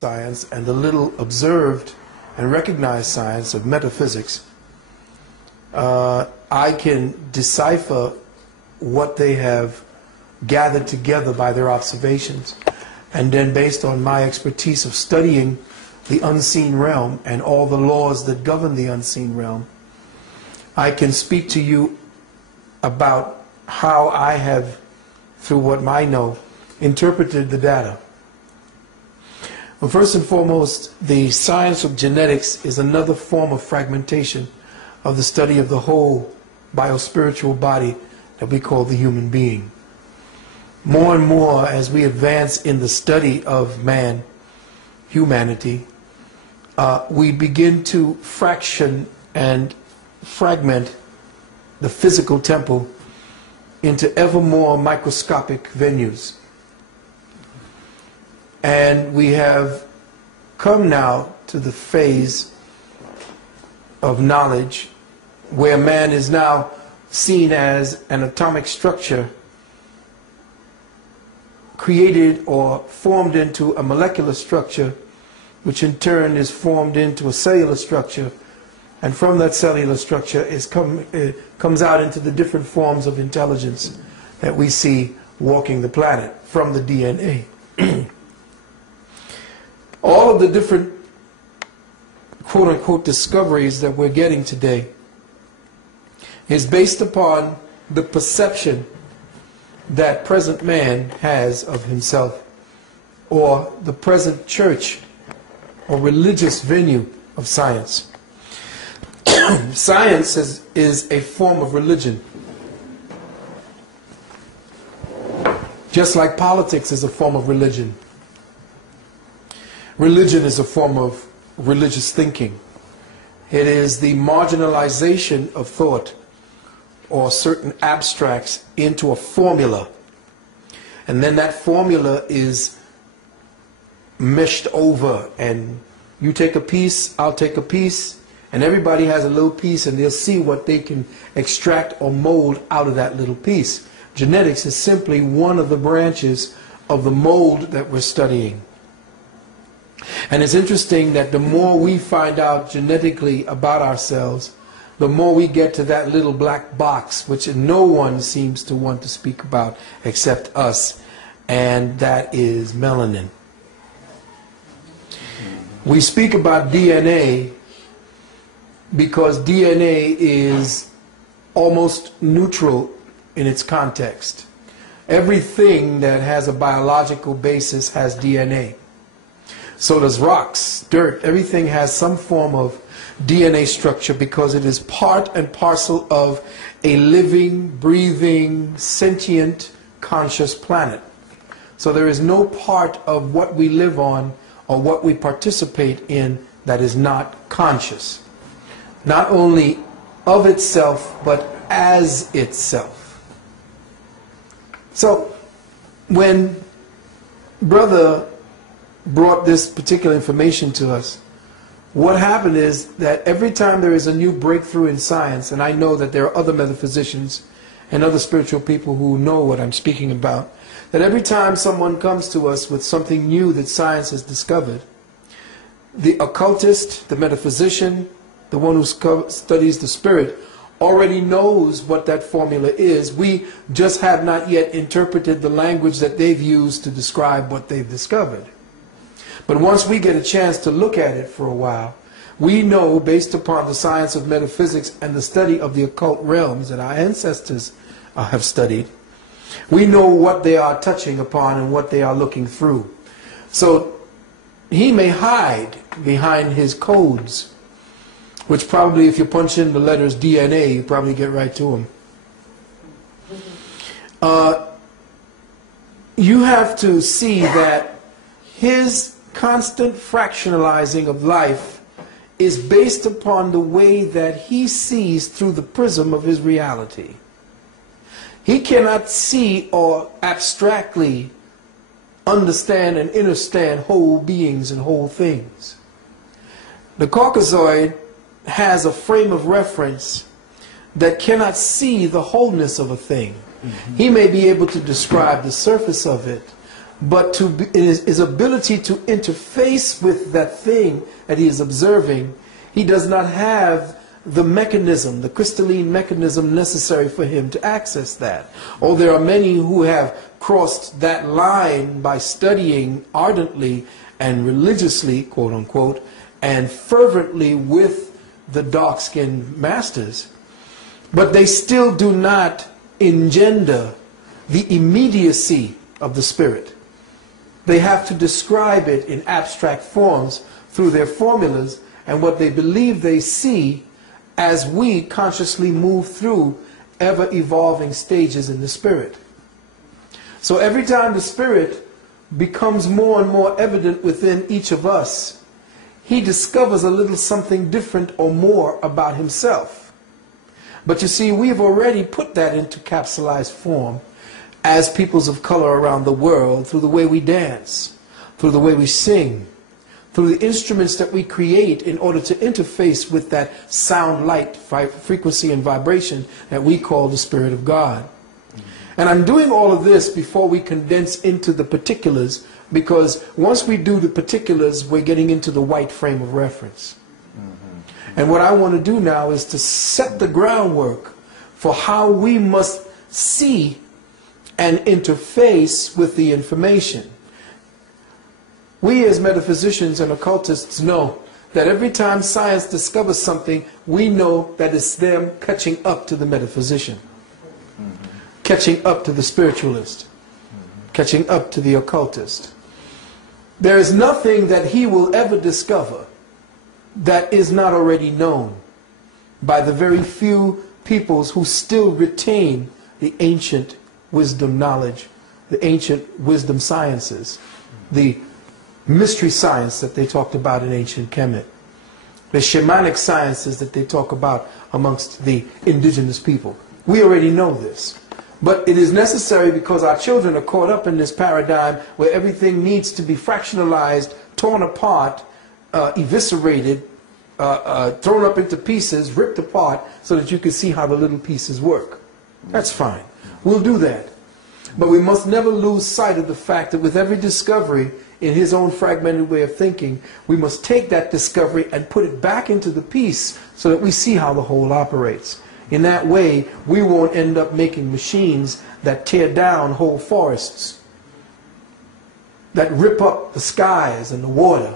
science and the little observed and recognized science of metaphysics, I can decipher what they have gathered together by their observations, and then based on my expertise of studying the unseen realm and all the laws that govern the unseen realm, I can speak to you about how I have, through what I know, interpreted the data. Well, first and foremost, the science of genetics is another form of fragmentation of the study of the whole biospiritual body that we call the human being. More and more, as we advance in the study of man, humanity, we begin to fraction and fragment the physical temple into ever more microscopic venues. And we have come now to the phase of knowledge where man is now seen as an atomic structure created or formed into a molecular structure, which in turn is formed into a cellular structure, and from that cellular structure comes out into the different forms of intelligence that we see walking the planet from the DNA. All of the different quote-unquote discoveries that we're getting today is based upon the perception that present man has of himself, or the present church or religious venue of science. Science is a form of religion. Just like politics is a form of religion. Religion is a form of religious thinking. It is the marginalization of thought or certain abstracts into a formula. And then that formula is meshed over, and you take a piece, I'll take a piece, and everybody has a little piece, and they'll see what they can extract or mold out of that little piece. Genetics is simply one of the branches of the mold that we're studying. And it's interesting that the more we find out genetically about ourselves, the more we get to that little black box, which no one seems to want to speak about except us, and that is melanin. We speak about DNA because DNA is almost neutral in its context. Everything that has a biological basis has DNA. So does rocks, dirt, everything has some form of DNA structure because it is part and parcel of a living, breathing, sentient, conscious planet. So there is no part of what we live on or what we participate in that is not conscious. Not only of itself, but as itself. So when Brother brought this particular information to us, what happened is that every time there is a new breakthrough in science, and I know that there are other metaphysicians and other spiritual people who know what I'm speaking about, that every time someone comes to us with something new that science has discovered, the occultist, the metaphysician, the one who studies the spirit, already knows what that formula is. We just have not yet interpreted the language that they've used to describe what they've discovered. But once we get a chance to look at it for a while, we know, based upon the science of metaphysics and the study of the occult realms that our ancestors have studied, we know what they are touching upon and what they are looking through. So he may hide behind his codes, which probably, if you punch in the letters DNA, you probably get right to him. You have to see that his constant fractionalizing of life is based upon the way that he sees through the prism of his reality. He cannot see or abstractly understand and understand whole beings and whole things. The Caucasoid has a frame of reference that cannot see the wholeness of a thing. He may be able to describe the surface of it, but his ability to interface with that thing that he is observing, he does not have the mechanism, the crystalline mechanism necessary for him to access that. Or there are many who have crossed that line by studying ardently and religiously, quote unquote, and fervently with the dark-skinned masters, but they still do not engender the immediacy of the spirit. They have to describe it in abstract forms through their formulas and what they believe they see as we consciously move through ever-evolving stages in the spirit. So every time the spirit becomes more and more evident within each of us, he discovers a little something different or more about himself. But you see, we've already put that into capsulized form as peoples of color around the world through the way we dance, through the way we sing, through the instruments that we create in order to interface with that sound, light, frequency, and vibration that we call the Spirit of God. And I'm doing all of this before we condense into the particulars, because once we do the particulars, we're getting into the white frame of reference. And what I want to do now is to set the groundwork for how we must see and interface with the information. We as metaphysicians and occultists know that every time science discovers something, we know that it's them catching up to the metaphysician, catching up to the spiritualist, catching up to the occultist. There is nothing that he will ever discover that is not already known by the very few peoples who still retain the ancient wisdom knowledge, the ancient wisdom sciences, the mystery science that they talked about in ancient Kemet, the shamanic sciences that they talk about amongst the indigenous people. We already know this. But it is necessary because our children are caught up in this paradigm where everything needs to be fractionalized, torn apart, eviscerated, thrown up into pieces, ripped apart, so that you can see how the little pieces work. That's fine. We'll do that. But we must never lose sight of the fact that with every discovery in his own fragmented way of thinking, we must take that discovery and put it back into the piece so that we see how the whole operates. In that way, we won't end up making machines that tear down whole forests, that rip up the skies and the water.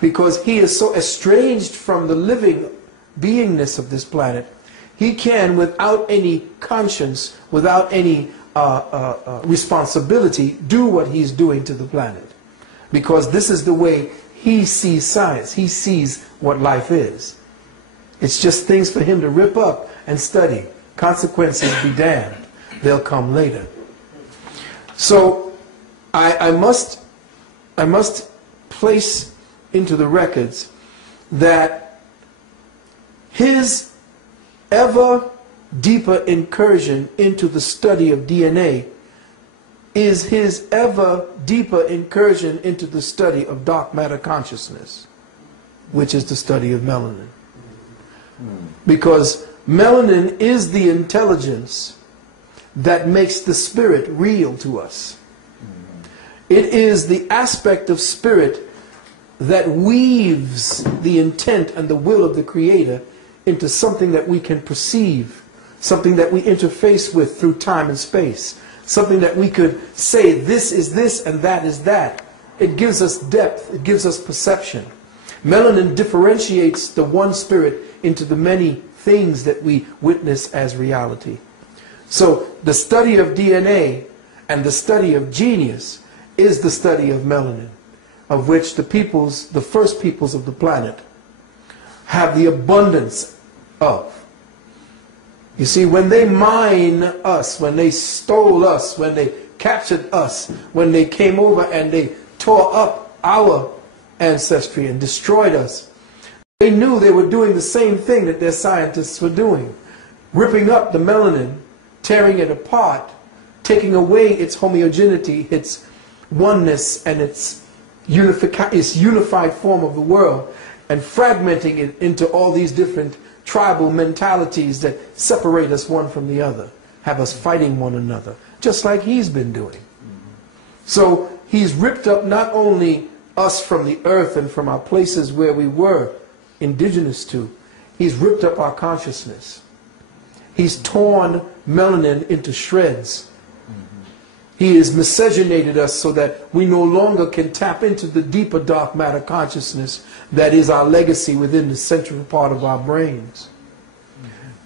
Because he is so estranged from the living beingness of this planet, he can, without any conscience, without any responsibility, do what he's doing to the planet. Because this is the way he sees science. He sees what life is. It's just things for him to rip up and study. Consequences be damned. They'll come later. So I must place into the records that his ever deeper incursion into the study of DNA is his ever deeper incursion into the study of dark matter consciousness, which is the study of melanin. Because melanin is the intelligence that makes the spirit real to us. It is the aspect of spirit that weaves the intent and the will of the Creator into something that we can perceive, something that we interface with through time and space, something that we could say this is this and that is that. It gives us depth, it gives us perception. Melanin differentiates the one spirit into the many things that we witness as reality. So the study of DNA and the study of genius is the study of melanin, of which the peoples, the first peoples of the planet, have the abundance of. You see, when they mine us, when they stole us, when they captured us, when they came over and they tore up our ancestry and destroyed us, they knew they were doing the same thing that their scientists were doing, ripping up the melanin, tearing it apart, taking away its homogeneity, its oneness, and its unified form of the world, and fragmenting it into all these different tribal mentalities that separate us one from the other, have us fighting one another, just like he's been doing. So he's ripped up not only us from the earth and from our places where we were indigenous to, he's ripped up our consciousness. He's torn melanin into shreds. He has miscegenated us so that we no longer can tap into the deeper dark matter consciousness that is our legacy within the central part of our brains.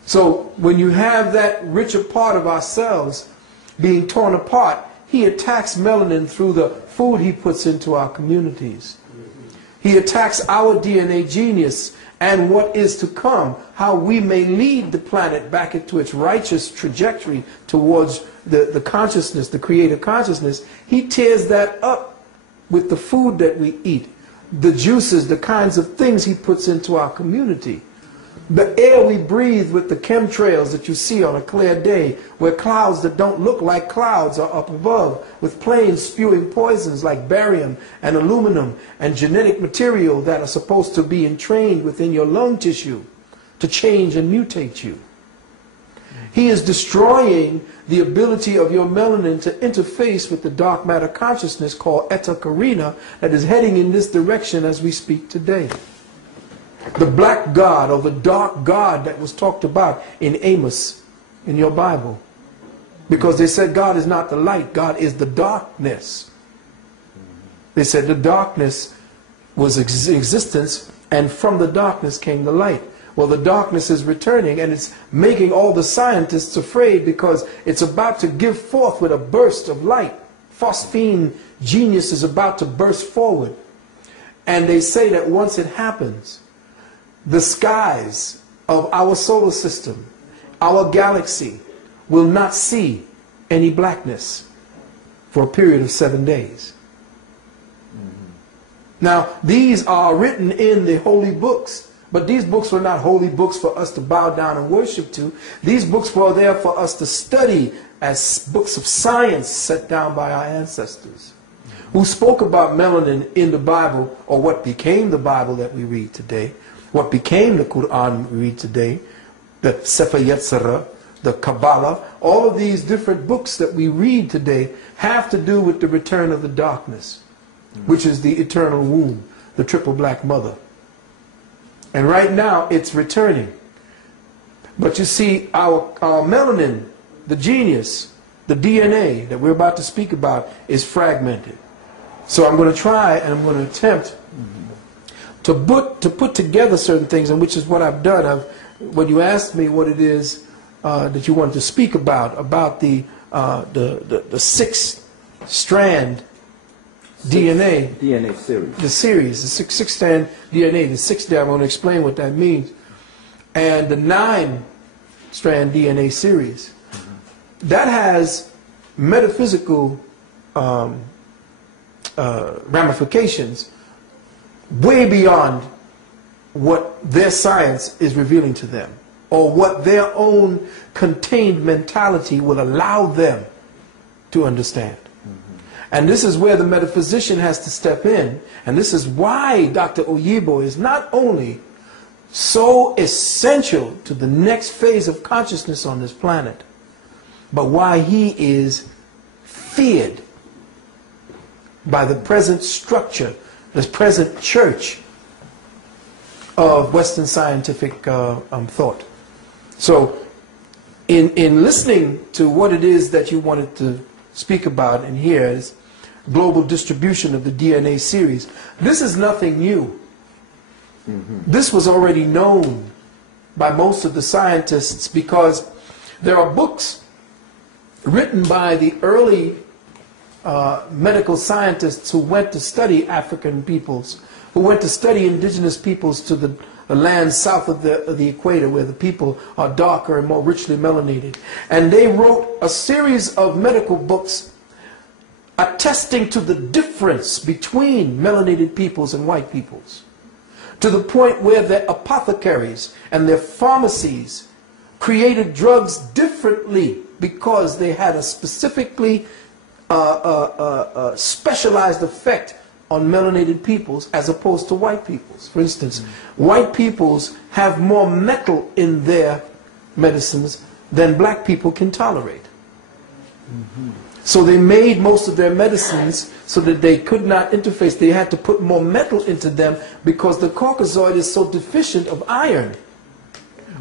So when you have that richer part of ourselves being torn apart, he attacks melanin through the food he puts into our communities. He attacks our DNA genius and what is to come, how we may lead the planet back into its righteous trajectory towards the consciousness, the creator consciousness. He tears that up with the food that we eat, the juices, the kinds of things he puts into our community. The air we breathe with the chemtrails that you see on a clear day, where clouds that don't look like clouds are up above, with planes spewing poisons like barium and aluminum and genetic material that are supposed to be entrained within your lung tissue to change and mutate you. He is destroying the ability of your melanin to interface with the dark matter consciousness called Eta Carina that is heading in this direction as we speak today. The black God or the dark God that was talked about in Amos in your Bible. Because they said God is not the light, God is the darkness. They said the darkness was existence, and from the darkness came the light. Well, the darkness is returning, and it's making all the scientists afraid because it's about to give forth with a burst of light. Phosphine genius is about to burst forward. And they say that once it happens, the skies of our solar system, our galaxy, will not see any blackness for a period of 7 days. Now, these are written in the holy books, but these books were not holy books for us to bow down and worship to. These books were there for us to study as books of science set down by our ancestors, who spoke about melanin in the Bible, or what became the Bible that we read today. What became the Quran we read today, the Sefer Yetzirah, the Kabbalah, all of these different books that we read today have to do with the return of the darkness, which is the eternal womb, the triple black mother. And right now it's returning. But you see, our melanin, the genius, the DNA that we're about to speak about is fragmented. So I'm going to try and I'm going to attempt to put together certain things, and which is what I've done. When you asked me what it is that you wanted to speak about the 6-strand DNA series, the series, the six-strand DNA, the 6th day, I'm going to explain what that means, and the 9-strand DNA series, that has metaphysical ramifications way beyond what their science is revealing to them, or what their own contained mentality will allow them to understand. And this is where the metaphysician has to step in, and this is why Dr. Oyibo is not only so essential to the next phase of consciousness on this planet, but why he is feared by the present structure, the present church of Western scientific thought. So in listening to what it is that you wanted to speak about and hear is global distribution of the DNA series, this is nothing new. This was already known by most of the scientists, because there are books written by the early medical scientists who went to study African peoples, who went to study indigenous peoples to the lands south of the equator, where the people are darker and more richly melanated. And they wrote a series of medical books attesting to the difference between melanated peoples and white peoples, to the point where their apothecaries and their pharmacies created drugs differently because they had a specifically specialized effect on melanated peoples as opposed to white peoples. For instance, white peoples have more metal in their medicines than black people can tolerate. So they made most of their medicines so that they could not interface. They had to put more metal into them because the Caucasoid is so deficient of iron.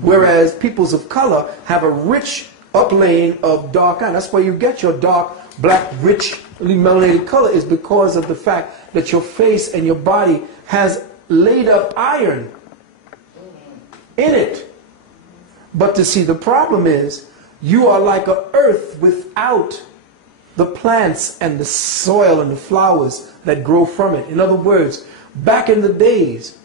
Whereas peoples of color have a rich uplaying of dark iron. That's why you get your dark, black, richly melanated color, is because of the fact that your face and your body has laid up iron in it. But to see, the problem is you are like a earth without the plants and the soil and the flowers that grow from it. In other words, back in the days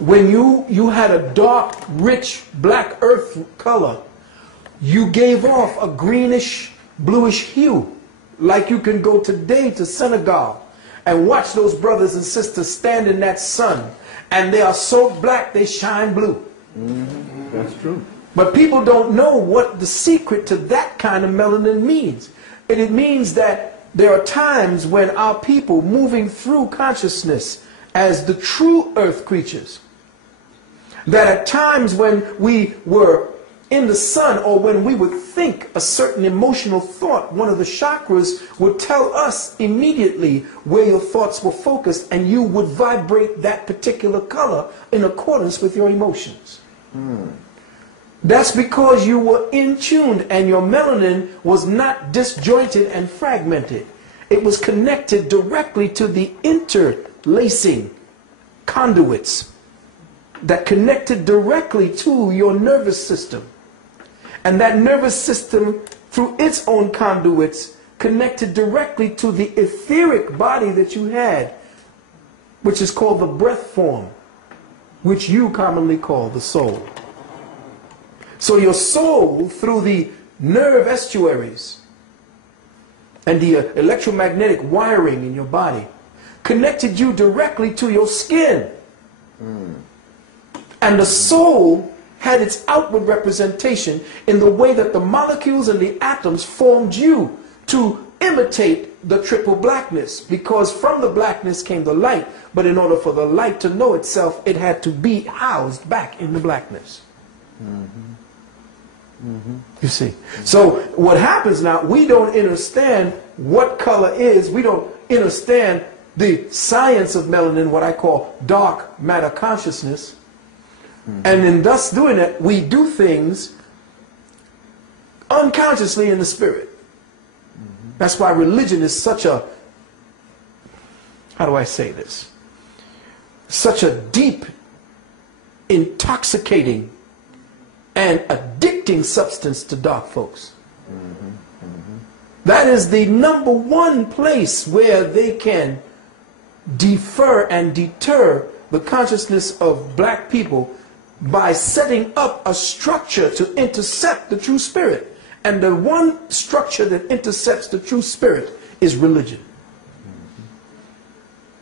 when you had a dark, rich, black earth color, you gave off a greenish, bluish hue. Like you can go today to Senegal and watch those brothers and sisters stand in that sun, and they are so black they shine blue. That's true. But people don't know what the secret to that kind of melanin means. And it means that there are times when our people, moving through consciousness as the true earth creatures, that at times when we were in the sun, or when we would think a certain emotional thought, one of the chakras would tell us immediately where your thoughts were focused, and you would vibrate that particular color in accordance with your emotions. That's because you were in tune, and your melanin was not disjointed and fragmented. It was connected directly to the interlacing conduits that connected directly to your nervous system. And that nervous system, through its own conduits, connected directly to the etheric body that you had, which is called the breath form, which you commonly call the soul. So your soul, through the nerve estuaries and the electromagnetic wiring in your body, connected you directly to your skin. And the soul had its outward representation in the way that the molecules and the atoms formed you to imitate the triple blackness, because from the blackness came the light, but in order for the light to know itself, it had to be housed back in the blackness. You see, so what happens now, we don't understand what color is, we don't understand the science of melanin, what I call dark matter consciousness. And in thus doing it, we do things unconsciously in the spirit. That's why religion is such a, how do I say this? Such a deep, intoxicating, and addicting substance to dark folks. That is the #1 place where they can defer and deter the consciousness of black people by setting up a structure to intercept the true spirit. And the one structure that intercepts the true spirit is religion.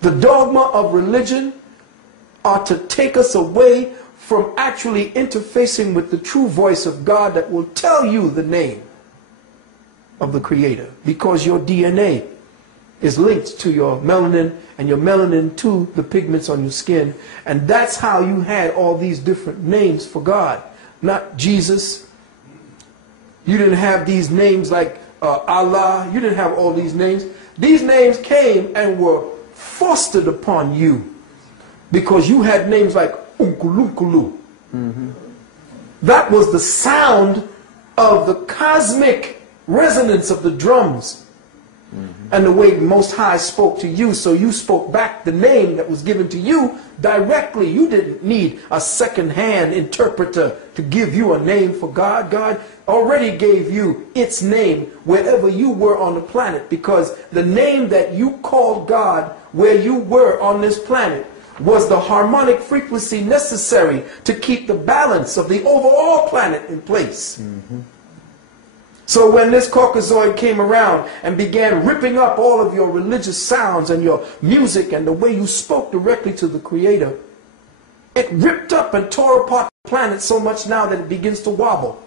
The dogma of religion are to take us away from actually interfacing with the true voice of God that will tell you the name of the Creator, because your DNA is linked to your melanin, and your melanin to the pigments on your skin. And that's how you had all these different names for God. Not Jesus. You didn't have these names like Allah. You didn't have all these names. These names came and were fostered upon you because you had names like Unkulunkulu. That was the sound of the cosmic resonance of the drums. And the way Most High spoke to you, so you spoke back the name that was given to you directly. You didn't need a second-hand interpreter to give you a name for God. God already gave you its name wherever you were on the planet, because the name that you called God where you were on this planet was the harmonic frequency necessary to keep the balance of the overall planet in place. So when this Caucasoid came around and began ripping up all of your religious sounds and your music and the way you spoke directly to the Creator, it ripped up and tore apart the planet so much now that it begins to wobble.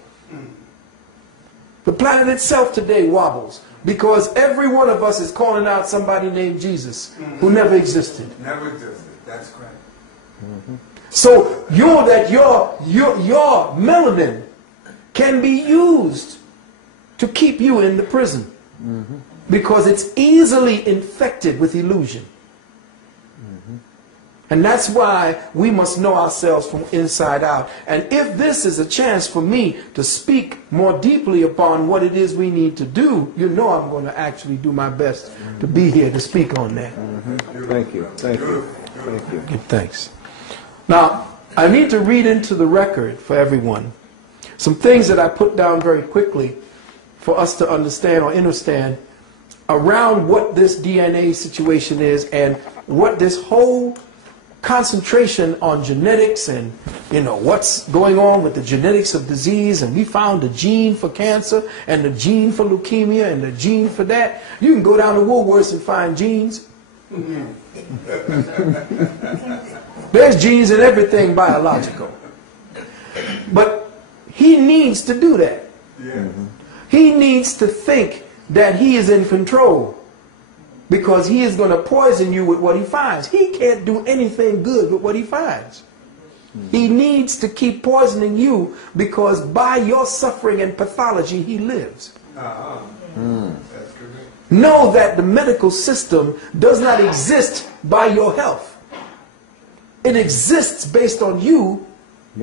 The planet itself today wobbles because every one of us is calling out somebody named Jesus who never existed. Never existed. That's correct. So your melanin can be used to keep you in the prison. because it's easily infected with illusion. And that's why we must know ourselves from inside out. And if this is a chance for me to speak more deeply upon what it is we need to do, you know I'm going to actually do my best to be here to speak on that. Thank you. Thank you. Thank you. Give thanks. Now, I need to read into the record for everyone some things that I put down very quickly for us to understand or understand around what this DNA situation is and what this whole concentration on genetics and, you know, what's going on with the genetics of disease, and we found the gene for cancer and the gene for leukemia and the gene for that. You can go down to Woolworths and find genes. There's genes in everything biological. But he needs to do that. He needs to think that he is in control, because he is going to poison you with what he finds. He can't do anything good with what he finds. He needs to keep poisoning you, because by your suffering and pathology he lives. That's good. Know that the medical system does not exist by your health. It exists based on you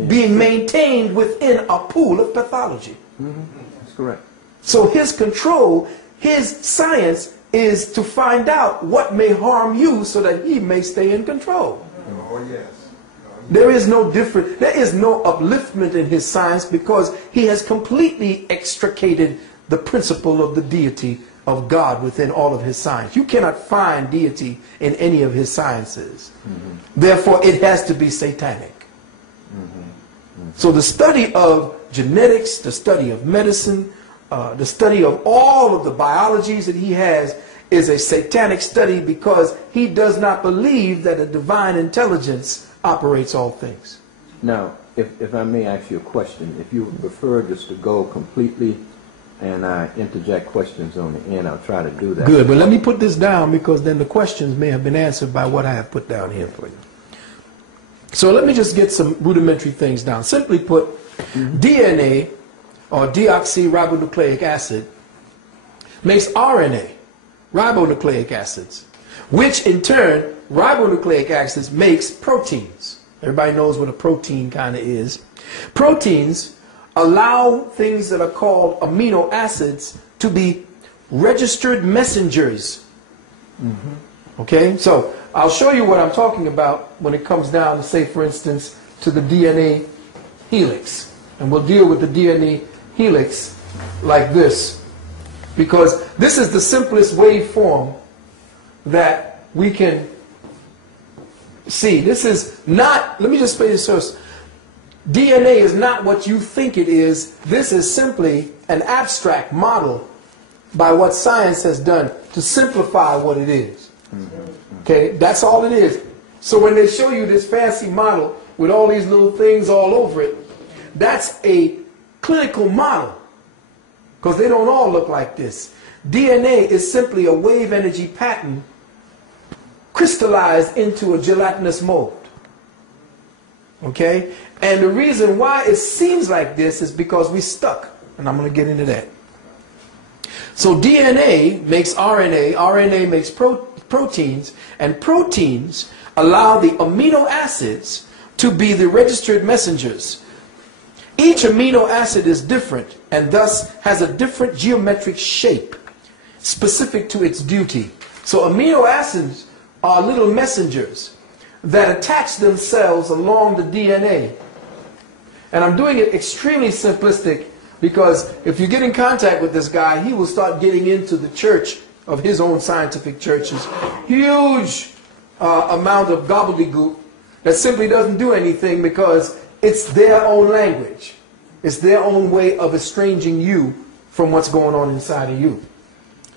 being maintained within a pool of pathology. That's correct. So his control, his science, is to find out what may harm you so that he may stay in control. Oh, yes. There is no upliftment in his science, because he has completely extricated the principle of the deity of God within all of his science. You cannot find deity in any of his sciences. Therefore, it has to be satanic. So the study of genetics, the study of medicine, the study of all of the biologies that he has is a satanic study, because he does not believe that a divine intelligence operates all things. Now, if I may ask you a question, if you would prefer just to go completely and I interject questions on the end, I'll try to do that. Good, but let me put this down, because then the questions may have been answered by what I have put down here for you. So let me just get some rudimentary things down. Simply put, DNA, or deoxyribonucleic acid, makes RNA, ribonucleic acids, which in turn, ribonucleic acids makes proteins. Everybody knows what a protein kind of is. Proteins allow things that are called amino acids to be registered messengers. Okay, so I'll show you what I'm talking about when it comes down, say for instance, to the DNA helix. And we'll deal with the DNA helix like this, because this is the simplest waveform that we can see. This is not, let me just say this first. DNA is not what you think it is. This is simply an abstract model by what science has done to simplify what it is. Okay, that's all it is. So when they show you this fancy model with all these little things all over it, that's a clinical model, because they don't all look like this. DNA is simply a wave energy pattern crystallized into a gelatinous mold. Okay? And the reason why it seems like this is because we're stuck. And I'm going to get into that. So DNA makes RNA, RNA makes proteins, and proteins allow the amino acids to be the registered messengers. Each amino acid is different and thus has a different geometric shape specific to its duty. So amino acids are little messengers that attach themselves along the DNA. And I'm doing it extremely simplistic, because if you get in contact with this guy, he will start getting into the church of his own scientific churches. Huge amount of gobbledygook that simply doesn't do anything, because it's their own language. It's their own way of estranging you from what's going on inside of you.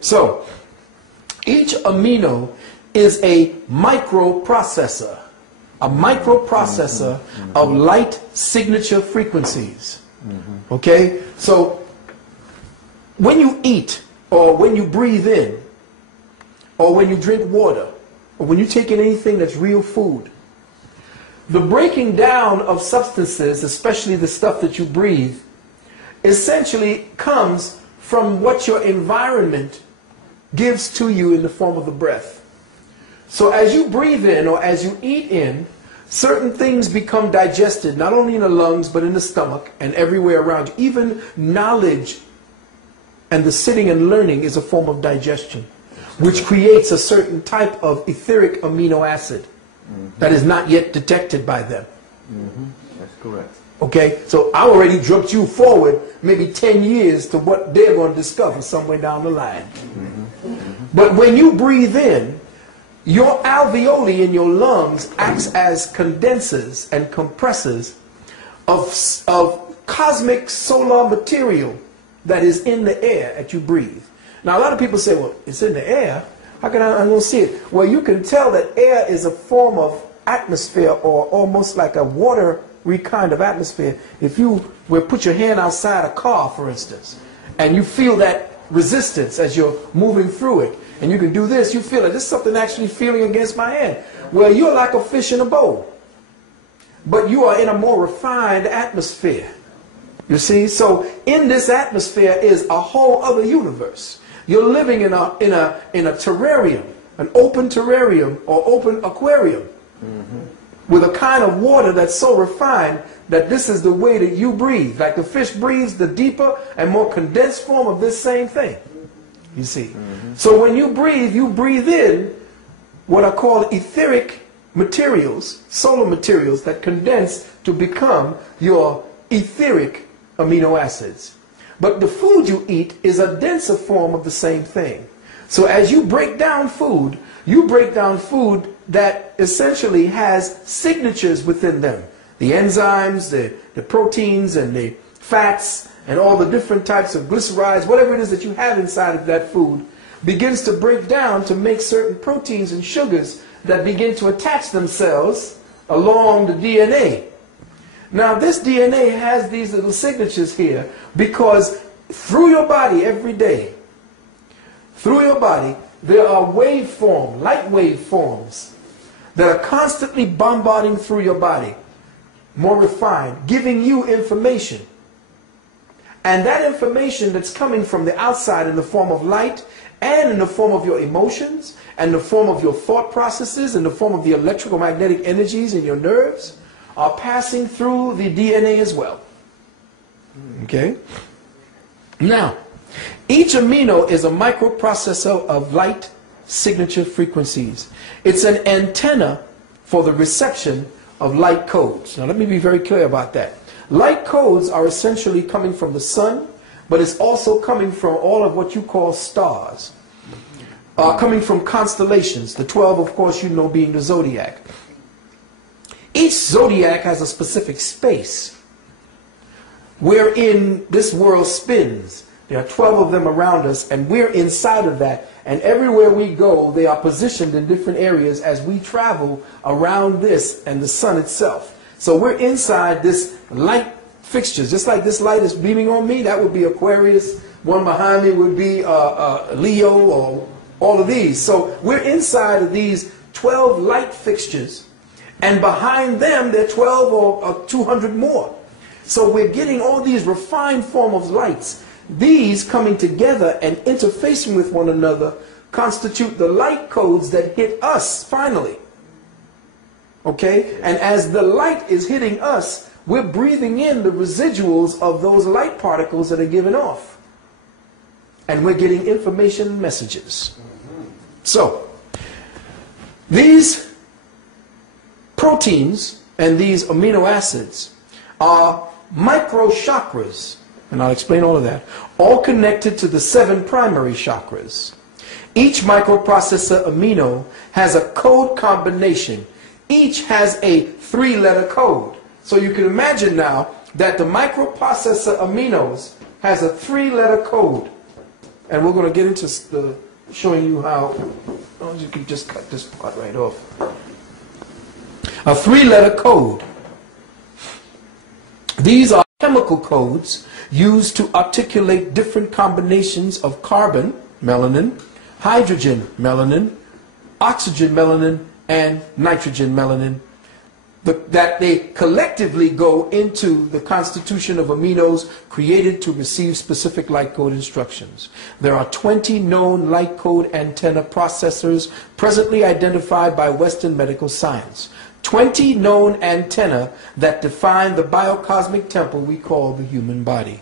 So, each amino is a microprocessor. A microprocessor of light signature frequencies. Okay? So, when you eat, or when you breathe in, or when you drink water, or when you take in anything that's real food, the breaking down of substances, especially the stuff that you breathe, essentially comes from what your environment gives to you in the form of the breath. So as you breathe in or as you eat in, certain things become digested, not only in the lungs, but in the stomach and everywhere around you. Even knowledge and the sitting and learning is a form of digestion, which creates a certain type of etheric amino acid that is not yet detected by them. That's correct. Okay, so I already jumped you forward maybe 10 years to what they're going to discover somewhere down the line. But when you breathe in, your alveoli in your lungs acts as condensers and compressors of cosmic solar material that is in the air that you breathe. Now a lot of people say, well, it's in the air. How can I don't see it? Well, you can tell that air is a form of atmosphere, or almost like a watery kind of atmosphere. If you will put your hand outside a car, for instance, and you feel that resistance as you're moving through it, and you can do this, you feel it. There's something actually feeling against my hand. Well, you're like a fish in a bowl, but you are in a more refined atmosphere. You see, so in this atmosphere is a whole other universe. You're living in a terrarium, an open terrarium or open aquarium, with a kind of water that's so refined that this is the way that you breathe. Like the fish breathes, the deeper and more condensed form of this same thing. You see. So when you breathe in what are called etheric materials, solar materials that condense to become your etheric amino acids. But the food you eat is a denser form of the same thing. So as you break down food, you break down food that essentially has signatures within them. The enzymes, the proteins, and the fats, and all the different types of glycerides, whatever it is that you have inside of that food, begins to break down to make certain proteins and sugars that begin to attach themselves along the DNA. Now this DNA has these little signatures here because through your body every day, through your body, there are waveforms, light waveforms that are constantly bombarding through your body, more refined, giving you information. And that information that's coming from the outside in the form of light and in the form of your emotions and the form of your thought processes and the form of the electrical magnetic energies in your nerves are passing through the DNA as well. Okay? Now, each amino is a microprocessor of light signature frequencies. It's an antenna for the reception of light codes. Now let me be very clear about that. Light codes are essentially coming from the sun, but it's also coming from all of what you call stars. Coming from constellations, the 12 of course you know being the zodiac. Each zodiac has a specific space wherein this world spins. There are 12 of them around us, and we're inside of that. And everywhere we go, they are positioned in different areas as we travel around this and the sun itself. So we're inside this light fixtures. Just like this light is beaming on me, that would be Aquarius. One behind me would be Leo, or all of these. So we're inside of these 12 light fixtures. And behind them, there are 12 or 200 more. So we're getting all these refined form of lights. These coming together and interfacing with one another constitute the light codes that hit us finally. Okay? And as the light is hitting us, we're breathing in the residuals of those light particles that are given off. And we're getting information messages. So, these proteins and these amino acids are micro chakras, and I'll explain all of that, all connected to the 7 primary chakras. Each microprocessor amino has a code combination. Each has a 3-letter code. So you can imagine now that the microprocessor aminos has a 3-letter code. And we're going to get into showing you how, you can just cut this part right off. A 3-letter code. These are chemical codes used to articulate different combinations of carbon, melanin, hydrogen, melanin, oxygen, melanin, and nitrogen, melanin, that they collectively go into the constitution of aminos created to receive specific light code instructions. There are 20 known light code antenna processors presently identified by Western medical science. 20 known antenna that define the biocosmic temple we call the human body.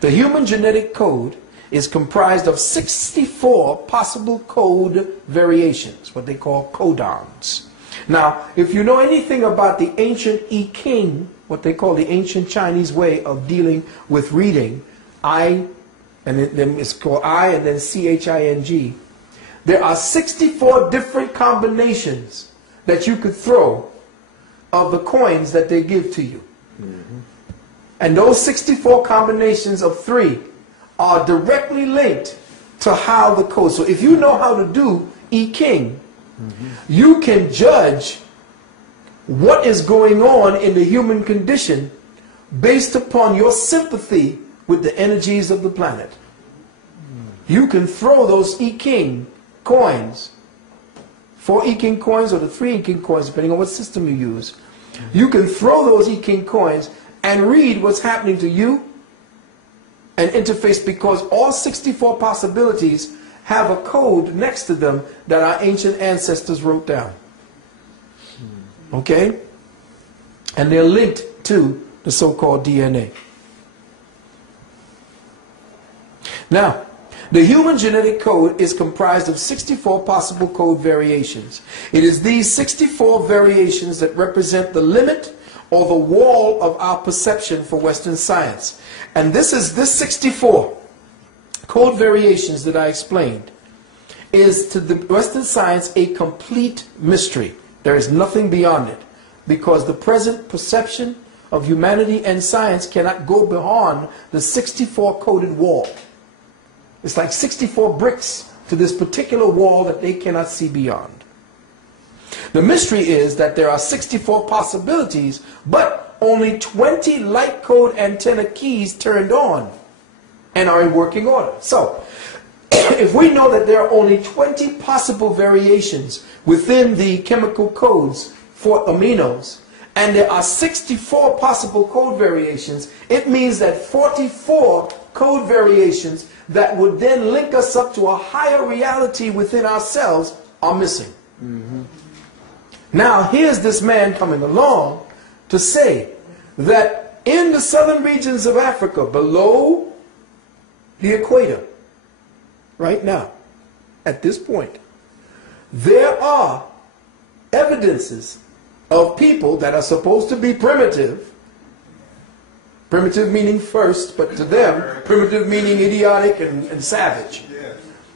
The human genetic code is comprised of 64 possible code variations, what they call codons. Now, if you know anything about the ancient I Ching, what they call the ancient Chinese way of dealing with reading, I, and then it's called I and then CHING, there are 64 different combinations that you could throw of the coins that they give to you. And those 64 combinations of 3 are directly linked to how the code. So if you know how to do I Ching, you can judge what is going on in the human condition based upon your sympathy with the energies of the planet. You can throw those I Ching coins, 4 I Ching coins or the 3 I Ching coins, depending on what system you use. You can throw those I Ching coins and read what's happening to you and interface, because all 64 possibilities have a code next to them that our ancient ancestors wrote down. Okay? And they're linked to the so-called DNA. Now, the human genetic code is comprised of 64 possible code variations. It is these 64 variations that represent the limit or the wall of our perception for Western science. And this 64 code variations that I explained is to the Western science a complete mystery. There is nothing beyond it, because the present perception of humanity and science cannot go beyond the 64 coded wall. It's like 64 bricks to this particular wall that they cannot see beyond. The mystery is that there are 64 possibilities, but only 20 light code antenna keys turned on and are in working order. So, if we know that there are only 20 possible variations within the chemical codes for aminos, and there are 64 possible code variations, it means that 44 code variations that would then link us up to a higher reality within ourselves are missing. Now, here's this man coming along to say that in the southern regions of Africa, below the equator, right now, at this point, there are evidences of people that are supposed to be primitive. Primitive meaning first, but to them, primitive meaning idiotic and savage.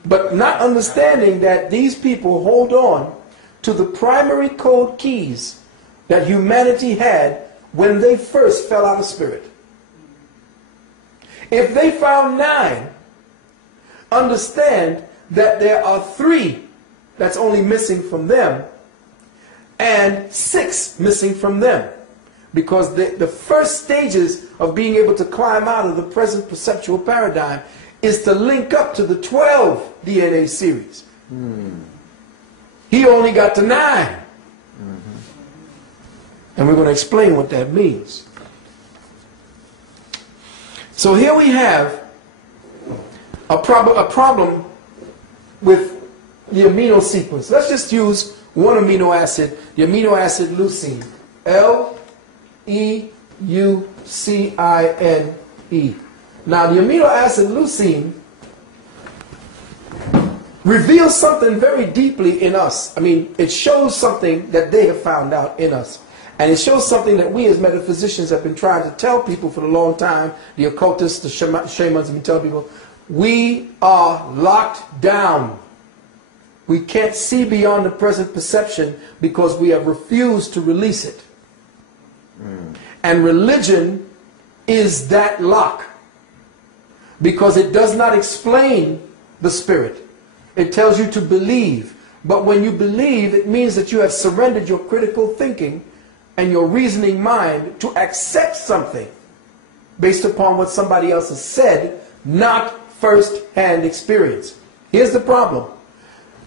But not understanding that these people hold on to the primary code keys that humanity had when they first fell out of spirit. If they found 9, understand that there are 3 that's only missing from them and 6 missing from them, because the first stages of being able to climb out of the present perceptual paradigm is to link up to the 12 DNA series. He only got to 9. And we're going to explain what that means. So here we have a problem with the amino sequence. Let's just use one amino acid, the amino acid leucine. L-E-U-C-I-N-E. Now, the amino acid leucine reveals something very deeply in us. I mean, it shows something that they have found out in us. And it shows something that we as metaphysicians have been trying to tell people for a long time. The occultists, the shamans have been telling people, we are locked down. We can't see beyond the present perception because we have refused to release it. And religion is that lock, because it does not explain the spirit. It tells you to believe. But when you believe, it means that you have surrendered your critical thinking and your reasoning mind to accept something based upon what somebody else has said, not first-hand experience. Here's the problem.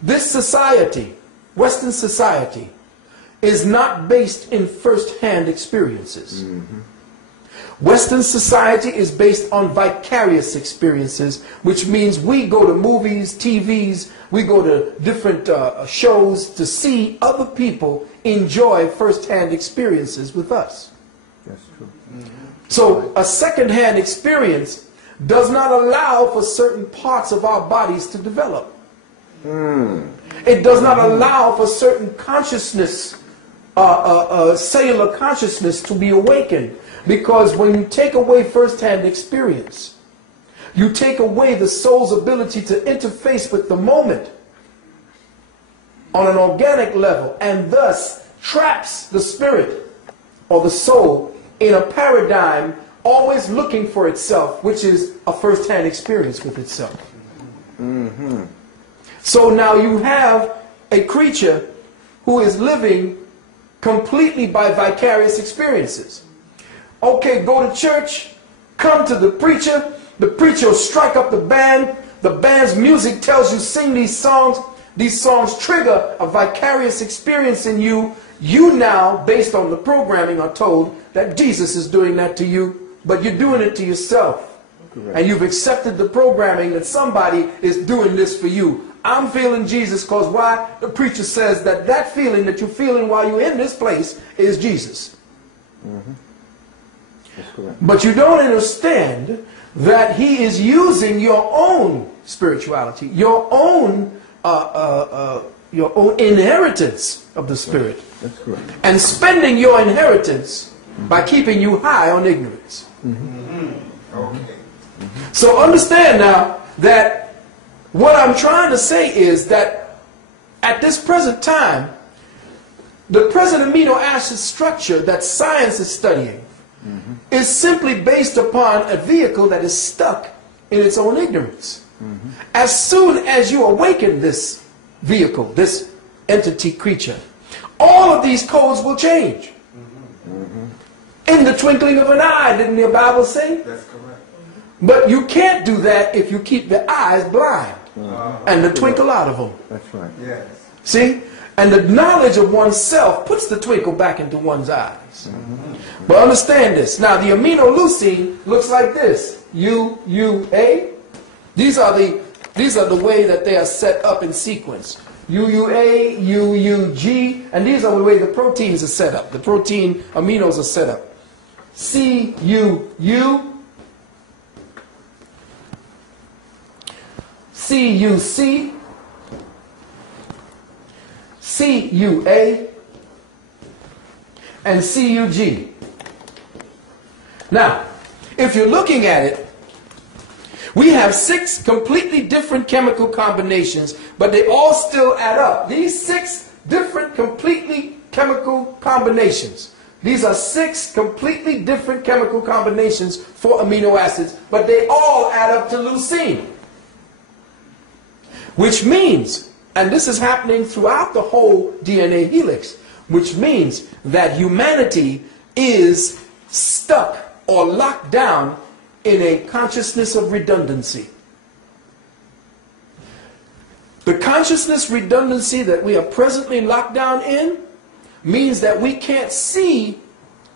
This society, Western society, is not based in first-hand experiences. Western society is based on vicarious experiences, which means we go to movies, TVs, we go to different shows to see other people enjoy first-hand experiences with us. That's true. So a second-hand experience does not allow for certain parts of our bodies to develop. It does not allow for certain consciousness, cellular consciousness to be awakened. Because when you take away first-hand experience, you take away the soul's ability to interface with the moment on an organic level, and thus traps the spirit or the soul in a paradigm always looking for itself, which is a first-hand experience with itself. So now you have a creature who is living completely by vicarious experiences. Okay, go to church, come to the preacher will strike up the band's music tells you sing these songs trigger a vicarious experience in you. You now, based on the programming, are told that Jesus is doing that to you, but you're doing it to yourself. Correct. And you've accepted the programming that somebody is doing this for you. I'm feeling Jesus because why? The preacher says that that feeling that you're feeling while you're in this place is Jesus. But you don't understand that he is using your own spirituality, your own inheritance of the Spirit. That's correct. And spending your inheritance by keeping you high on ignorance. Okay. So understand now that what I'm trying to say is that at this present time, the present amino acid structure that science is studying is simply based upon a vehicle that is stuck in its own ignorance. As soon as you awaken this vehicle, this entity creature, all of these codes will change. In the twinkling of an eye, didn't the Bible say? That's correct. But you can't do that if you keep the eyes blind and the twinkle out of them. That's right. Yes. See? And the knowledge of oneself puts the twinkle back into one's eyes. But understand this. Now, the aminoleucine looks like this. UUA. These are the way that they are set up in sequence. UUA, UUG, and these are the way the proteins are set up. The protein aminos are set up. CUU, CUC, CUA, and CUG. Now, if you're looking at it, we have 6 completely different chemical combinations, but they all still add up. These 6 different completely chemical combinations. These are 6 completely different chemical combinations for amino acids, but they all add up to leucine. Which means, and this is happening throughout the whole DNA helix, which means that humanity is stuck or locked down in a consciousness of redundancy. The consciousness redundancy that we are presently locked down in means that we can't see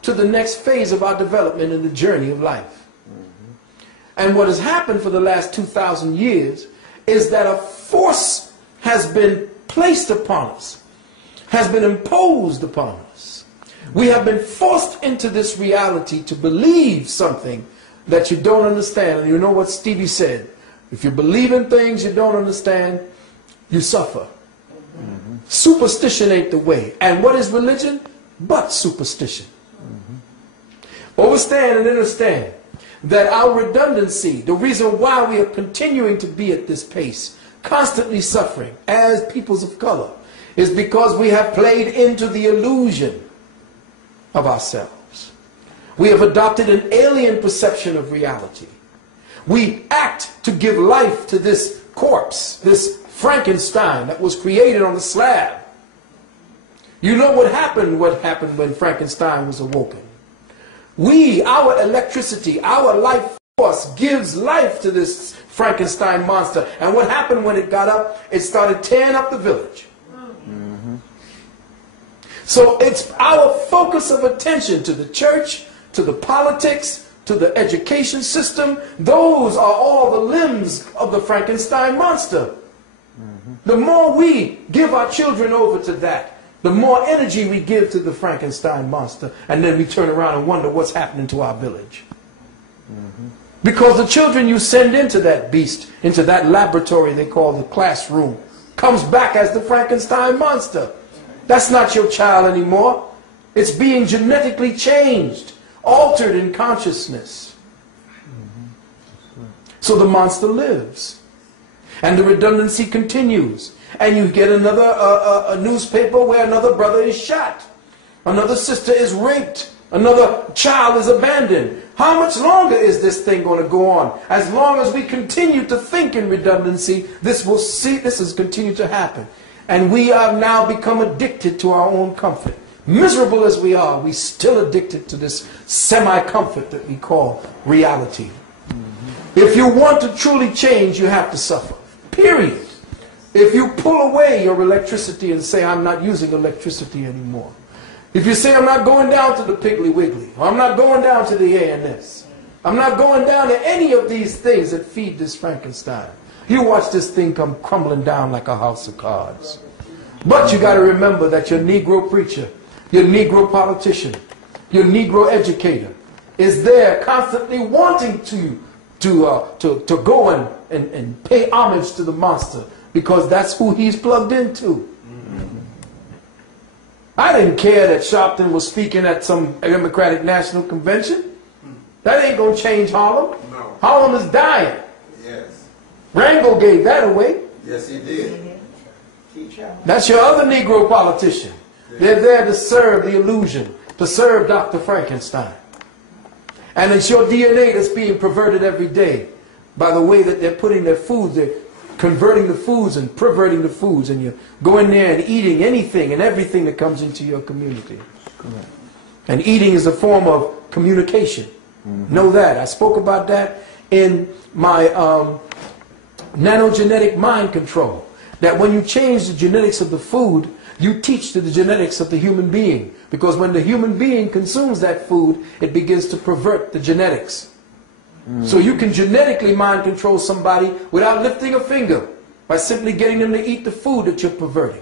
to the next phase of our development in the journey of life. And what has happened for the last 2,000 years is that a force has been placed upon us, has been imposed upon us. We have been forced into this reality to believe something that you don't understand. And you know what Stevie said? If you believe in things you don't understand, you suffer. Superstition ain't the way. And what is religion? But superstition. Understand and understand that our redundancy, the reason why we are continuing to be at this pace, constantly suffering as peoples of color, is because we have played into the illusion of ourselves. We have adopted an alien perception of reality. We act to give life to this corpse, this Frankenstein that was created on the slab. You know what happened when Frankenstein was awoken. Our electricity, our life force gives life to this Frankenstein monster. And what happened when it got up? It started tearing up the village. So it's our focus of attention to the church, to the politics, to the education system. Those are all the limbs of the Frankenstein monster. The more we give our children over to that, the more energy we give to the Frankenstein monster. And then we turn around and wonder what's happening to our village. Because the children you send into that beast, into that laboratory they call the classroom, comes back as the Frankenstein monster. That's not your child anymore. It's being genetically changed, altered in consciousness. So the monster lives. And the redundancy continues. And you get another a newspaper where another brother is shot. Another sister is raped. Another child is abandoned. How much longer is this thing going to go on? As long as we continue to think in redundancy, this is continue to happen. And we have now become addicted to our own comfort. Miserable as we are, we still addicted to this semi-comfort that we call reality. If you want to truly change, you have to suffer. Period. If you pull away your electricity and say, I'm not using electricity anymore. If you say, I'm not going down to the Piggly Wiggly, or I'm not going down to the A&S, I'm not going down to any of these things that feed this Frankenstein. You watch this thing come crumbling down like a house of cards. But you got to remember that your Negro preacher, your Negro politician, your Negro educator is there constantly wanting to go and pay homage to the monster because that's who he's plugged into. I didn't care that Sharpton was speaking at some Democratic National Convention. That ain't going to change Harlem. No. Harlem is dying. Yes. Rango gave that away. Yes, he did. That's your other Negro politician. They're there to serve the illusion, to serve Dr. Frankenstein. And it's your DNA that's being perverted every day by the way that they're putting their foods. They're converting the foods and perverting the foods. And you go in there and eating anything and everything that comes into your community. Correct. And eating is a form of communication. Know that. I spoke about that in my nanogenetic mind control. That when you change the genetics of the food, you teach to the genetics of the human being. Because when the human being consumes that food, it begins to pervert the genetics. So you can genetically mind control somebody without lifting a finger by simply getting them to eat the food that you're perverting.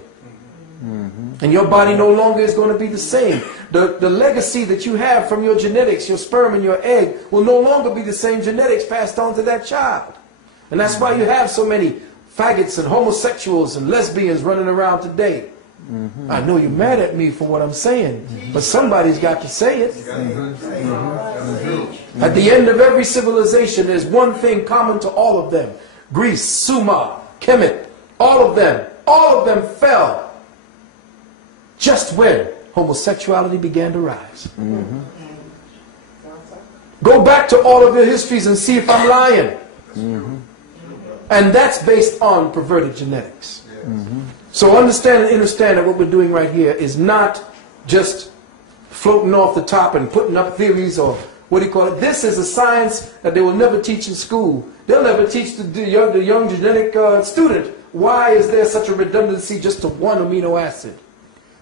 And your body no longer is going to be the same. The legacy that you have from your genetics, your sperm and your egg, will no longer be the same genetics passed on to that child. And that's why you have so many faggots and homosexuals and lesbians running around today. I know you're mad at me for what I'm saying, but somebody's got to say it. At the end of every civilization, there's one thing common to all of them. Greece, Sumer, Kemet, all of them fell just when homosexuality began to rise. Go back to all of your histories and see if I'm lying. And that's based on perverted genetics. So understand and understand that what we're doing right here is not just floating off the top and putting up theories or what do you call it. This is a science that they will never teach in school. They'll never teach the young genetic student why is there such a redundancy just to one amino acid.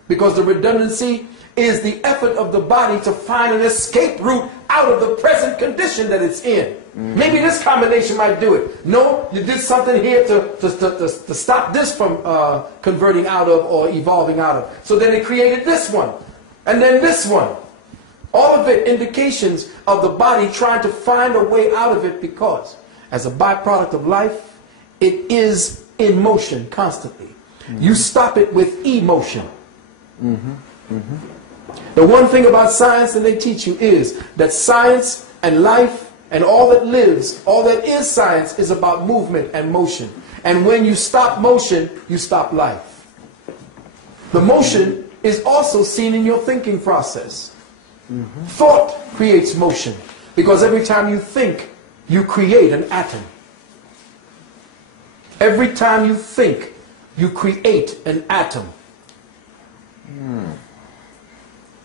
Because the redundancy is the effort of the body to find an escape route out of the present condition that it's in. Maybe this combination might do it. No, you did something here to stop this from converting out of or evolving out of. So then it created this one. And then this one. All of it indications of the body trying to find a way out of it because as a byproduct of life, it is in motion constantly. You stop it with emotion. The one thing about science that they teach you is that science and life and all that lives, all that is science is about movement and motion. And when you stop motion, you stop life. The motion is also seen in your thinking process. Thought creates motion because every time you think, you create an atom. Every time you think, you create an atom.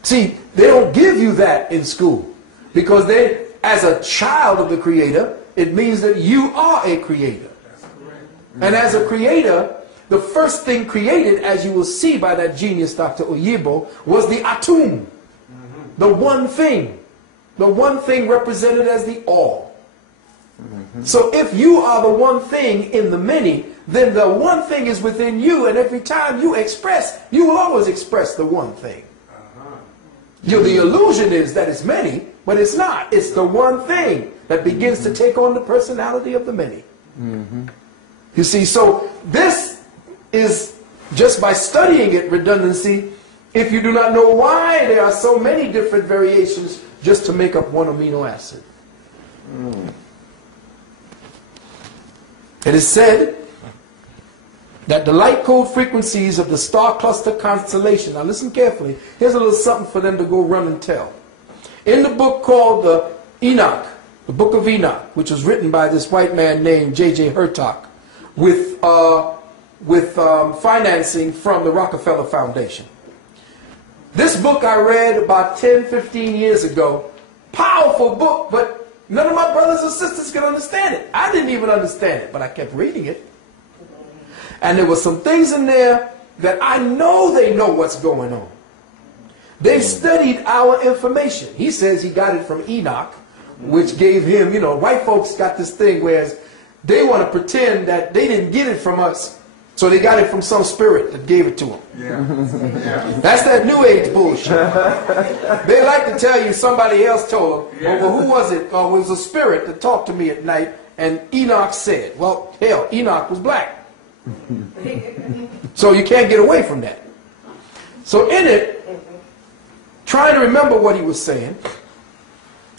See, they don't give you that in school because they, as a child of the Creator, it means that you are a creator. And as a creator, the first thing created, as you will see by that genius, Dr. Oyibo, was the atum. The one thing. The one thing represented as the all. So if you are the one thing in the many, then the one thing is within you, and every time you express, you will always express the one thing. The illusion is that it's many, but it's not. It's the one thing that begins to take on the personality of the many. You see, so this is just by studying it, redundancy, if you do not know why there are so many different variations just to make up one amino acid. It is said that the light code frequencies of the star cluster constellation, now listen carefully, here's a little something for them to go run and tell. In the book called the Enoch, the Book of Enoch, which was written by this white man named J.J. Hurtak, with financing from the Rockefeller Foundation. This book I read about 10, 15 years ago. Powerful book, but none of my brothers and sisters could understand it. I didn't even understand it, but I kept reading it. And there were some things in there that I know they know what's going on. They've studied our information. He says he got it from Enoch, which gave him, you know, white folks got this thing where they want to pretend that they didn't get it from us. So they got it from some spirit that gave it to them. Yeah. That's that New Age bullshit. They like to tell you somebody else told them, oh, well, who was it? Oh, it was a spirit that talked to me at night, and Enoch said. Well, hell, Enoch was black. So you can't get away from that. So in it, trying to remember what he was saying,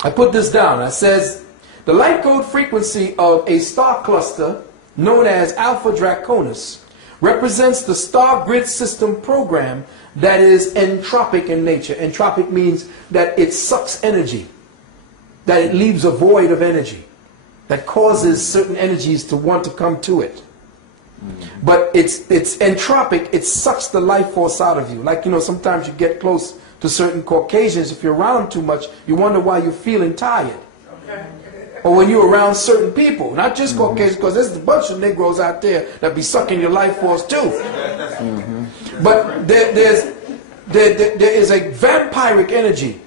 I put this down. I says, the light code frequency of a star cluster known as Alpha Draconis represents the star grid system program that is entropic in nature. Entropic means that it sucks energy, that it leaves a void of energy, that causes certain energies to want to come to it. But it's entropic, it sucks the life force out of you. Like, you know, sometimes you get close to certain Caucasians, if you're around too much, you wonder why you're feeling tired. Or when you're around certain people, not just Caucasians, because there's a bunch of Negroes out there that be sucking your life force too. But there is a vampiric energy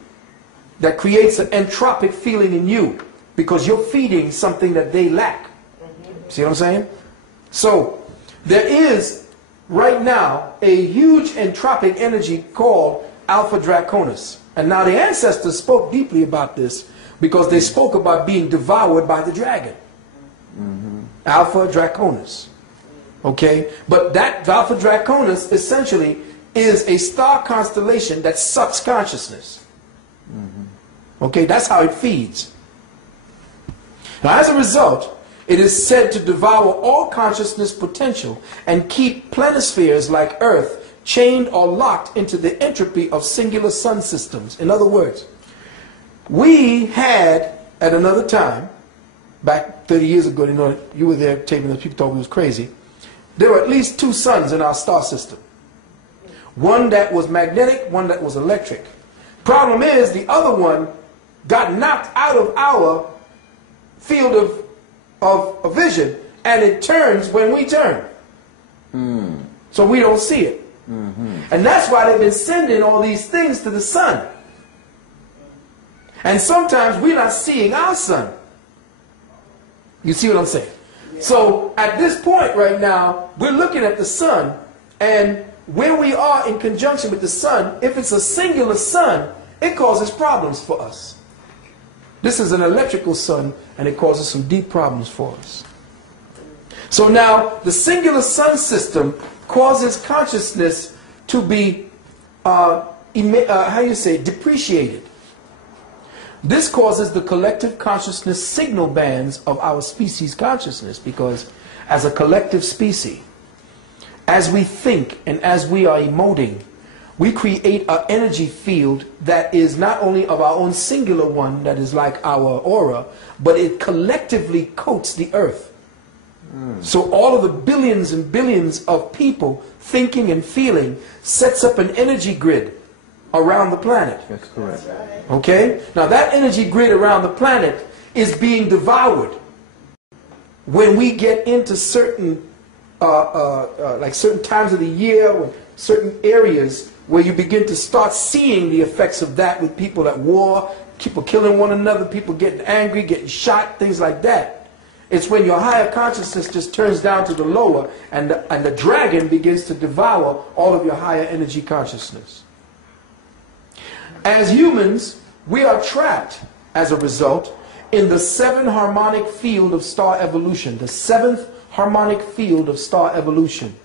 that creates an entropic feeling in you because you're feeding something that they lack. See what I'm saying? So there is right now a huge entropic energy called Alpha Draconis. And now the ancestors spoke deeply about this, because they spoke about being devoured by the dragon. Alpha Draconis. Okay? But that Alpha Draconis essentially is a star constellation that sucks consciousness. Okay? That's how it feeds. Now, as a result, it is said to devour all consciousness potential and keep planispheres like Earth chained or locked into the entropy of singular sun systems. In other words, we had, at another time, back 30 years ago, you know, you were there taping this, people thought we was crazy. There were at least two suns in our star system. One that was magnetic, one that was electric. Problem is, the other one got knocked out of our field of vision, and it turns when we turn. So we don't see it. And that's why they've been sending all these things to the sun. And sometimes we're not seeing our sun. You see what I'm saying? Yeah. So at this point right now, we're looking at the sun, and where we are in conjunction with the sun, if it's a singular sun, it causes problems for us. This is an electrical sun, and it causes some deep problems for us. So now, the singular sun system causes consciousness to be, depreciated. This causes the collective consciousness signal bands of our species consciousness, because as a collective species, as we think and as we are emoting, we create an energy field that is not only of our own singular one, that is like our aura, but it collectively coats the earth. So all of the billions and billions of people thinking and feeling sets up an energy grid around the planet. That's correct. Okay? Now that energy grid around the planet is being devoured when we get into certain like certain times of the year, or certain areas where you begin to start seeing the effects of that with people at war, people killing one another, people getting angry, getting shot, things like that. It's when your higher consciousness just turns down to the lower, and the dragon begins to devour all of your higher energy consciousness. As humans, we are trapped, as a result, in the 7 harmonic field of star evolution, the 7th harmonic field of star evolution.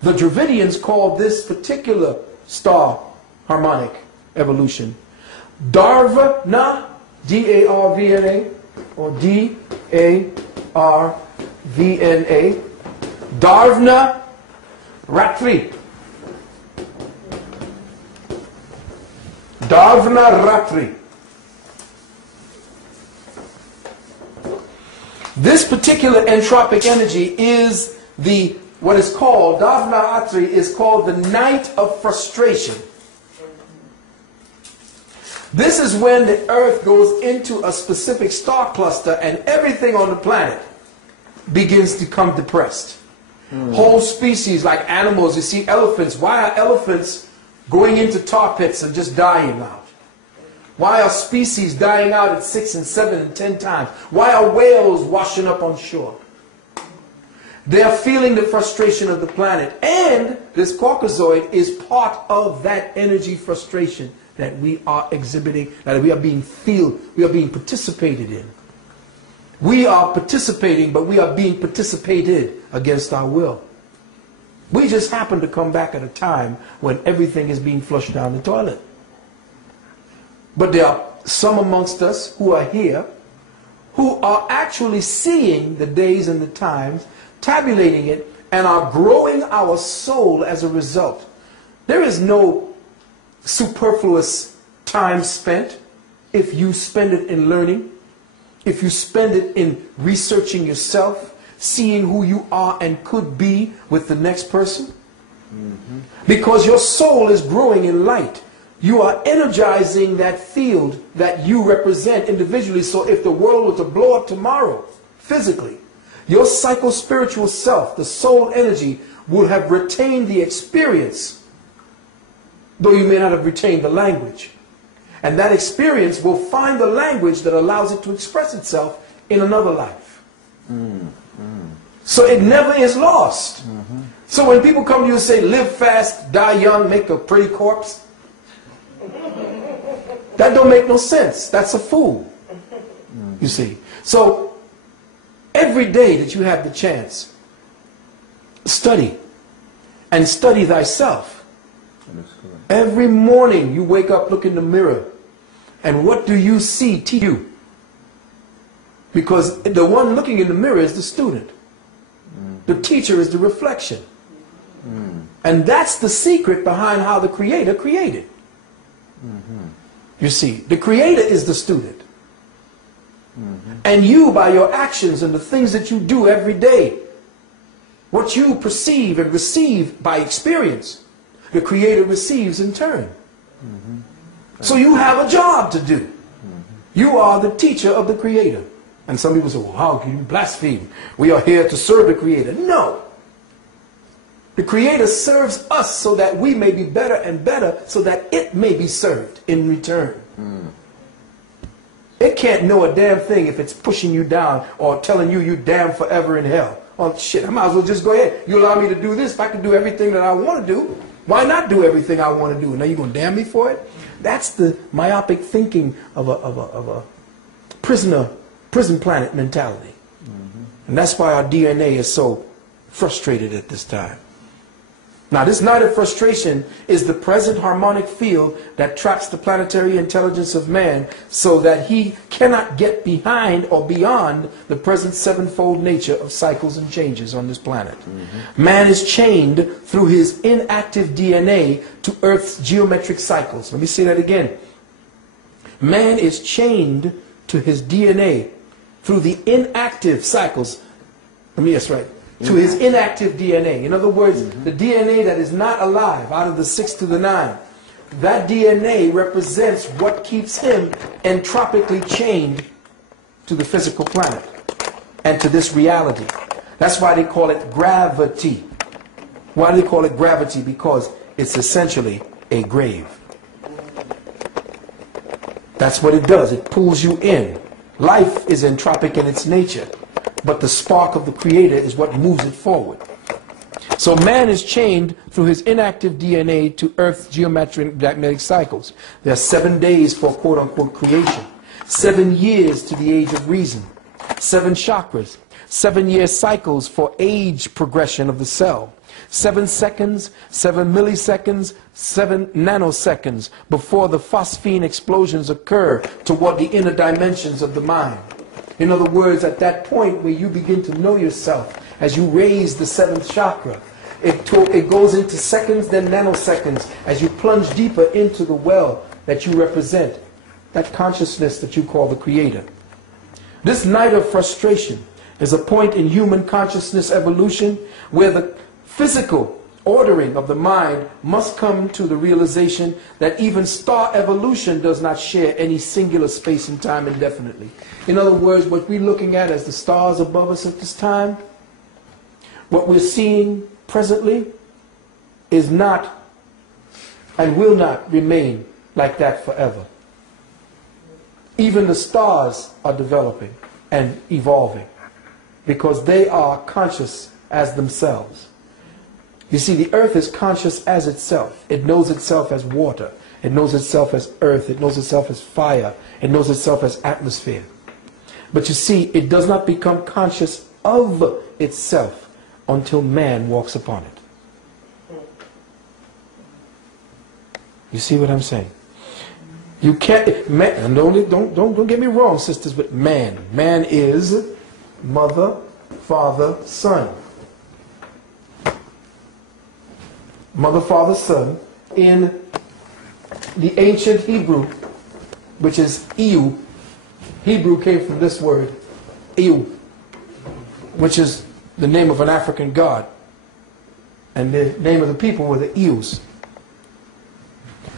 The Dravidians called this particular star harmonic evolution Darvana, D-A-R-V-N-A, or D-A-R-V-N-A, Darvana Ratri. Darvana Ratri. This particular entropic energy is what is called, Darvana Ratri is called the night of frustration. This is when the earth goes into a specific star cluster and everything on the planet begins to become depressed. Whole species like animals, you see elephants. Why are elephants going into tar pits and just dying out? Why are species dying out at 6 and 7 and 10 times? Why are whales washing up on shore? They are feeling the frustration of the planet. And this Caucasoid is part of that energy frustration that we are exhibiting, that we are being participated in. We are participating, but we are being participated against our will. We just happen to come back at a time when everything is being flushed down the toilet. But there are some amongst us who are here who are actually seeing the days and the times, tabulating it, and are growing our soul as a result. There is no superfluous time spent if you spend it in learning, if you spend it in researching yourself, seeing who you are and could be with the next person. Because your soul is growing in light. You are energizing that field that you represent individually. So if the world were to blow up tomorrow, physically, your psycho-spiritual self, the soul energy, would have retained the experience, though you may not have retained the language. And that experience will find the language that allows it to express itself in another life. So it never is lost. So when people come to you and say, live fast, die young, make a pretty corpse, that don't make no sense. That's a fool. You see. So every day that you have the chance, study. And study thyself. Every morning you wake up, look in the mirror. And what do you see to you? Because the one looking in the mirror is the student. The teacher is the reflection. And that's the secret behind how the Creator created. You see, the Creator is the student. And you, by your actions and the things that you do every day, what you perceive and receive by experience, the Creator receives in turn. So you have a job to do. You are the teacher of the Creator. And some people say, well, how can you blaspheme? We are here to serve the Creator. No. The Creator serves us so that we may be better and better, so that it may be served in return. It can't know a damn thing if it's pushing you down or telling you you damn forever in hell. Oh shit, I might as well just go ahead. You allow me to do this. If I can do everything that I want to do, why not do everything I want to do? Now you're going to damn me for it? That's the myopic thinking of a prison planet mentality. And that's why our DNA is so frustrated at this time. Now, this night of frustration is the present harmonic field that traps the planetary intelligence of man so that he cannot get behind or beyond the present sevenfold nature of cycles and changes on this planet. Man is chained through his inactive DNA to Earth's geometric cycles. Let me say that again. Man is chained to his DNA through the inactive cycles. That's right. To his inactive DNA. In other words, the DNA that is not alive, out of the 6 to the 9, that DNA represents what keeps him entropically chained to the physical planet and to this reality. That's why they call it gravity. Why do they call it gravity? Because it's essentially a grave. That's what it does. It pulls you in. Life is entropic in its nature, but the spark of the Creator is what moves it forward. So man is chained through his inactive DNA to Earth's geometric magnetic cycles. There are 7 days for quote-unquote creation, 7 years to the age of reason, 7 chakras, 7-year cycles for age progression of the cell, 7 seconds, 7 milliseconds, 7 nanoseconds before the phosphine explosions occur toward the inner dimensions of the mind. In other words, at that point where you begin to know yourself, as you raise the 7th chakra, it goes into seconds, then nanoseconds, as you plunge deeper into the well that you represent, that consciousness that you call the Creator. This night of frustration is a point in human consciousness evolution where the physical ordering of the mind must come to the realization that even star evolution does not share any singular space and time indefinitely. In other words, what we're looking at as the stars above us at this time, what we're seeing presently is not and will not remain like that forever. Even the stars are developing and evolving because they are conscious as themselves. You see, the earth is conscious as itself. It knows itself as water. It knows itself as earth. It knows itself as fire. It knows itself as atmosphere. But you see, it does not become conscious of itself until man walks upon it. You see what I'm saying? You can't, man, don't get me wrong, sisters, but man is mother, father, son. Mother, father, son. In the ancient Hebrew, which is Iu, Hebrew came from this word, Iu, which is the name of an African god. And the name of the people were the Ius.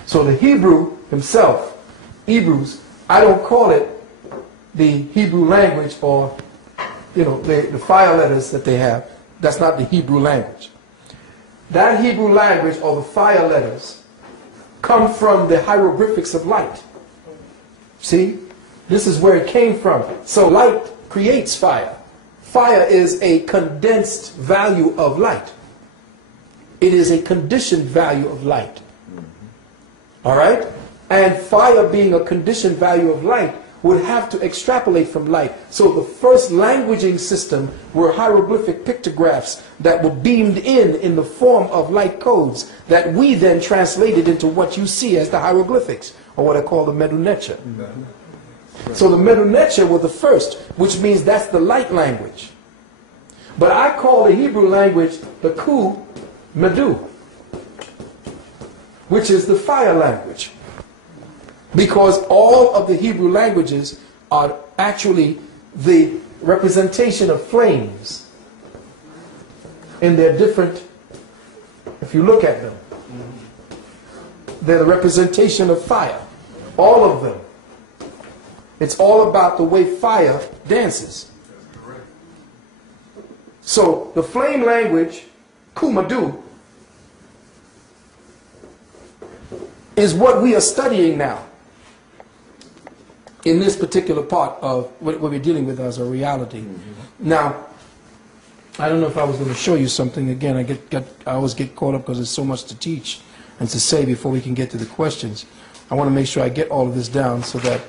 So the Hebrew himself, Hebrews, I don't call it the Hebrew language or, the fire letters that they have. That's not the Hebrew language. That Hebrew language or the fire letters come from the hieroglyphics of light. See? This is where it came from. So light creates fire. Fire is a condensed value of light. It is a conditioned value of light. All right? And fire being a conditioned value of light would have to extrapolate from light. So the first languaging system were hieroglyphic pictographs that were beamed in the form of light codes that we then translated into what you see as the hieroglyphics, or what I call the Medunecha. So the Medunecha were the first, which means that's the light language. But I call the Hebrew language the Ku Medu, which is the fire language. Because all of the Hebrew languages are actually the representation of flames in their different, if you look at them, they're the representation of fire. All of them. It's all about the way fire dances. So the flame language, Kumadu, is what we are studying now in this particular part of what we're dealing with as a reality. Now, I don't know if I was going to show you something. Again, I always get caught up because there's so much to teach and to say before we can get to the questions. I want to make sure I get all of this down so that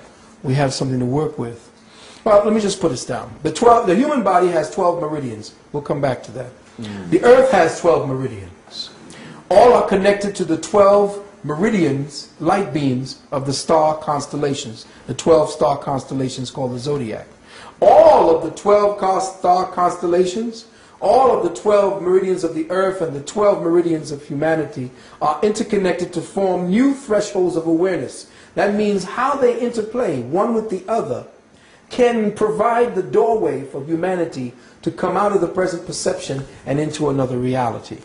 we have something to work with. Well, let me just put this down. The human body has 12 meridians. We'll come back to that. The earth has 12 meridians. All are connected to the 12 meridians, light beams of the star constellations, the 12 star constellations called the zodiac. All of the 12 star constellations, all of the 12 meridians of the earth and the 12 meridians of humanity are interconnected to form new thresholds of awareness. That means how they interplay one with the other can provide the doorway for humanity to come out of the present perception and into another reality.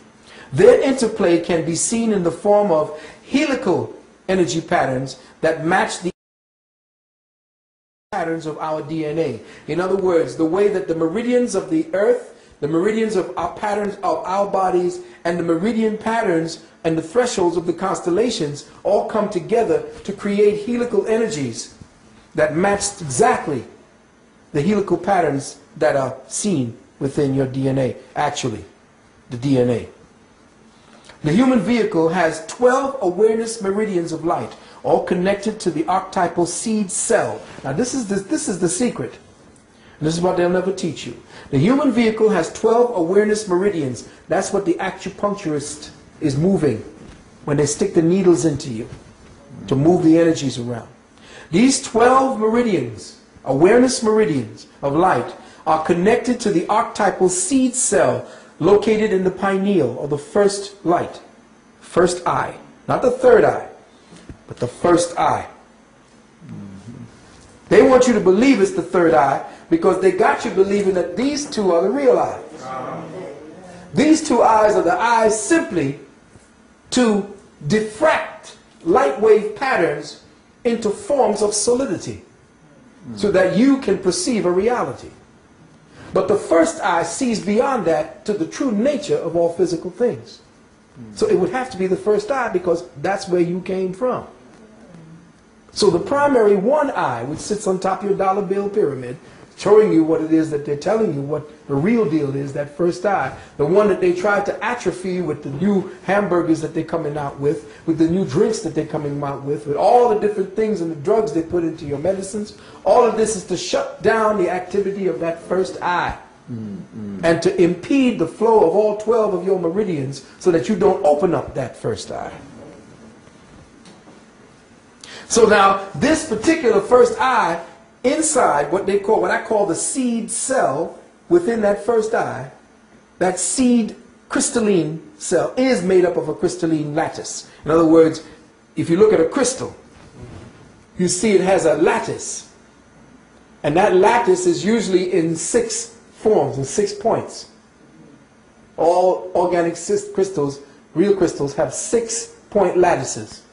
Their interplay can be seen in the form of helical energy patterns that match the patterns of our DNA. In other words, the way that the meridians of the earth the meridians of our patterns of our bodies, and the meridian patterns and the thresholds of the constellations all come together to create helical energies that match exactly the helical patterns that are seen within your DNA, actually, the DNA. The human vehicle has 12 awareness meridians of light, all connected to the archetypal seed cell. Now this is the secret. And this is what they'll never teach you. The human vehicle has 12 awareness meridians. That's what the acupuncturist is moving when they stick the needles into you to move the energies around. These 12 meridians, awareness meridians of light, are connected to the archetypal seed cell located in the pineal, or the first light, first eye. Not the third eye, but the first eye. They want you to believe it's the third eye because they got you believing that these two are the real eyes. These two eyes are the eyes simply to diffract light wave patterns into forms of solidity so that you can perceive a reality. But the first eye sees beyond that to the true nature of all physical things. So it would have to be the first eye because that's where you came from. So the primary one eye, which sits on top of your dollar bill pyramid, showing you what it is that they're telling you, what the real deal is, that first eye, the one that they tried to atrophy with the new hamburgers that they're coming out with the new drinks that they're coming out with all the different things and the drugs they put into your medicines. All of this is to shut down the activity of that first eye and to impede the flow of all 12 of your meridians so that you don't open up that first eye. So now, this particular first eye, inside what I call the seed cell within that first eye, that seed crystalline cell is made up of a crystalline lattice. In other words, if you look at a crystal, you see it has a lattice. And that lattice is usually in 6 forms, in 6 points. All organic crystals, real crystals, have 6-point lattices.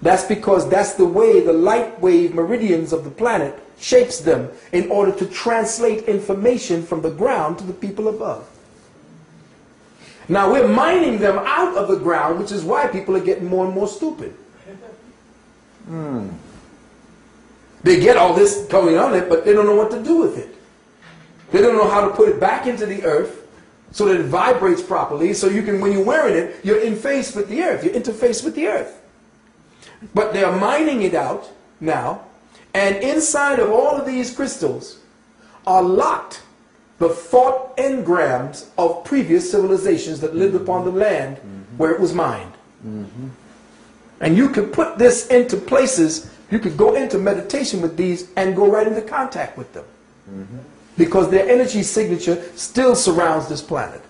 That's because that's the way the light wave meridians of the planet shapes them in order to translate information from the ground to the people above. Now we're mining them out of the ground, which is why people are getting more and more stupid. They get all this going on it, but they don't know what to do with it. They don't know how to put it back into the earth so that it vibrates properly, so you can, when you're wearing it, you're in phase with the earth, you're interfaced with the earth. But they're mining it out now, and inside of all of these crystals are locked the thought engrams of previous civilizations that lived upon the land where it was mined. And you could put this into places, you could go into meditation with these and go right into contact with them. Because their energy signature still surrounds this planet.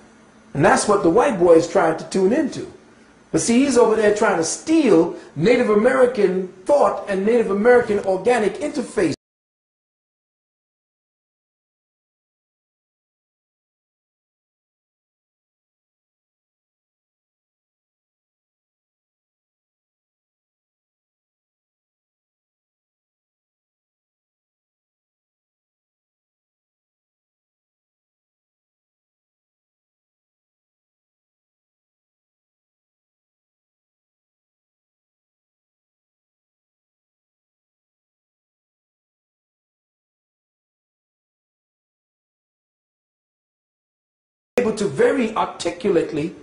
And that's what the white boy is trying to tune into. But see, he's over there trying to steal Native American thought and Native American organic interface. Able to very articulately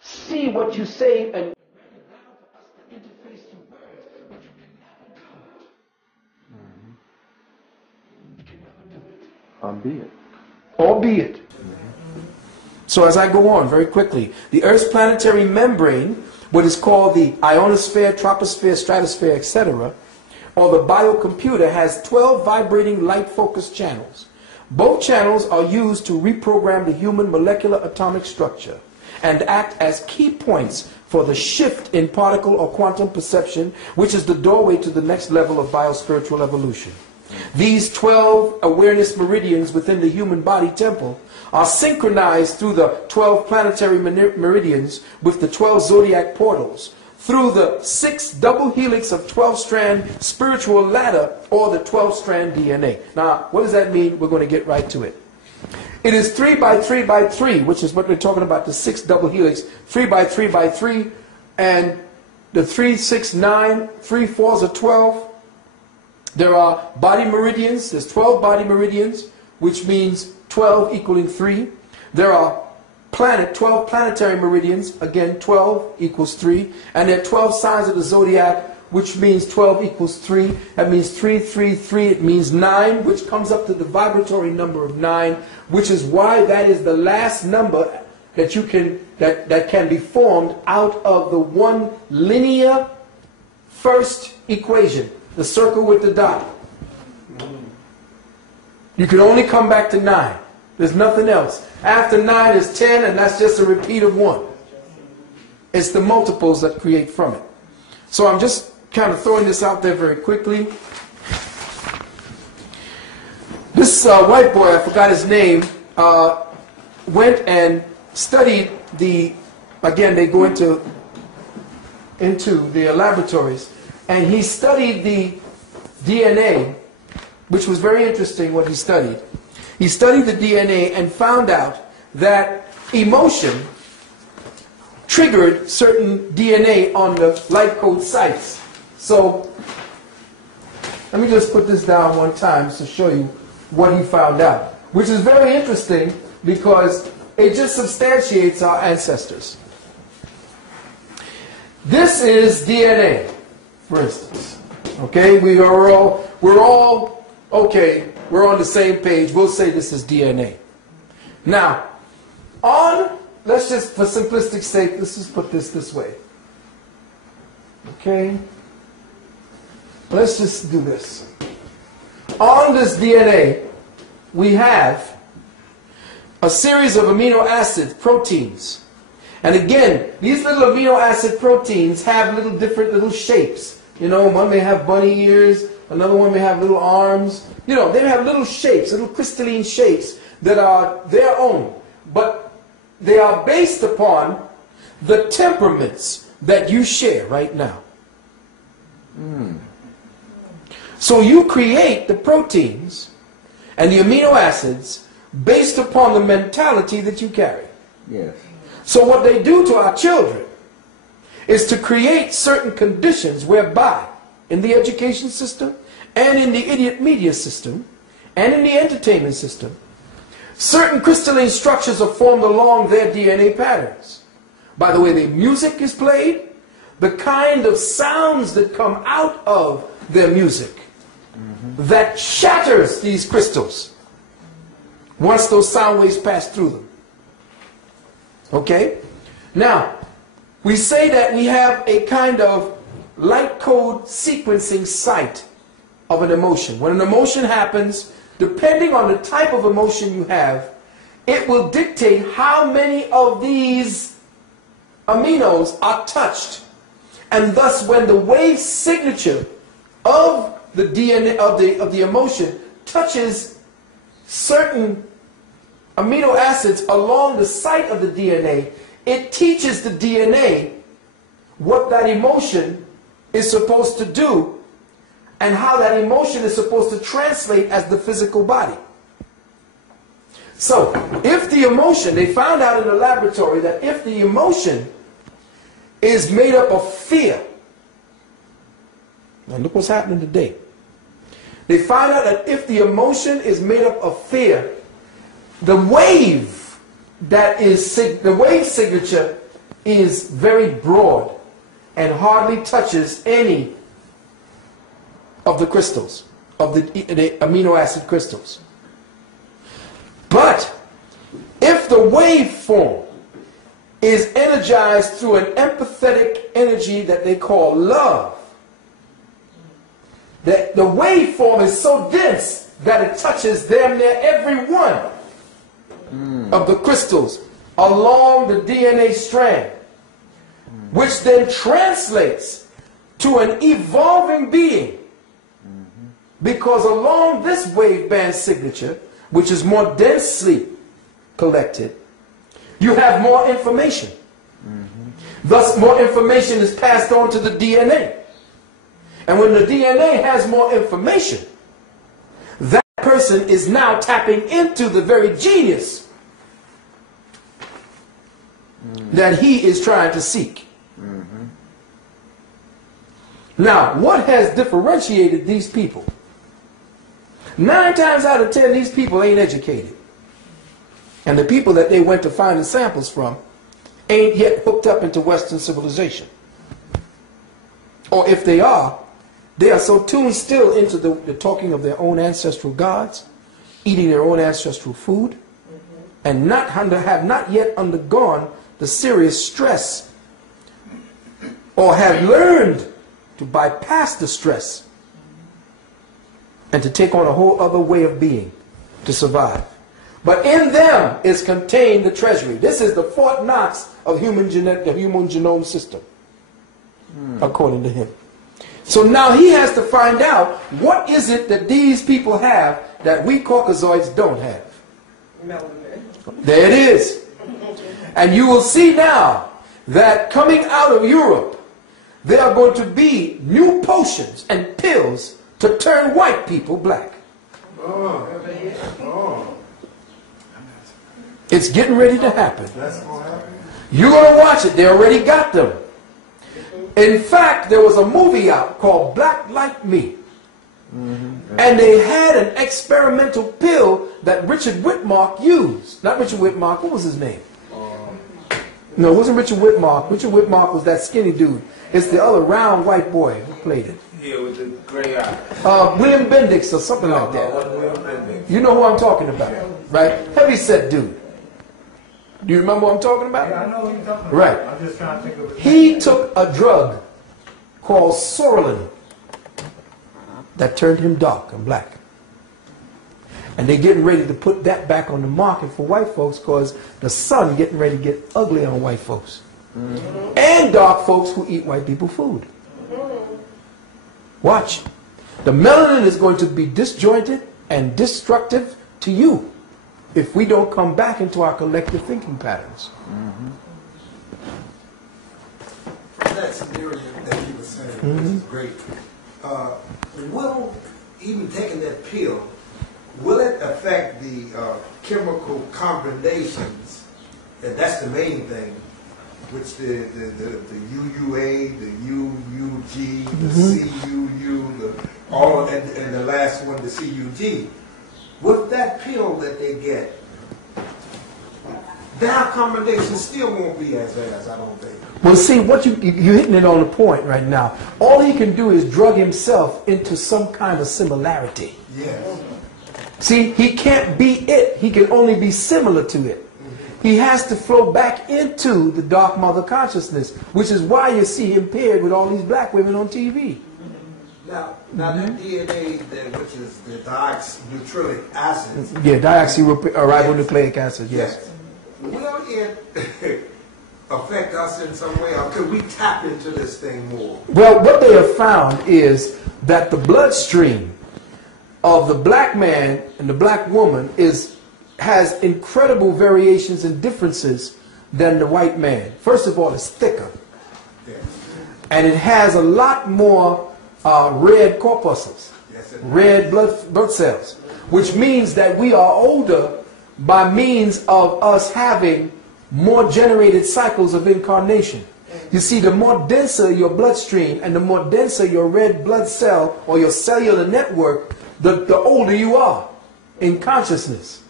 see what you say and albeit. So as I go on very quickly, the Earth's planetary membrane, what is called the ionosphere, troposphere, stratosphere, etc., or the biocomputer, has 12 vibrating light focus channels. Both channels are used to reprogram the human molecular atomic structure and act as key points for the shift in particle or quantum perception, which is the doorway to the next level of biospiritual evolution. These 12 awareness meridians within the human body temple are synchronized through the 12 planetary meridians with the 12 zodiac portals, through the 6 double helix of 12-strand spiritual ladder, or the 12-strand DNA. Now, what does that mean? We're going to get right to it. It is 3 by 3 by 3, which is what we're talking about, the 6 double helix. 3 by 3 by 3, and the 3, 6, 9, 3 fours are 12. There are body meridians. There's 12 body meridians, which means 12 equaling 3. There are 12 planetary meridians, again 12 equals 3. And there are 12 signs of the zodiac, which means 12 equals 3. That means 3, 3, 3. It means 9, which comes up to the vibratory number of 9, which is why that is the last number that you can that can be formed out of the one linear first equation, the circle with the dot. You can only come back to 9. There's nothing else. After 9 is 10, and that's just a repeat of 1. It's the multiples that create from it. So I'm just kind of throwing this out there very quickly. This white boy, I forgot his name, went and studied again, they go into the laboratories, and he studied the DNA, which was very interesting what he studied. He studied the DNA and found out that emotion triggered certain DNA on the light code sites. So, let me just put this down one time to show you what he found out, which is very interesting because it just substantiates our ancestors. This is DNA, for instance. Okay, we're all okay, we're on the same page. We'll say this is DNA. Now, let's just, for simplistic sake, let's just put this way. Okay? Let's just do this. On this DNA, we have a series of amino acid proteins. And again, these little amino acid proteins have different little shapes. You know, one may have bunny ears, another one may have little arms. You know, they have little shapes, little crystalline shapes that are their own. But they are based upon the temperaments that you share right now. So you create the proteins and the amino acids based upon the mentality that you carry. Yes. So what they do to our children is to create certain conditions whereby in the education system and in the idiot media system and in the entertainment system, certain crystalline structures are formed along their DNA patterns. By the way the music is played, the kind of sounds that come out of their music that shatters these crystals once those sound waves pass through them. Okay? Now, we say that we have a kind of light code sequencing site of an emotion. When an emotion happens, depending on the type of emotion you have, it will dictate how many of these aminos are touched. And thus, when the wave signature of the DNA of the emotion touches certain amino acids along the site of the DNA, it teaches the DNA what that emotion is supposed to do and how that emotion is supposed to translate as the physical body. So, if the emotion, they found out in the laboratory that if the emotion is made up of fear, and look what's happening today. They found out that if the emotion is made up of fear, the wave signature is very broad and hardly touches any of the crystals, of the amino acid crystals. But if the waveform is energized through an empathetic energy that they call love, that the waveform is so dense that it touches damn near every one of the crystals along the DNA strand, which then translates to an evolving being. Because along this waveband signature, which is more densely collected, you have more information. Thus, more information is passed on to the DNA. And when the DNA has more information, that person is now tapping into the very genius that he is trying to seek. Now, what has differentiated these people? 9 times out of 10, these people ain't educated. And the people that they went to find the samples from ain't yet hooked up into Western civilization. Or if they are so tuned still into the talking of their own ancestral gods, eating their own ancestral food, and have not yet undergone the serious stress, or have learned to bypass the stress and to take on a whole other way of being to survive. But in them is contained the treasury. This is the Fort Knox of the human genome system, according to him. So now he has to find out, what is it that these people have that we Caucasoids don't have? There it is. And you will see now that coming out of Europe, there are going to be new potions and pills to turn white people black. It's getting ready to happen. You're going to watch it. They already got them. In fact, there was a movie out called Black Like Me. And they had an experimental pill that Richard Whitmark used. Not Richard Whitmark. What was his name? No, it wasn't Richard Whitmark. Richard Whitmark was that skinny dude. It's the other round white boy who played it. Yeah, with the gray eye. William Bendix or something like that. You know who I'm talking about, right? Heavyset dude. Do you remember what I'm talking about? Yeah, I know what you're talking about. Right. I'm just trying to think of it. He took a drug called Sorolin that turned him dark and black. And they're getting ready to put that back on the market for white folks because the sun getting ready to get ugly on white folks. And dark folks who eat white people food. Watch. The melanin is going to be disjointed and destructive to you if we don't come back into our collective thinking patterns. From that scenario that you were saying, which is great, will even taking that pill, will it affect the chemical combinations? And that's the main thing, which the UUA, the UUG, the CUU, all, and the last one, the CUG. With that pill that they get, their combination still won't be as vast, I don't think. Well, see, what you're hitting it on the point right now. All he can do is drug himself into some kind of similarity. Yes. See, he can't be it. He can only be similar to it. He has to flow back into the dark mother consciousness, which is why you see him paired with all these black women on TV. Now that DNA, which is the deoxynucleic acid. Yeah, deoxyribonucleic acid, yes. Will it affect us in some way, or could we tap into this thing more? Well, what they have found is that the bloodstream of the black man and the black woman has incredible variations and differences than the white man. First of all, it's thicker. Yes. And it has a lot more red corpuscles, red blood cells, which means that we are older by means of us having more generated cycles of incarnation. You see, the more denser your bloodstream and the more denser your red blood cell or your cellular network, the older you are in consciousness.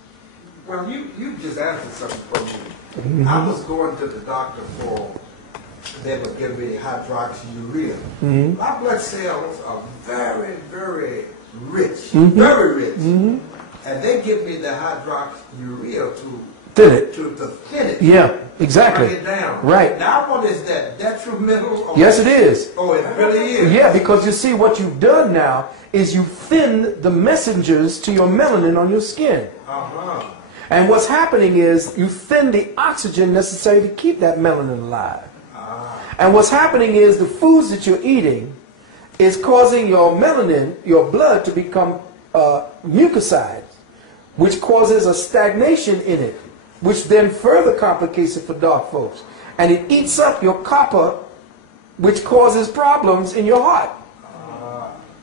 Well, you just answered something for me. I was going to the doctor they were giving me hydroxyurea. My blood cells are very, very rich, very rich. And they give me the hydroxyurea to thin it. Yeah, exactly. Bring it down. Right. Now, what is that? Detrimental? Yes, it is. Oh, it really is? Yeah, because you see, what you've done now is you thin the messengers to your melanin on your skin. And what's happening is you thin the oxygen necessary to keep that melanin alive. And what's happening is the foods that you're eating is causing your melanin, your blood, to become mucosized, which causes a stagnation in it, which then further complicates it for dark folks. And it eats up your copper, which causes problems in your heart.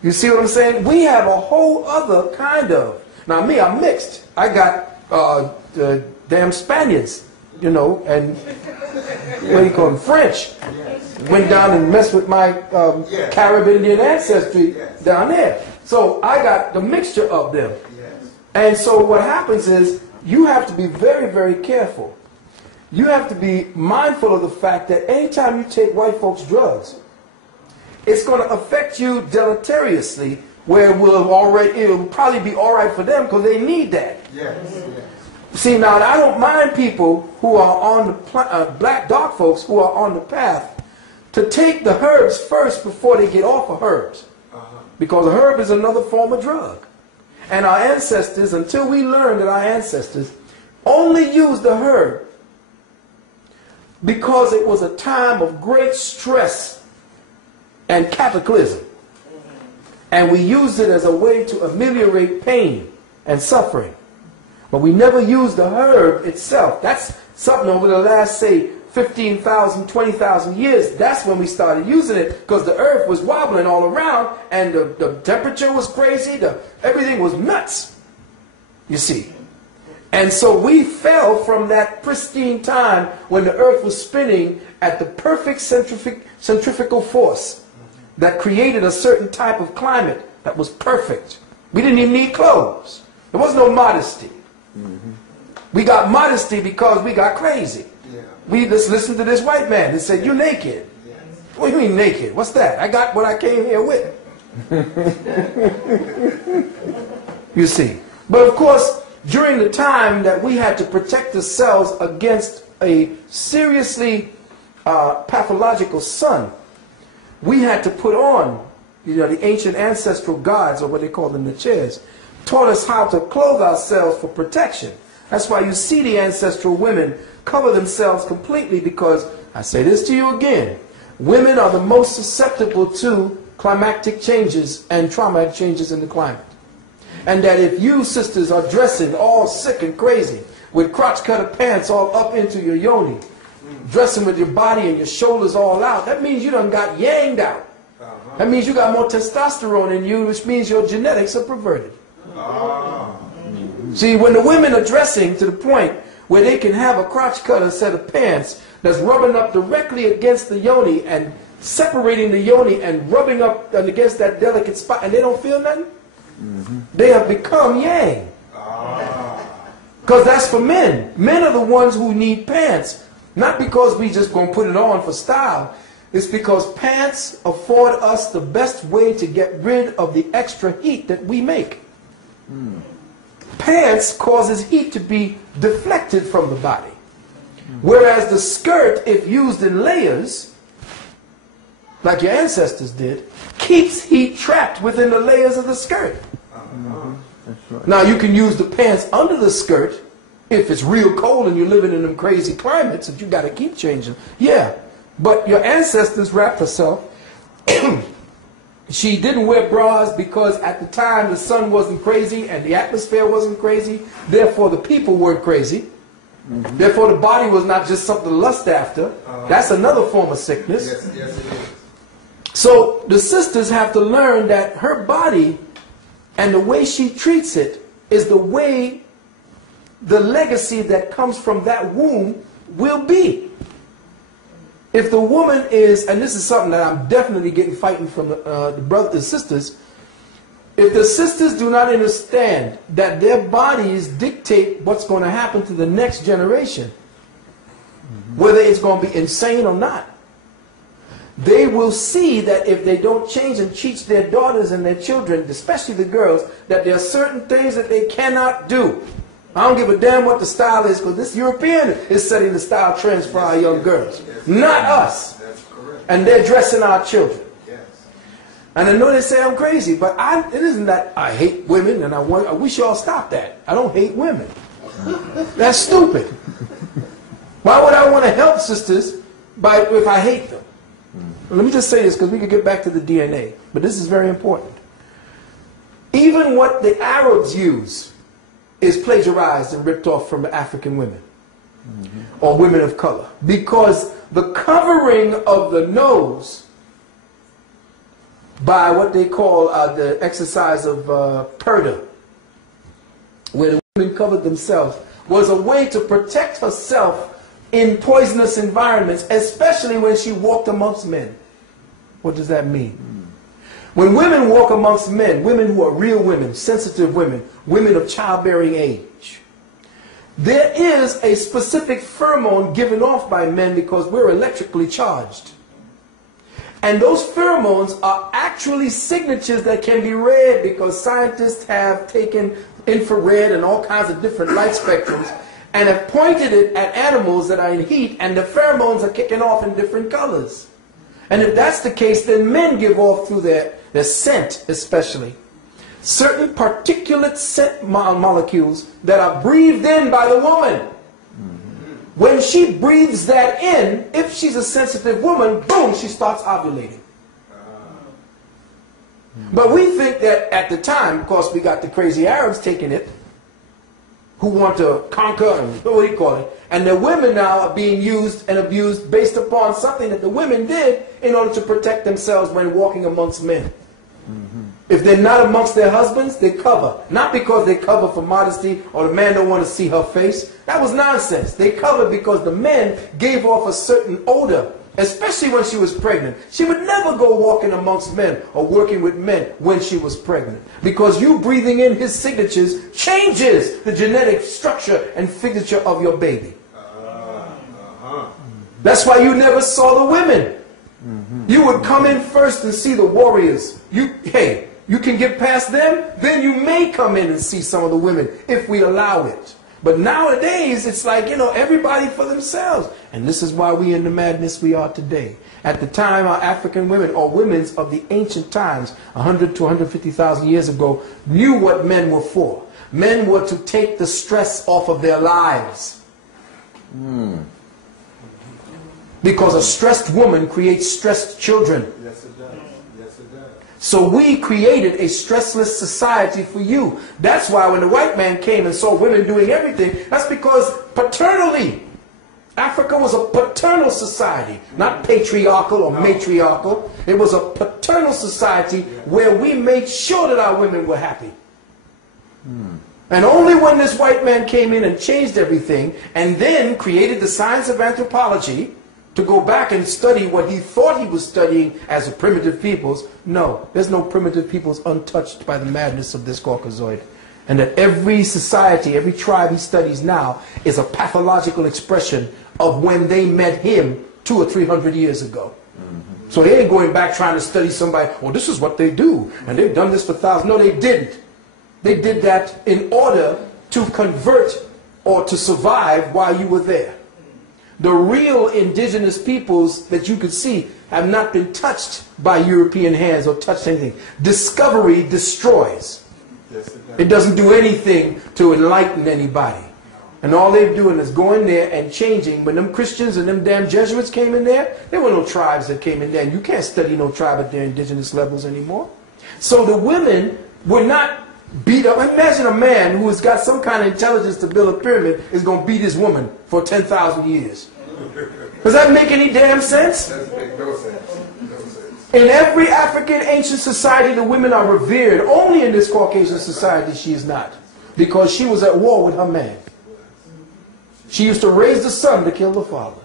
You see what I'm saying? We have a whole other kind of... Now me, I'm mixed. I got the damn Spaniards, you know, and what do you call them, French. Went down and messed with my Caribbean ancestry down there. So I got the mixture of them. And so what happens is you have to be very, very careful. You have to be mindful of the fact that anytime you take white folks' drugs, it's going to affect you deleteriously, where it'll probably be all right for them because they need that. See, now I don't mind people who are on the black dark folks who are on the path to take the herbs first before they get off of herbs, because a herb is another form of drug. And our ancestors, until we learn that our ancestors only used the herb because it was a time of great stress and cataclysm. And we used it as a way to ameliorate pain and suffering. But we never used the herb itself. That's something over the last, say, 15,000, 20,000 years. That's when we started using it, because the earth was wobbling all around and the temperature was crazy. Everything was nuts, you see. And so we fell from that pristine time when the earth was spinning at the perfect centrifugal force that created a certain type of climate that was perfect. We didn't even need clothes. There was no modesty. We got modesty because we got crazy. We just listened to this white man that said, "You naked." What do you mean naked? What's that? I got what I came here with. You see. But of course, during the time that we had to protect ourselves against a seriously pathological sun, we had to put on, you know, the ancient ancestral gods, or what they call the Natchez, taught us how to clothe ourselves for protection. That's why you see the ancestral women cover themselves completely, because, I say this to you again, women are the most susceptible to climatic changes and traumatic changes in the climate. And that if you sisters are dressing all sick and crazy with crotch cutter pants all up into your yoni, dressing with your body and your shoulders all out, that means you done got yanged out. That means you got more testosterone in you, which means your genetics are perverted. See, when the women are dressing to the point where they can have a crotch cutter set of pants that's rubbing up directly against the yoni and separating the yoni and rubbing up against that delicate spot, and they don't feel nothing, they have become yang. Because that's for men. Men are the ones who need pants. Not because we just going to put it on for style. It's because pants afford us the best way to get rid of the extra heat that we make. Pants causes heat to be deflected from the body. Whereas the skirt, if used in layers, like your ancestors did, keeps heat trapped within the layers of the skirt. That's right. Now you can use the pants under the skirt if it's real cold and you're living in them crazy climates that you got to keep changing. Yeah, but your ancestors wrapped herself. She didn't wear bras because at the time the sun wasn't crazy and the atmosphere wasn't crazy. Therefore the people weren't crazy. Therefore the body was not just something to lust after. That's another form of sickness. Yes, yes, it is. So the sisters have to learn that her body and the way she treats it is the way the legacy that comes from that womb will be. If the woman is, and this is something that I'm definitely getting fighting from the brothers and sisters, if the sisters do not understand that their bodies dictate what's going to happen to the next generation, whether it's going to be insane or not, they will see that if they don't change and teach their daughters and their children, especially the girls, that there are certain things that they cannot do. I don't give a damn what the style is, because this European is setting the style trends for our young girls. Not us. That's correct. And they're dressing our children. Yes. And I know they say I'm crazy, but it isn't that I hate women, and I wish y'all stop that. I don't hate women. That's stupid. Why would I want to help sisters if I hate them? Let me just say this, because we could get back to the DNA, but this is very important. Even what the Arabs use is plagiarized and ripped off from African women or women of color, because the covering of the nose by what they call the exercise of purdah where the women covered themselves, was a way to protect herself in poisonous environments, especially when she walked amongst men. What does that mean? When women walk amongst men, women who are real women, sensitive women, women of childbearing age, there is a specific pheromone given off by men because we're electrically charged. And those pheromones are actually signatures that can be read because scientists have taken infrared and all kinds of different light spectrums and have pointed it at animals that are in heat, and the pheromones are kicking off in different colors. And if that's the case, then men give off through their scent especially certain particulate scent molecules that are breathed in by the woman. When she breathes that in, if she's a sensitive woman, boom, she starts ovulating. But we think that at the time, of course, we got the crazy Arabs taking it, who want to conquer, and what do you call it? And the women now are being used and abused based upon something that the women did in order to protect themselves when walking amongst men. If they're not amongst their husbands, they cover. Not because they cover for modesty or the man don't want to see her face. That was nonsense. They covered because the men gave off a certain odor, especially when she was pregnant. She would never go walking amongst men or working with men when she was pregnant. Because you breathing in his signatures changes the genetic structure and signature of your baby. That's why you never saw the women. You would come in first and see the warriors. Hey, you can get past them, then you may come in and see some of the women if we allow it. But nowadays, it's like, you know, everybody for themselves. And this is why we're in the madness we are today. At the time, our African women, or women of the ancient times, 100 to 150,000 years ago, knew what men were for. Men were to take the stress off of their lives. Because a stressed woman creates stressed children. Yes, it does. Yes, it does. So we created a stressless society for you. That's why when the white man came and saw women doing everything, that's because paternally, Africa was a paternal society, not patriarchal or matriarchal. It was a paternal society where we made sure that our women were happy. And only when this white man came in and changed everything and then created the science of anthropology to go back and study what he thought he was studying as a primitive peoples. No, there's no primitive peoples untouched by the madness of this Caucasoid. And that every society, every tribe he studies now is a pathological expression of when they met him 200 or 300 years ago. So he ain't going back trying to study somebody, oh, this is what they do, and they've done this for thousands. No, they didn't. They did that in order to convert or to survive while you were there. The real indigenous peoples that you could see have not been touched by European hands or touched anything. Discovery destroys. Yes, it does. It doesn't do anything to enlighten anybody. And all they're doing is going there and changing. When them Christians and them damn Jesuits came in there were no tribes that came in there. And you can't study no tribe at their indigenous levels anymore. So the women were not beat up. Imagine a man who has got some kind of intelligence to build a pyramid is going to beat his woman for 10,000 years. Does that make any damn sense? That makes no sense. No sense. In every African ancient society, the women are revered. Only in this Caucasian society, she is not. Because she was at war with her man. She used to raise the son to kill the father.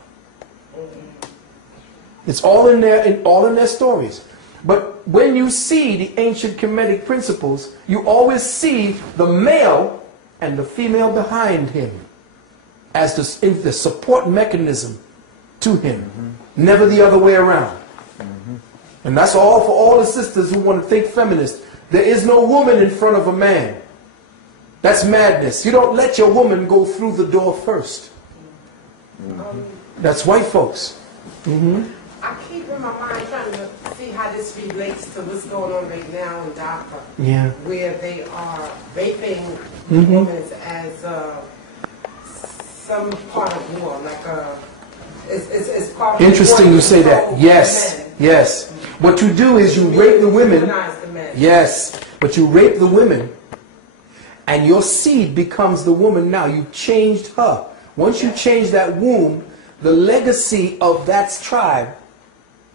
It's all in their stories. But when you see the ancient Kemetic principles, you always see the male and the female behind him as the support mechanism to him. Never the other way around. And that's all for all the sisters who want to think feminist. There is no woman in front of a man. That's madness. You don't let your woman go through the door first. That's white folks. I keep in my mind trying to see how this relates to what's going on right now in Dhaka. Yeah. Where they are vaping women as some part of war, like it's part of Interesting war you say that. control Yes, men. yes. What you do is you rape the women. Demonize the men. Yes, but you rape the women, and your seed becomes the woman now. You changed her. Once you change that womb, the legacy of that tribe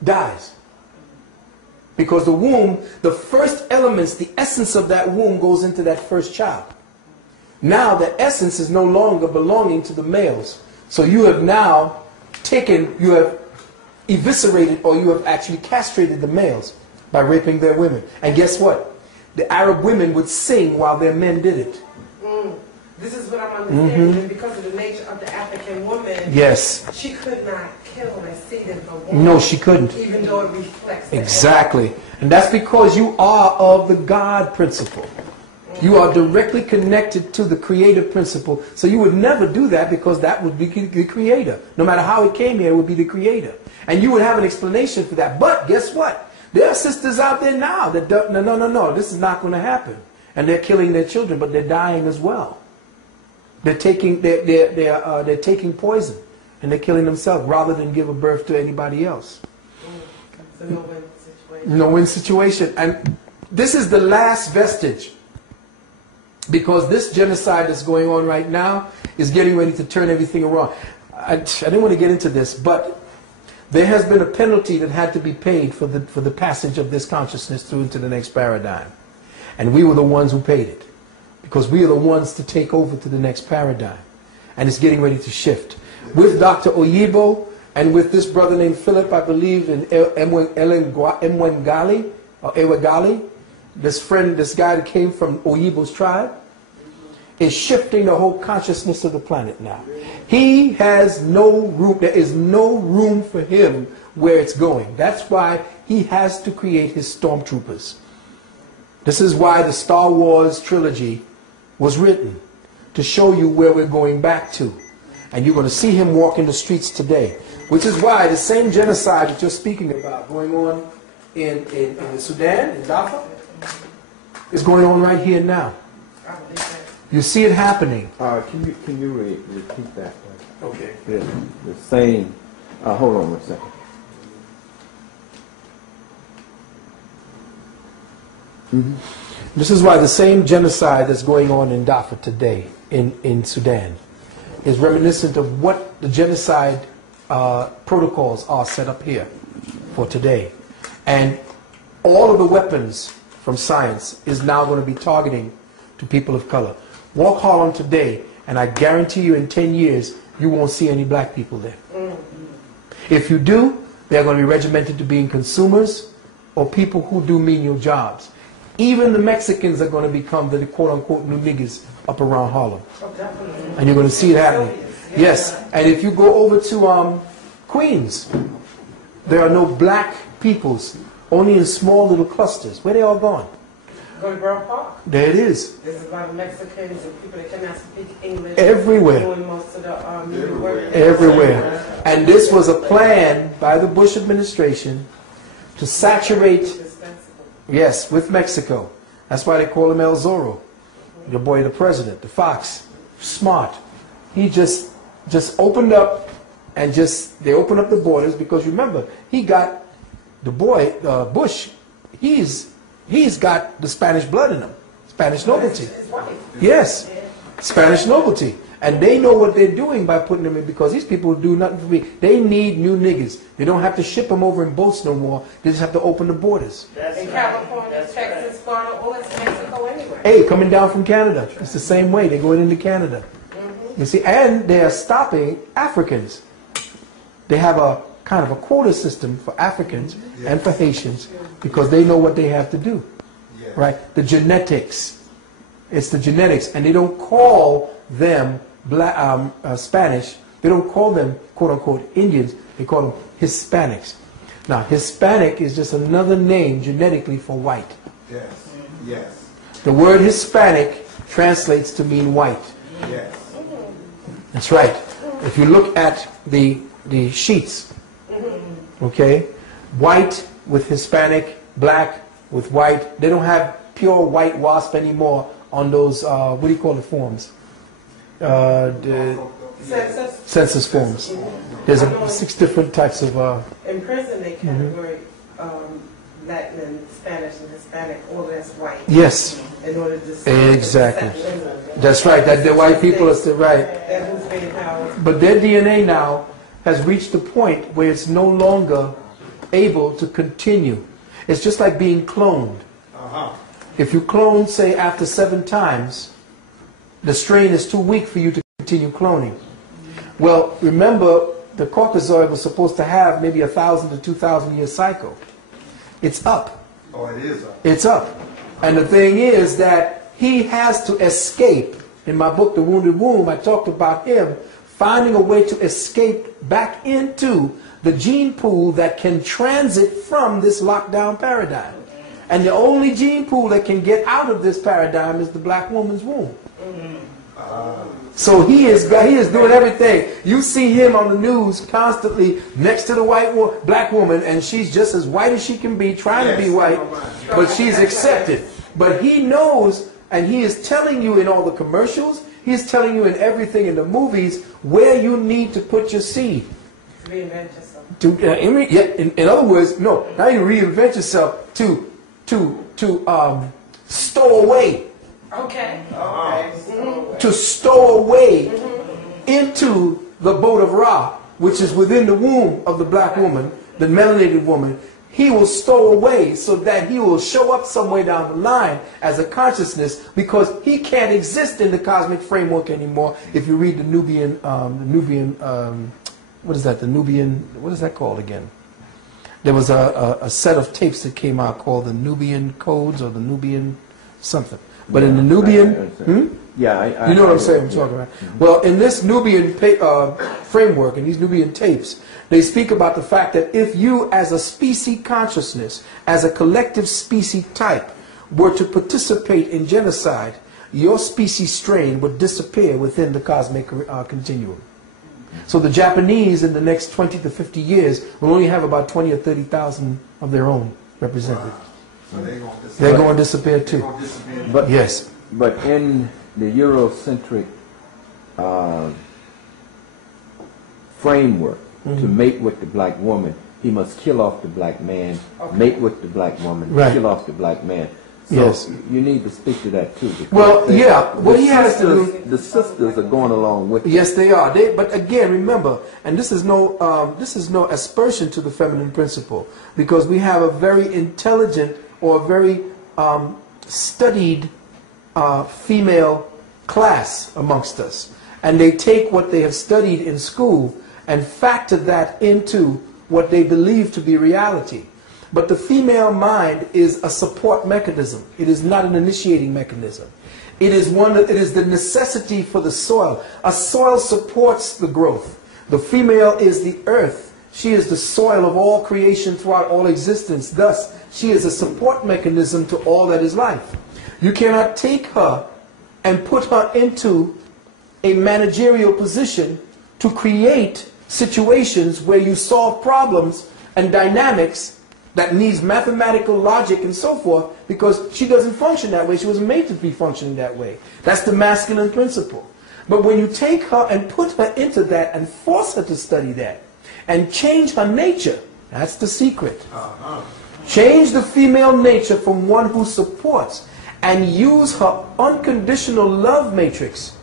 dies. Because the womb, the first elements, the essence of that womb goes into that first child. Now the essence is no longer belonging to the males. So you have now you have eviscerated, or you have actually castrated the males by raping their women. And guess what? The Arab women would sing while their men did it. This is what I'm understanding. Because of the nature of the African woman, yes, she could not kill and see them for one. No, she couldn't. Even though it reflects. Exactly. And that's because you are of the God principle. You are directly connected to the creative principle. So you would never do that, because that would be the creator. No matter how it came here, it would be the creator. And you would have an explanation for that. But guess what? There are sisters out there now that don't, no, this is not going to happen. And they're killing their children, but they're dying as well. They're taking poison, and they're killing themselves rather than give a birth to anybody else. It's a no-win situation. No-win situation. And this is the last vestige, because this genocide that's going on right now is getting ready to turn everything around. I didn't want to get into this, but there has been a penalty that had to be paid for the passage of this consciousness through into the next paradigm. And we were the ones who paid it, because we are the ones to take over to the next paradigm. And it's getting ready to shift. With Dr. Oyibo and with this brother named Philip, I believe, in Emwengali, or Ewegali, this guy that came from Oyibo's tribe, is shifting the whole consciousness of the planet now. He has no room, there is no room for him where it's going. That's why he has to create his stormtroopers. This is why the Star Wars trilogy was written, to show you where we're going back to. And you're going to see him walk in the streets today. Which is why the same genocide that you're speaking about going on in Sudan, in Darfur, is going on right here now. You see it happening. Can you repeat that? Okay. The same. Hold on 1 second. This is why the same genocide that's going on in Darfur today, in Sudan, is reminiscent of what the genocide protocols are set up here for today. And all of the weapons from science is now going to be targeting to people of color. Walk Harlem today, and I guarantee you in 10 years, you won't see any black people there. If you do, they're going to be regimented to being consumers or people who do menial jobs. Even the Mexicans are going to become the quote-unquote new niggas up around Harlem. And you're going to see it happening. Yes, and if you go over to Queens, there are no black peoples, only in small little clusters. Where they all gone? Go to Borough Park. There it is. There's a lot of Mexicans and people that cannot speak English. Everywhere. Doing most of the work. Everywhere. And this was a plan by the Bush administration to saturate, yes, with Mexico. That's why they call him El Zorro. Your boy, the president, the fox. Smart. He just opened up, and they opened up the borders, because remember, he got the boy, Bush, he's got the Spanish blood in him. Spanish nobility. Yes. Spanish nobility. And they know what they're doing by putting them in, because these people do nothing for me. They need new niggas. They don't have to ship them over in boats no more. They just have to open the borders. In California, Texas, Florida, all it's Mexico anyway. Hey, coming down from Canada. It's the same way. They're going into Canada. You see, and they are stopping Africans. They have a kind of a quota system for Africans and for Haitians, because they know what they have to do. Right? The genetics. It's the genetics. And they don't call them Spanish. They don't call them, quote-unquote, Indians. They call them Hispanics. Now, Hispanic is just another name genetically for white. Yes. Yes. The word Hispanic translates to mean white. Yes. That's right. If you look at the sheets, okay, white with Hispanic, black with white. They don't have pure white wasp anymore on those, what do you call the forms? The census forms. There's 6 different types of... In prison, they categorize Latin and Spanish and Hispanic, all that's white. Yes. In order to... Exactly. That's right. That the white people are still right. But their DNA now has reached a point where it's no longer able to continue. It's just like being cloned. If you clone, say, after 7 times, The strain is too weak for you to continue cloning. Well, remember, the Caucasoid was supposed to have maybe 1,000 to 2,000 year cycle. It's up. Oh, it is up. It's up. And the thing is that he has to escape. In my book, The Wounded Womb, I talked about him finding a way to escape back into the gene pool that can transit from this lockdown paradigm. And the only gene pool that can get out of this paradigm is the black woman's womb. So he is doing everything. You see him on the news constantly next to the black woman, and she's just as white as she can be, trying to be white, but she's accepted. But he knows, and he is telling you in all the commercials, he's telling you in everything in the movies where you need to put your seed. Reinvent yourself. In other words, no, now you reinvent yourself to stow away. Okay. To stow away into the boat of Ra, which is within the womb of the black woman, the melanated woman. He will stow away so that he will show up somewhere down the line as a consciousness, because he can't exist in the cosmic framework anymore. If you read the Nubian, what is that? The Nubian, what is that called again? There was a set of tapes that came out called the Nubian Codes or the Nubian something. But in the Nubian, you know what I'm saying? I'm talking about. Well, in this Nubian framework, in these Nubian tapes, they speak about the fact that if you, as a species consciousness, as a collective species type, were to participate in genocide, your species strain would disappear within the cosmic continuum. So the Japanese, in the next 20 to 50 years, will only have about 20 or 30,000 of their own represented. So they're going to disappear too. But yes. But in the Eurocentric framework, to mate with the black woman, he must kill off the black man, mate with the black woman, kill off the black man. So you need to speak to that too. Well, yeah. What he has to do. The sisters are going along with it. Yes, they are. But again, remember, and this is no aspersion to the feminine principle, because we have a very intelligent or very studied female class amongst us, and they take what they have studied in school and factor that into what they believe to be reality. But the female mind is a support mechanism. It is not an initiating mechanism. It is the necessity for the soil. A soil supports the growth. The female is the earth. She is the soil of all creation throughout all existence. Thus, she is a support mechanism to all that is life. You cannot take her and put her into a managerial position to create situations where you solve problems and dynamics that needs mathematical logic and so forth, because she doesn't function that way. She wasn't made to be functioning that way. That's the masculine principle. But when you take her and put her into that and force her to study that and change her nature, that's the secret. Change the female nature from one who supports and use her unconditional love matrix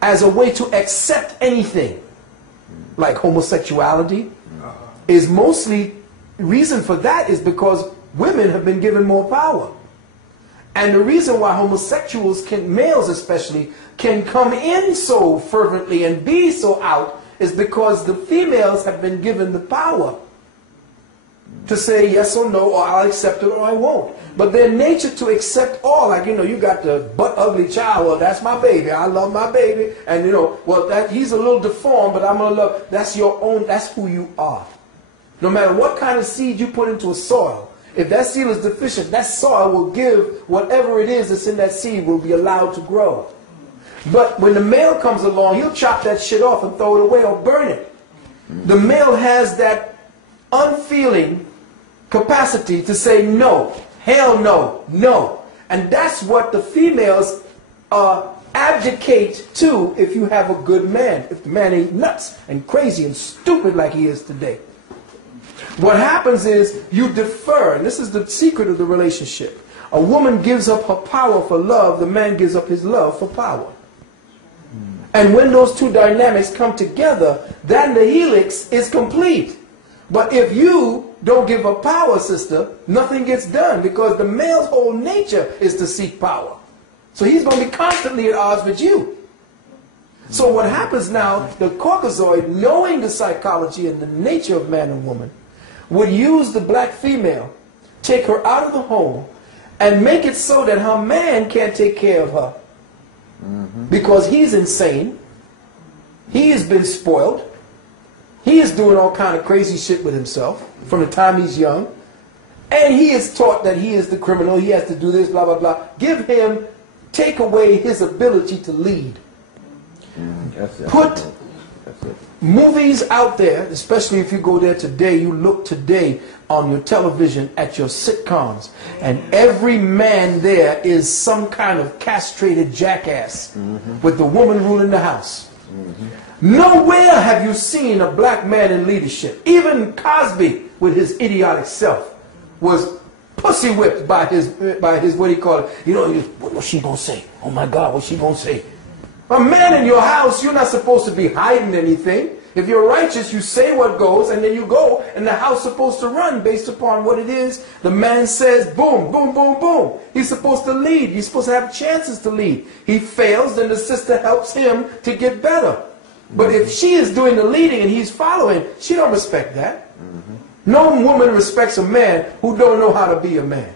as a way to accept anything, like homosexuality, is mostly, reason for that is because women have been given more power. And the reason why homosexuals, males especially, can come in so fervently and be so out is because the females have been given the power to say yes or no, or I'll accept it or I won't. But their nature to accept all, like, you got the butt ugly child, well, that's my baby, I love my baby, and well, he's a little deformed, but I'm going to love, that's your own, that's who you are. No matter what kind of seed you put into a soil, if that seed is deficient, that soil will give whatever it is that's in that seed will be allowed to grow. But when the male comes along, he'll chop that shit off and throw it away or burn it. The male has that unfeeling capacity to say no, hell no, no. And that's what the females abdicate to if you have a good man, if the man ain't nuts and crazy and stupid like he is today. What happens is you defer, and this is the secret of the relationship. A woman gives up her power for love, the man gives up his love for power. And when those two dynamics come together, then the helix is complete. But if you don't give up power, sister, nothing gets done, because the male's whole nature is to seek power. So he's going to be constantly at odds with you. So what happens now, the Caucasoid, knowing the psychology and the nature of man and woman, would use the black female, take her out of the home, and make it so that her man can't take care of her. Because he's insane. He has been spoiled. He is doing all kind of crazy shit with himself from the time he's young. And he is taught that he is the criminal. He has to do this, blah, blah, blah. Give him, take away his ability to lead. Put movies out there, especially if you go there today, you look today on your television at your sitcoms, and every man there is some kind of castrated jackass with the woman ruling the house. Nowhere have you seen a black man in leadership. Even Cosby, with his idiotic self, was pussy whipped by his what do you call it? You know, what's she gonna say? Oh my God, what's she gonna say? A man in your house, you're not supposed to be hiding anything. If you're righteous, you say what goes, and then you go, and the house is supposed to run based upon what it is. The man says, boom, boom, boom, boom. He's supposed to lead. He's supposed to have chances to lead. He fails, then the sister helps him to get better. But if she is doing the leading and he's following, she don't respect that. No woman respects a man who don't know how to be a man.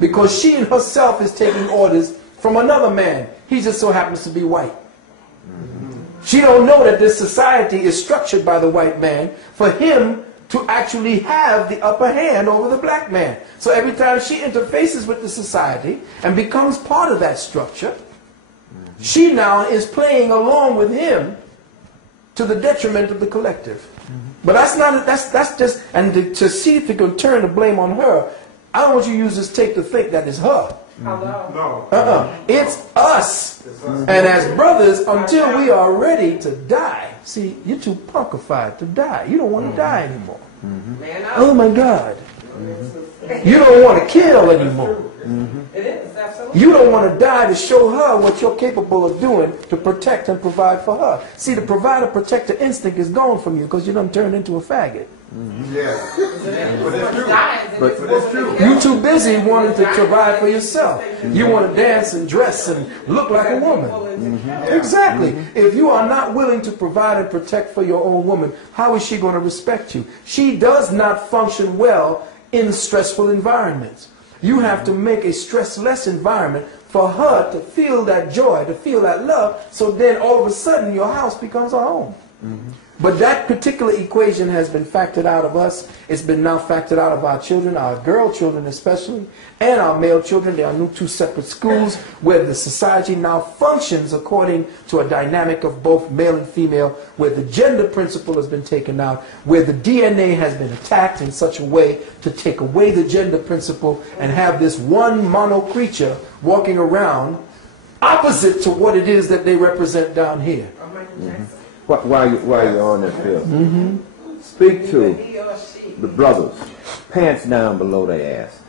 Because she in herself is taking orders from another man. He just so happens to be white. She don't know that this society is structured by the white man for him to actually have the upper hand over the black man. So every time she interfaces with the society and becomes part of that structure, she now is playing along with him to the detriment of the collective. But that's not, that's just, and to see if you can turn the blame on her, I don't want you to use this tape to think that it's her. No. It's us. And as brothers, until we are ready to die. See, you're too punkified to die. You don't want to die anymore. Oh my God. You don't want to kill anymore. It is, absolutely. You don't want to die to show her what you're capable of doing to protect and provide for her. See, the provider-protector instinct is gone from you because you done turned into a faggot. Yeah. But it's true. But it's true. You're too busy wanting to provide for yourself. You want to dance and dress and look like a woman. Exactly. If you are not willing to provide and protect for your own woman, how is she going to respect you? She does not function well in stressful environments. You have to make a stress-less environment for her to feel that joy, to feel that love, so then all of a sudden your house becomes a home. But that particular equation has been factored out of us. It's been now factored out of our children, our girl children especially, and our male children. There are new two separate schools where the society now functions according to a dynamic of both male and female, where the gender principle has been taken out, where the DNA has been attacked in such a way to take away the gender principle and have this one mono creature walking around opposite to what it is that they represent down here. While you're on that, Phil, speak to the brothers. Pants down below their ass,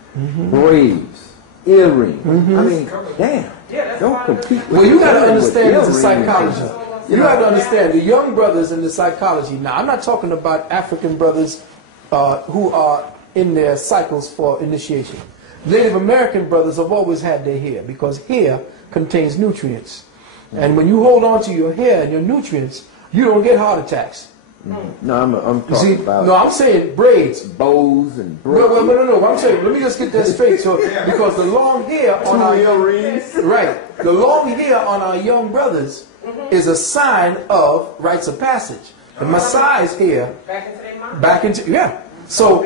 braids, earrings. I mean, damn, don't compete. Well, you got to understand the psychology. You got to understand the young brothers in the psychology. Now, I'm not talking about African brothers who are in their cycles for initiation. Native American brothers have always had their hair because hair contains nutrients. And when you hold on to your hair and your nutrients, you don't get heart attacks. No, I'm talking about. No, I'm saying braids, bows and braids. No. I'm saying, let me just get that straight. So, because the long hair on our young, right, the long hair on our young brothers is a sign of rites of passage. The Maasai's hair, back into yeah. So,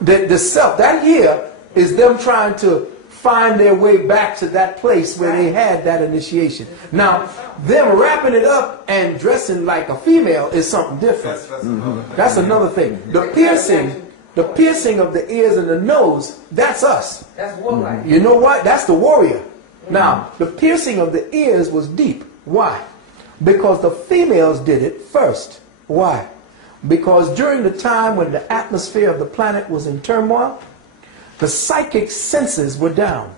the self, that hair is them trying to find their way back to that place where they had that initiation. Now, them wrapping it up and dressing like a female is something different. That's another thing. The piercing of the ears and the nose, that's us. That's warlike. You know what? That's the warrior. Now, the piercing of the ears was deep. Why? Because the females did it first. Why? Because during the time when the atmosphere of the planet was in turmoil, the psychic senses were down.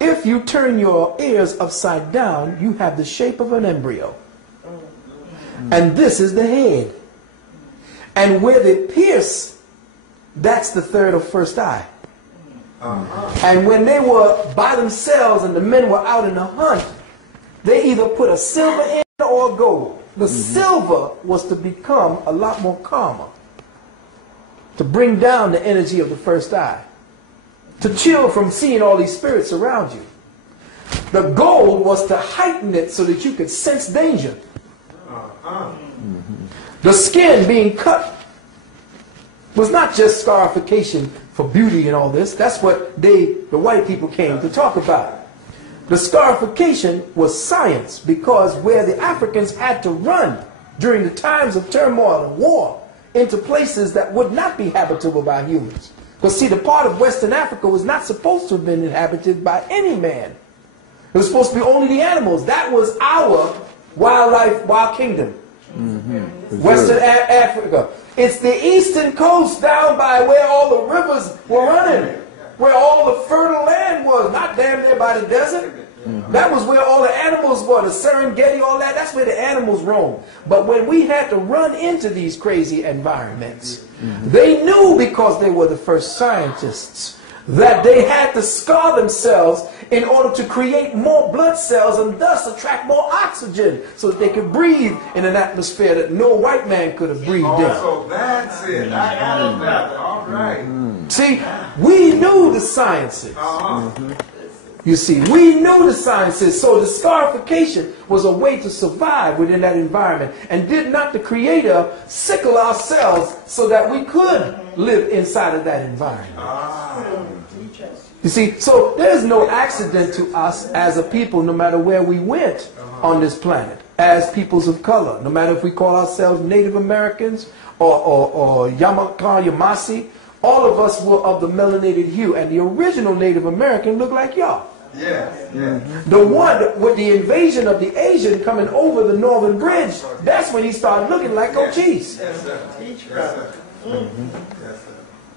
If you turn your ears upside down, you have the shape of an embryo. And this is the head. And where they pierce, that's the third or first eye. And when they were by themselves and the men were out in a hunt, they either put a silver in or gold. The silver was to become a lot more calmer, to bring down the energy of the first eye, to chill from seeing all these spirits around you. The gold was to heighten it so that you could sense danger. The skin being cut was not just scarification for beauty and all this. That's what the white people came to talk about. The scarification was science, because where the Africans had to run during the times of turmoil and war into places that would not be habitable by humans. Because see, the part of Western Africa was not supposed to have been inhabited by any man. It was supposed to be only the animals. That was our wildlife, wild kingdom. Western Africa. It's the eastern coast down by where all the rivers were running, where all the fertile land was, not damn near by the desert. That was where all the animals were, the Serengeti, all that. That's where the animals roam. But when we had to run into these crazy environments, they knew, because they were the first scientists, that they had to scar themselves in order to create more blood cells and thus attract more oxygen so that they could breathe in an atmosphere that no white man could have breathed in. So that's it. I got it, brother. All right. See, we knew the sciences. You see, we knew the sciences, so the scarification was a way to survive within that environment. And did not the Creator sickle ourselves so that we could live inside of that environment? You see, so there's no accident to us as a people, no matter where we went on this planet, as peoples of color, no matter if we call ourselves Native Americans or Yamasee. All of us were of the melanated hue, and the original Native American looked like y'all. The one with the invasion of the Asian coming over the Northern Bridge, that's when he started looking like Cochise.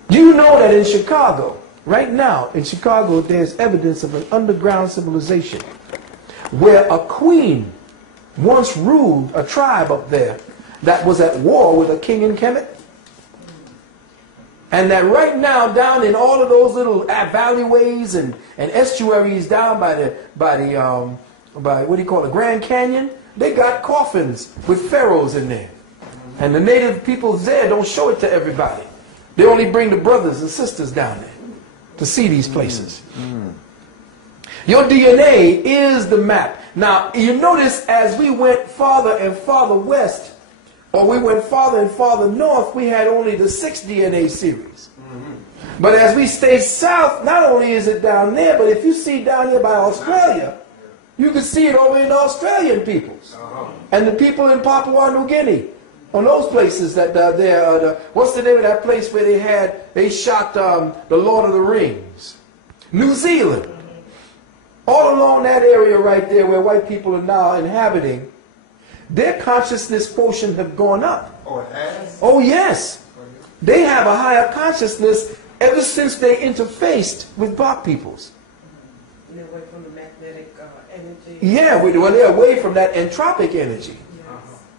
You know that in Chicago, right now in Chicago, there's evidence of an underground civilization where a queen once ruled a tribe up there that was at war with a king in Kemet. And that right now, down in all of those little valleyways and estuaries down by what do you call it, Grand Canyon, they got coffins with pharaohs in there. And the native people there don't show it to everybody. They only bring the brothers and sisters down there to see these places. Your DNA is the map. Now, you notice as we went farther and farther west, or we went farther and farther north, we had only the 6 DNA series. But as we stay south, not only is it down there, but if you see down here by Australia, you can see it over in the Australian peoples. And the people in Papua New Guinea, on those places that what's the name of that place where they shot the Lord of the Rings? New Zealand. All along that area right there where white people are now inhabiting, their consciousness quotient have gone up. Oh, it has? Oh, yes. They have a higher consciousness ever since they interfaced with black peoples. They're away from the magnetic energy. Yeah, well, they're away from that entropic energy.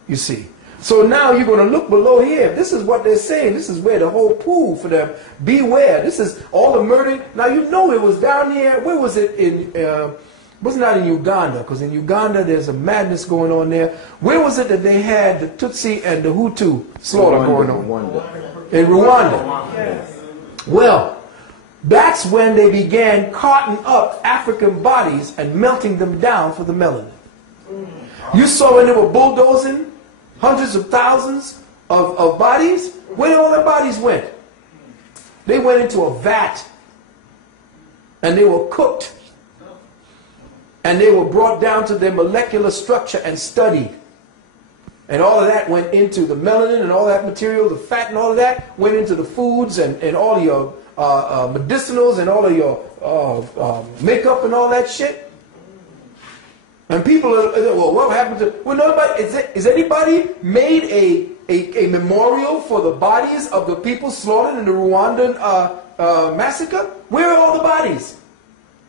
You see. So now you're going to look below here. This is what they're saying. This is where the whole pool for them. Beware. This is all the murder. Now you know it was down here. Where was it in... It was not in Uganda, because in Uganda there's a madness going on there. Where was it that they had the Tutsi and the Hutu slaughter going on? In Rwanda. Yes. Well, that's when they began carting up African bodies and melting them down for the melanin. You saw when they were bulldozing hundreds of thousands of bodies? Where all their bodies went? They went into a vat and they were cooked. And they were brought down to their molecular structure and studied. And all of that went into the melanin and all that material, the fat and all of that, went into the foods and all of your medicinals and all of your makeup and all that shit. And people are, well, what happened to, well, nobody, is anybody made a memorial for the bodies of the people slaughtered in the Rwandan massacre? Where are all the bodies?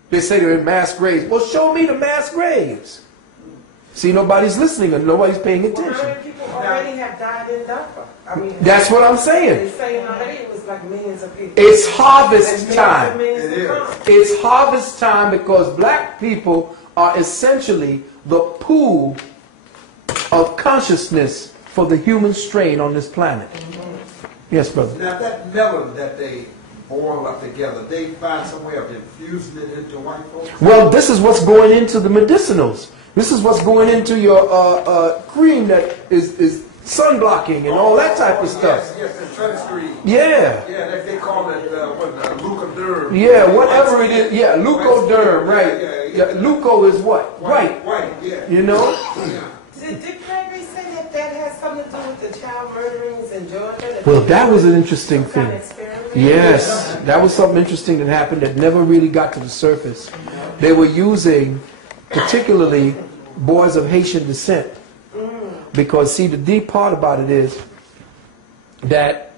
They say they're in mass graves. Well, show me the mass graves. See, nobody's listening and nobody's paying attention. Well, how many people already have died in Dhaka? I mean, That's what I'm saying. they're saying already it was like millions of people. It's harvest And time. millions It to come. It's harvest time because black people are essentially the pool of consciousness for the human strain on this planet. Yes, brother. Now that melon that they boil up together, they find some way of infusing it into white folks? Well, this is what's going into the medicinals. This is what's going into your cream that is sun blocking and all that type of stuff. Yes, the sunscreen. Yeah. Yeah, they call it leucoderm. Yeah, whatever it is. Yeah, leucoderm, right. Yeah. Leuco is what? White. White, yeah. You know? Yeah. Did Gregory say that that has something to do with the child murderings in Georgia? Well, that was an interesting Some kind thing. of experiment? Yes, that was something interesting that happened that never really got to the surface. They were using, particularly, boys of Haitian descent. Because, see, the deep part about it is that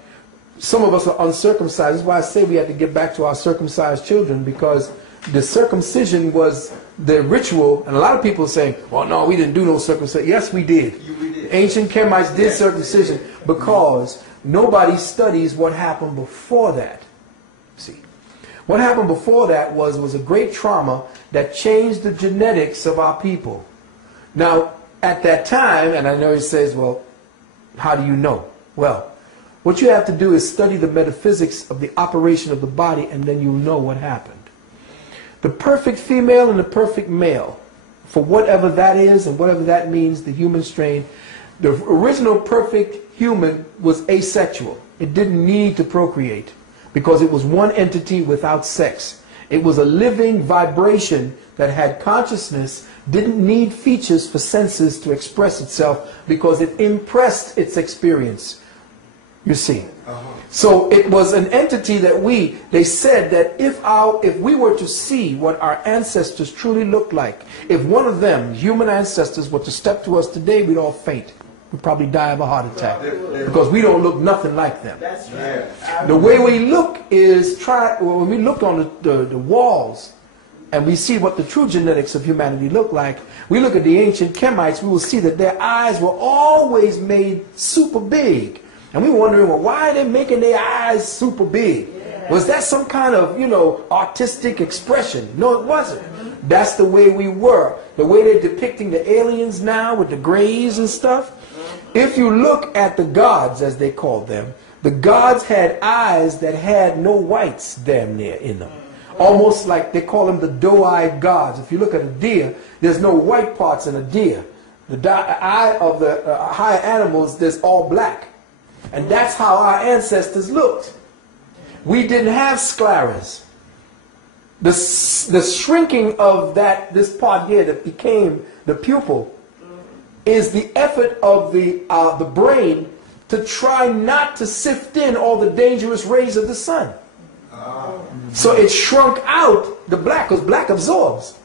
some of us are uncircumcised. That's why I say we had to get back to our circumcised children, because the circumcision was the ritual. And a lot of people are saying, well, no, we didn't do no circumcision. Yes, we did. Ancient Kemites did circumcision because nobody studies what happened before that. See, what happened before that was a great trauma that changed the genetics of our people. Now, at that time, and I know he says, well, how do you know? Well, what you have to do is study the metaphysics of the operation of the body, and then you'll know what happened. The perfect female and the perfect male, for whatever that is and whatever that means, the human strain, the original perfect human was asexual. It didn't need to procreate because it was one entity without sex. It was a living vibration that had consciousness, didn't need features for senses to express itself because it impressed its experience. You see. So it was an entity that they said that if we were to see what our ancestors truly looked like, if one of them, human ancestors, were to step to us today, we'd all faint. We'd probably die of a heart attack because we don't look nothing like them. That's right. The way we look is when we look on the walls and we see what the true genetics of humanity look like, we look at the ancient Kemites, we will see that their eyes were always made super big. And we were wondering, well, why are they making their eyes super big? Was that some kind of, artistic expression? No, it wasn't. That's the way we were. The way they're depicting the aliens now with the grays and stuff. If you look at the gods, as they called them, the gods had eyes that had no whites damn near in them. Almost like they call them the doe-eyed gods. If you look at a deer, there's no white parts in a deer. The eye of the higher animals, there's all black. And that's how our ancestors looked. We didn't have scleras. The shrinking of this part here that became the pupil is the effort of the brain to try not to sift in all the dangerous rays of the sun. So it shrunk out the black, because black absorbs.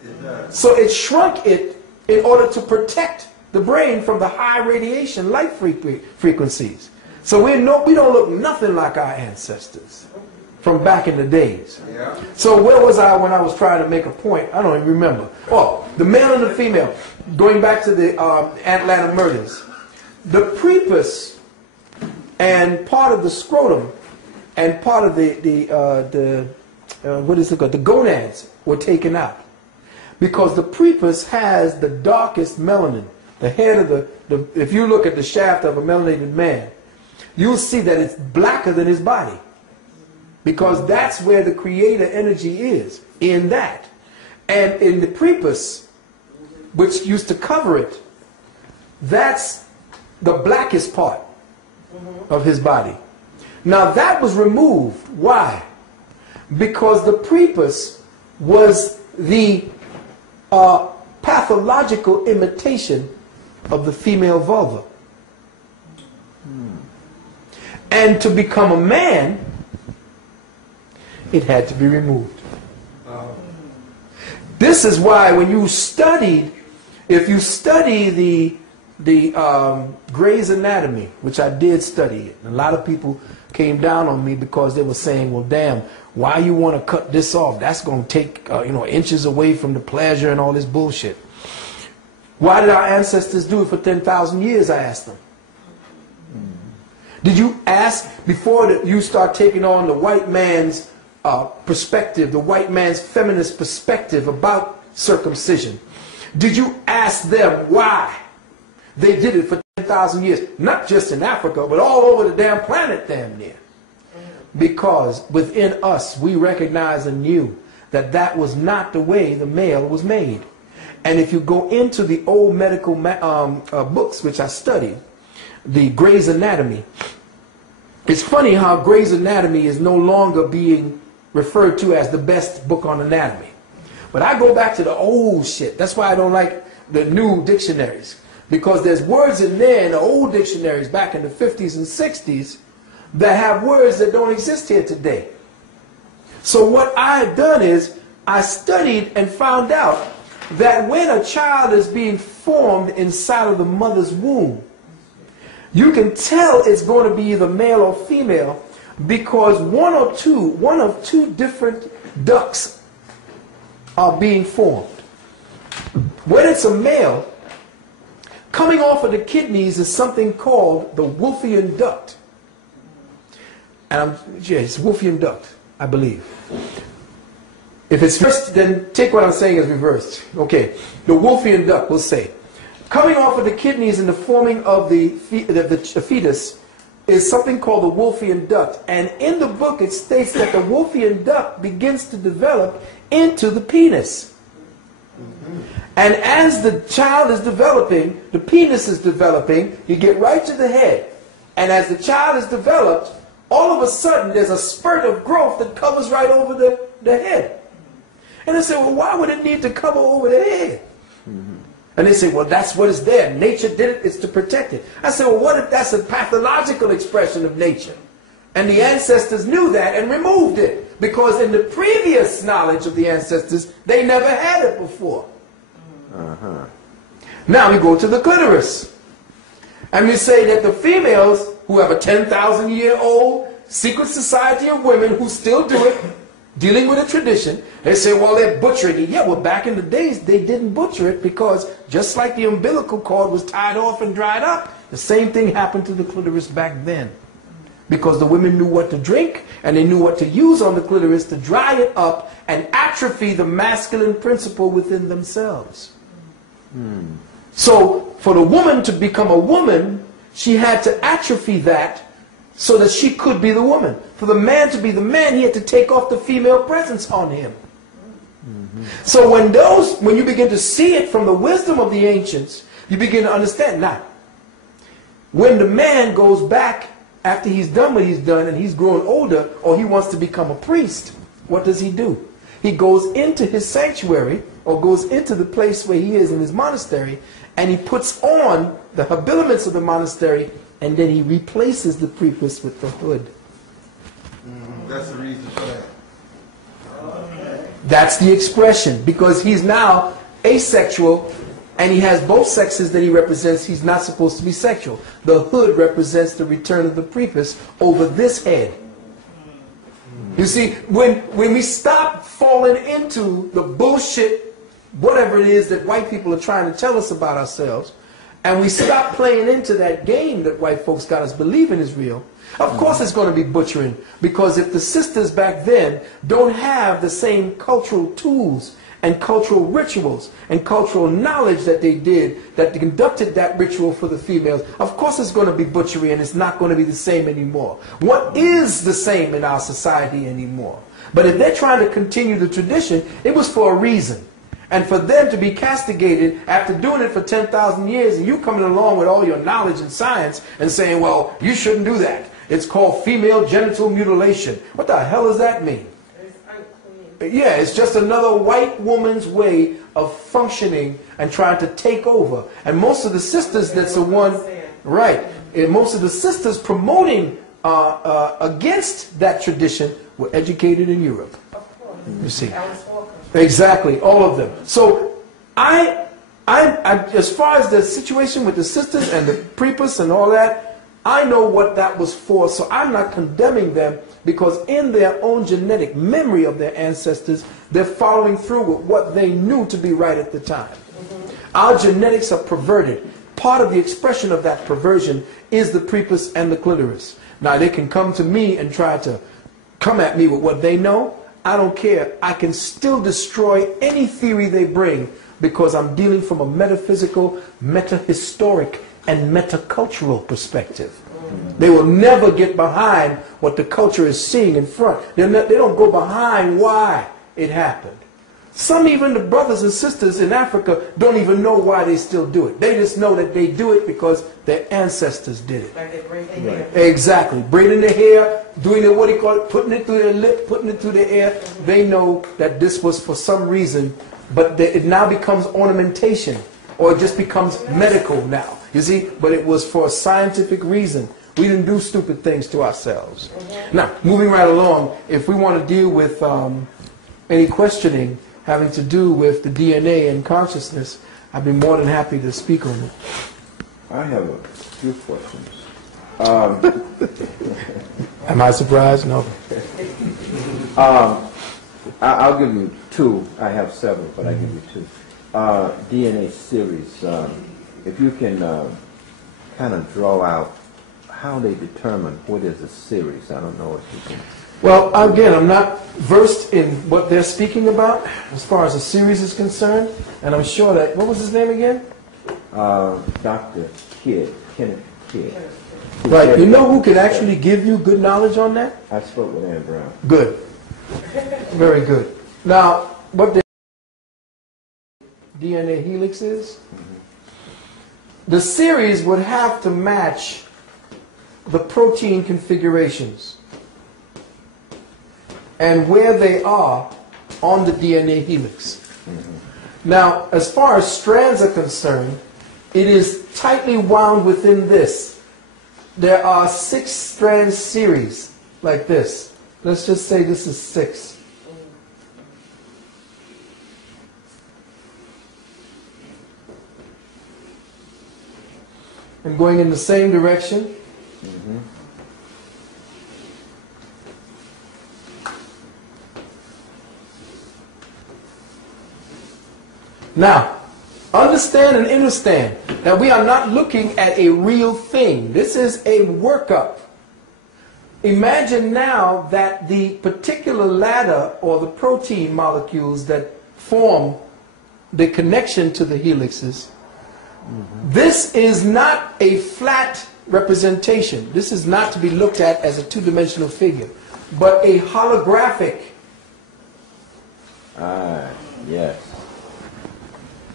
So it shrunk it in order to protect the brain from the high radiation light frequencies. So we don't look nothing like our ancestors from back in the days. So where was I when I was trying to make a point? I don't even remember. Oh, the male and the female. Going back to the Atlanta murders. The prepuce and part of the scrotum and part of what is it called? The gonads were taken out. Because the prepuce has the darkest melanin. The head of if you look at the shaft of a melanated man, you'll see that it's blacker than his body. Because that's where the creator energy is, in that. And in the prepuce, which used to cover it, that's the blackest part of his body. Now that was removed. Why? Because the prepuce was the pathological imitation of the female vulva. And to become a man, it had to be removed. This is why when you studied, if you study the Gray's Anatomy, which I did study it, and a lot of people came down on me because they were saying, well, damn, why you want to cut this off? That's going to take inches away from the pleasure and all this bullshit. Why did our ancestors do it for 10,000 years, I asked them. Did you ask before that you start taking on the white man's perspective, the white man's feminist perspective about circumcision? Did you ask them why they did it for 10,000 years? Not just in Africa, but all over the damn planet damn near. Because within us, we recognize anew that that was not the way the male was made. And if you go into the old medical books, which I studied, the Gray's Anatomy, it's funny how Gray's Anatomy is no longer being referred to as the best book on anatomy. But I go back to the old shit. That's why I don't like the new dictionaries. Because there's words in there in the old dictionaries back in the 50s and 60s that have words that don't exist here today. So what I have done is I studied and found out that when a child is being formed inside of the mother's womb, you can tell it's going to be either male or female because one of two different ducts are being formed. When it's a male, coming off of the kidneys is something called the Wolffian duct. And it's Wolffian duct, I believe. If it's first, then take what I'm saying as reversed. Okay, the Wolffian duct, we'll say. Coming off of the kidneys and the forming of the fetus is something called the Wolffian duct. And in the book it states that the Wolffian duct begins to develop into the penis. And as the child is developing, the penis is developing, you get right to the head. And as the child is developed, all of a sudden there's a spurt of growth that covers right over the head. And I say, well, why would it need to cover over the head? And they say, well, that's what is there. Nature did it, it's to protect it. I say, well, what if that's a pathological expression of nature? And the ancestors knew that and removed it. Because in the previous knowledge of the ancestors, they never had it before. Now we go to the clitoris. And we say that the females who have a 10,000-year-old secret society of women who still do it, dealing with a tradition, they say, well, they're butchering it. Yeah, well, back in the days, they didn't butcher it because just like the umbilical cord was tied off and dried up, the same thing happened to the clitoris back then. Because the women knew what to drink and they knew what to use on the clitoris to dry it up and atrophy the masculine principle within themselves. So for the woman to become a woman, she had to atrophy that so that she could be the woman. For the man to be the man, he had to take off the female presence on him. So when you begin to see it from the wisdom of the ancients, you begin to understand. Now, when the man goes back after he's done what he's done and he's grown older, or he wants to become a priest, what does he do? He goes into his sanctuary or goes into the place where he is in his monastery, and he puts on the habiliments of the monastery, and then he replaces the prepuce with the hood. That's the reason for that. That's the expression, because he's now asexual and he has both sexes that he represents. He's not supposed to be sexual. The hood represents the return of the prepuce over this head. You see, when we stop falling into the bullshit, whatever it is that white people are trying to tell us about ourselves, and we stop playing into that game that white folks got us believing is real, of course it's going to be butchering. Because if the sisters back then don't have the same cultural tools and cultural rituals and cultural knowledge that they did, that conducted that ritual for the females, of course it's going to be butchery and it's not going to be the same anymore. What is the same in our society anymore? But if they're trying to continue the tradition, it was for a reason. And for them to be castigated after doing it for 10,000 years and you coming along with all your knowledge and science and saying, well, you shouldn't do that. It's called female genital mutilation. What the hell does that mean? Yeah, it's just another white woman's way of functioning and trying to take over. And most of the sisters, that's the one, right, and most of the sisters promoting against that tradition were educated in Europe. You see. Exactly, all of them. So I as far as the situation with the sisters and the prepuce and all that, I know what that was for, so I'm not condemning them, because in their own genetic memory of their ancestors, they're following through with what they knew to be right at the time. Our genetics are perverted. part of the expression of that perversion is the prepuce and the clitoris. Now, they can come to me and try to come at me with what they know. I don't care. I can still destroy any theory they bring because I'm dealing from a metaphysical, metahistoric, and metacultural perspective. They will never get behind what the culture is seeing in front. They don't go behind why it happened. Some, even the brothers and sisters in Africa, don't even know why they still do it. They just know that they do it because their ancestors did it. Like they braid their hair. Exactly. braiding their hair, doing it, what do you call it, putting it through their lip, putting it through their ear. They know that this was for some reason, but it now becomes ornamentation, or it just becomes medical now. You see, but it was for a scientific reason. We didn't do stupid things to ourselves. Now, moving right along, if we want to deal with any questioning having to do with the DNA and consciousness, I'd be more than happy to speak on it. I have a few questions. Am I surprised? No. I'll give you two. I have several, but I give you two. DNA series. If you can kind of draw out how they determine what is a series. I don't know if you can. Well, again, I'm not versed in what they're speaking about as far as a series is concerned, and I'm sure that, what was his name again? Dr. Kidd, Kenneth Kidd. Right. You know who could actually give you good knowledge on that? I spoke with Ann Brown. Good. Very good. Now, what the DNA helix is, the series would have to match the protein configurations and where they are on the DNA helix. Now, as far as strands are concerned, it is tightly wound within this. There are 6 strand series like this. Let's just say this is 6. And going in the same direction. Now, understand and understand that we are not looking at a real thing. This is a workup. Imagine now that the particular ladder or the protein molecules that form the connection to the helixes, this is not a flat representation. This is not to be looked at as a two-dimensional figure, but a holographic Yes.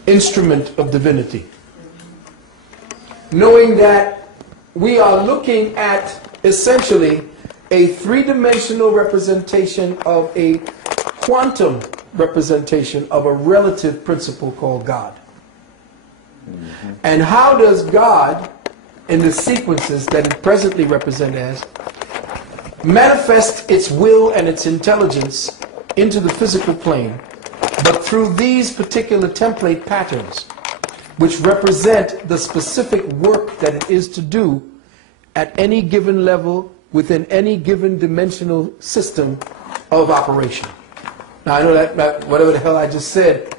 instrument of divinity. Knowing that we are looking at essentially a three-dimensional representation of a quantum representation of a relative principle called God. And how does God, in the sequences that it presently represents as, manifest its will and its intelligence into the physical plane, but through these particular template patterns, which represent the specific work that it is to do at any given level within any given dimensional system of operation. Now, I know that whatever the hell I just said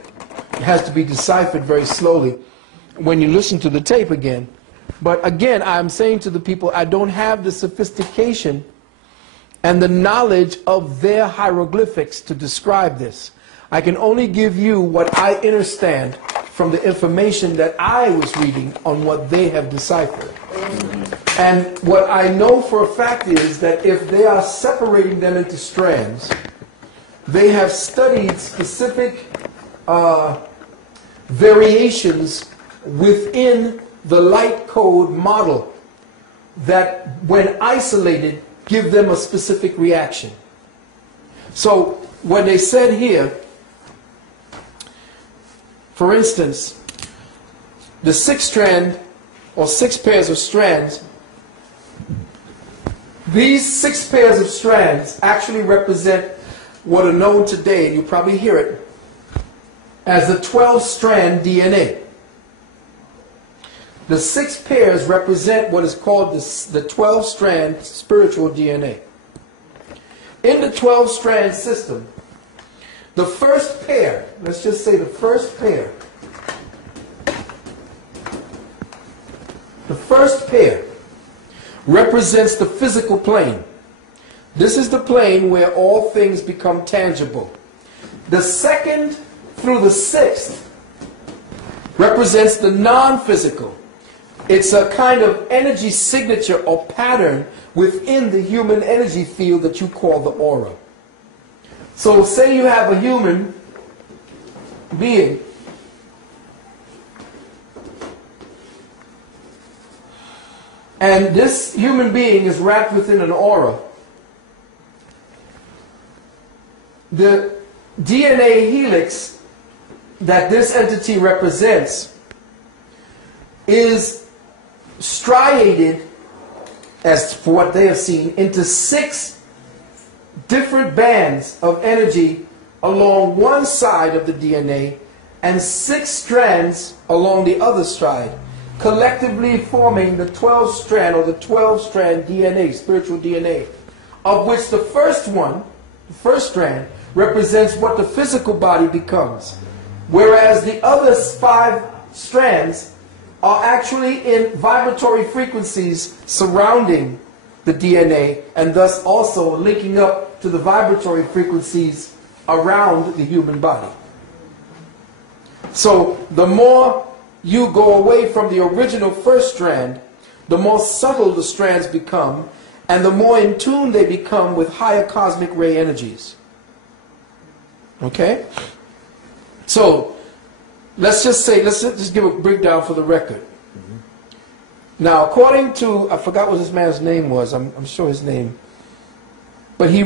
has to be deciphered very slowly when you listen to the tape again. But again, I'm saying to the people, I don't have the sophistication and the knowledge of their hieroglyphics to describe this. I can only give you what I understand from the information that I was reading on what they have deciphered. And what I know for a fact is that if they are separating them into strands, they have studied specific variations within the light code model that, when isolated, give them a specific reaction. So when they said here, for instance, the 6 strand or 6 pairs of strands, these 6 pairs of strands actually represent what are known today, and you probably hear it, as the 12-strand DNA. The 6 pairs represent what is called the 12-strand spiritual DNA. In the 12-strand system, the first pair, let's just say the first pair, The first pair represents the physical plane. This is the plane where all things become tangible. The second through the sixth represents the non-physical. It's a kind of energy signature or pattern within the human energy field that you call the aura. So say you have a human being. And this human being is wrapped within an aura. The DNA helix that this entity represents is striated, as for what they have seen, into 6 different bands of energy along one side of the DNA and 6 strands along the other side, collectively forming the 12th strand or the 12-strand DNA, spiritual DNA, of which the first one, the first strand, represents what the physical body becomes, whereas the other 5 strands are actually in vibratory frequencies surrounding the DNA and thus also linking up to the vibratory frequencies around the human body. So the more you go away from the original first strand, the more subtle the strands become and the more in tune they become with higher cosmic ray energies. Okay? So let's just say, let's just give a breakdown for the record. Now, according to, I forgot what this man's name was, I'm sure his name, but he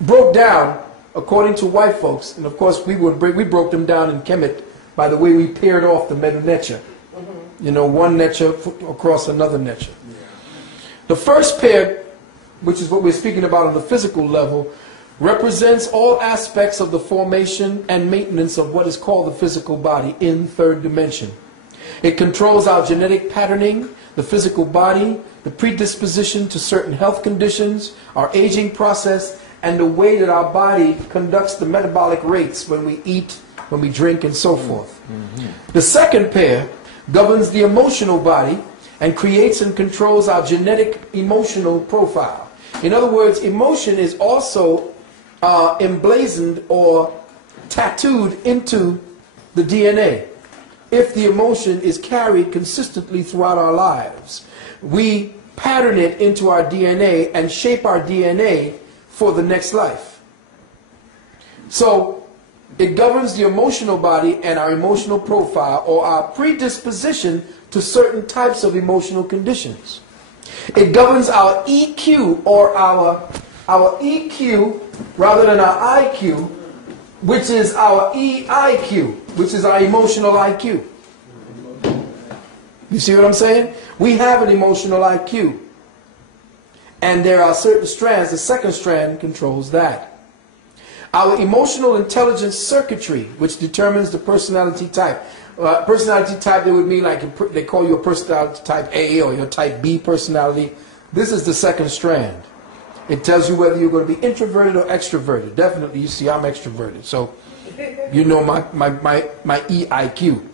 broke down, according to white folks, and of course we broke them down in Kemet by the way we paired off the metal netcha. You know, one netcha across another netcha. The first pair, which is what we're speaking about on the physical level, represents all aspects of the formation and maintenance of what is called the physical body in third dimension. It controls our genetic patterning, the physical body, the predisposition to certain health conditions, our aging process, and the way that our body conducts the metabolic rates when we eat, when we drink, and so forth. The second pair governs the emotional body and creates and controls our genetic emotional profile. In other words, emotion is also emblazoned or tattooed into the DNA. If the emotion is carried consistently throughout our lives, we pattern it into our DNA and shape our DNA for the next life. So it governs the emotional body and our emotional profile, or our predisposition to certain types of emotional conditions. It governs our EQ, or our EQ rather than our IQ, which is our EIQ, which is our emotional IQ. You see what I'm saying? We have an emotional IQ. And there are certain strands. The second strand controls that. Our emotional intelligence circuitry, which determines the personality type. Personality type, they would mean like they call you a personality type A or your type B personality. This is the second strand. It tells you whether you're going to be introverted or extroverted. Definitely, you see, I'm extroverted. So, you know my EIQ.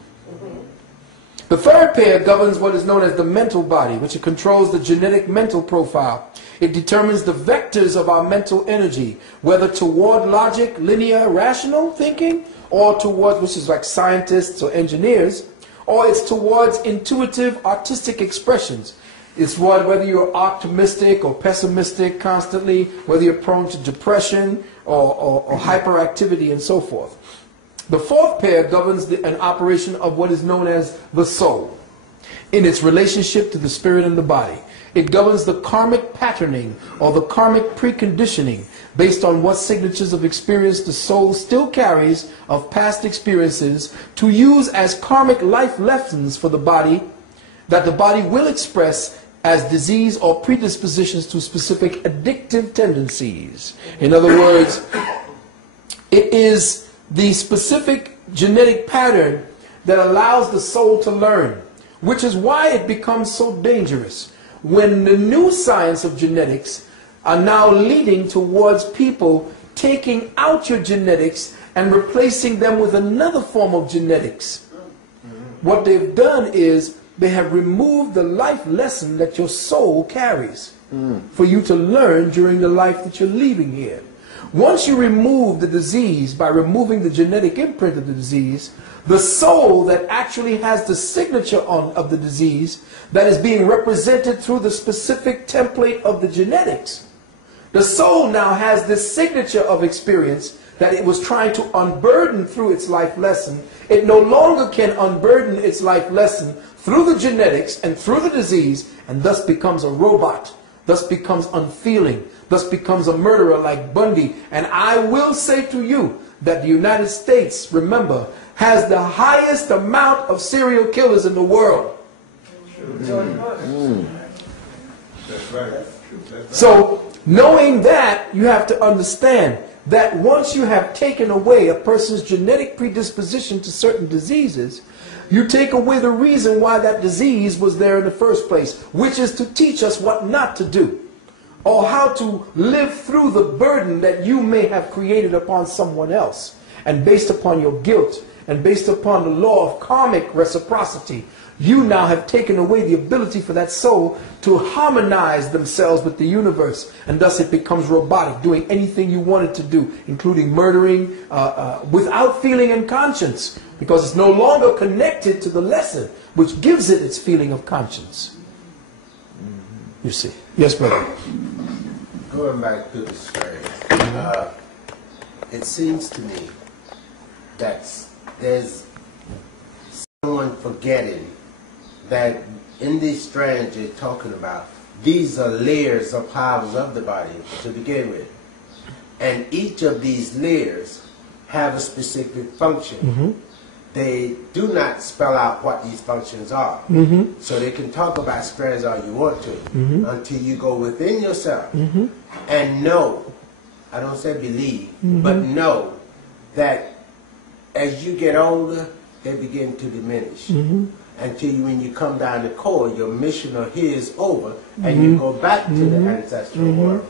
The third pair governs what is known as the mental body, which controls the genetic mental profile. It determines the vectors of our mental energy, whether toward logic, linear, rational thinking, or towards, which is like scientists or engineers, or it's towards intuitive, artistic expressions. It's whether you're optimistic or pessimistic constantly, whether you're prone to depression or hyperactivity and so forth. The fourth pair governs an operation of what is known as the soul in its relationship to the spirit and the body. It governs the karmic patterning or the karmic preconditioning based on what signatures of experience the soul still carries of past experiences to use as karmic life lessons for the body that the body will express as disease or predispositions to specific addictive tendencies. In other words, it is the specific genetic pattern that allows the soul to learn, which is why it becomes so dangerous when the new science of genetics are now leading towards people taking out your genetics and replacing them with another form of genetics. What they've done is they have removed the life lesson that your soul carries for you to learn during the life that you're leaving here. Once you remove the disease by removing the genetic imprint of the disease, the soul that actually has the signature of the disease that is being represented through the specific template of the genetics, the soul now has this signature of experience that it was trying to unburden through its life lesson. It no longer can unburden its life lesson through the genetics and through the disease, and thus becomes a robot, thus becomes unfeeling, thus becomes a murderer like Bundy. And I will say to you that the United States, remember, has the highest amount of serial killers in the world. That's right. So, knowing that, you have to understand that once you have taken away a person's genetic predisposition to certain diseases, you take away the reason why that disease was there in the first place, which is to teach us what not to do, or how to live through the burden that you may have created upon someone else. And based upon your guilt, and based upon the law of karmic reciprocity, you now have taken away the ability for that soul to harmonize themselves with the universe. And thus it becomes robotic, doing anything you want it to do, including murdering without feeling and conscience, because it's no longer connected to the lesson, which gives it its feeling of conscience. You see. Yes, brother. Going back to the story, it seems to me that there's someone forgetting that in these strands you're talking about, these are layers of powers of the body to begin with. And each of these layers have a specific function. They do not spell out what these functions are. So they can talk about strands all you want to until you go within yourself and know, I don't say believe, but know that as you get older, they begin to diminish. Until when you come down the core, your mission or here is over, and you go back to the ancestral world,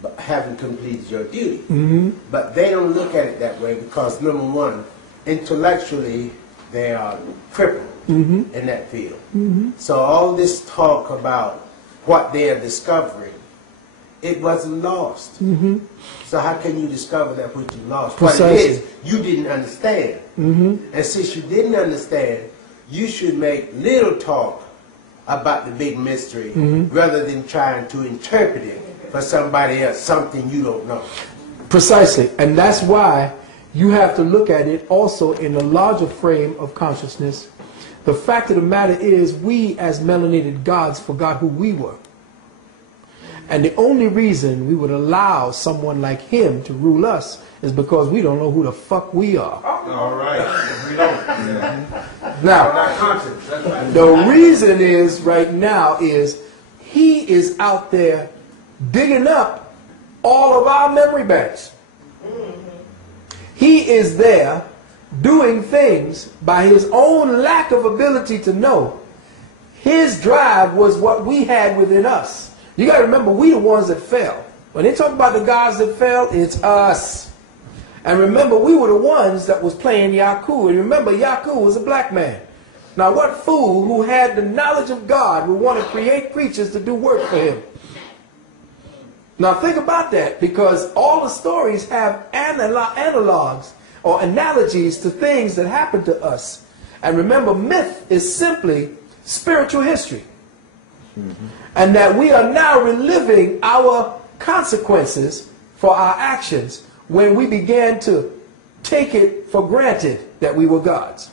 but having completed your duty. But they don't look at it that way because, number one, intellectually, they are crippled in that field. So all this talk about what they are discovering, it wasn't lost. So how can you discover that which you lost? Precisely. What it is, you didn't understand. And since you didn't understand, you should make little talk about the big mystery rather than trying to interpret it for somebody else, something you don't know. Precisely. And that's why you have to look at it also in a larger frame of consciousness. The fact of the matter is, we as melanated gods forgot who we were. And the only reason we would allow someone like him to rule us is because we don't know who the fuck we are. All right. We don't. Now, Not conscious. That's right. the reason is right now is he is out there digging up all of our memory banks. He is there doing things by his own lack of ability to know. His drive was what we had within us. You got to remember, we the ones that fell. When they talk about the gods that fell, it's us. And remember, we were the ones that was playing Yaku. And remember, Yaku was a black man. Now, what fool who had the knowledge of God would want to create creatures to do work for him? Now, think about that, because all the stories have analogs or analogies to things that happened to us. And remember, myth is simply spiritual history. And that we are now reliving our consequences for our actions when we began to take it for granted that we were gods.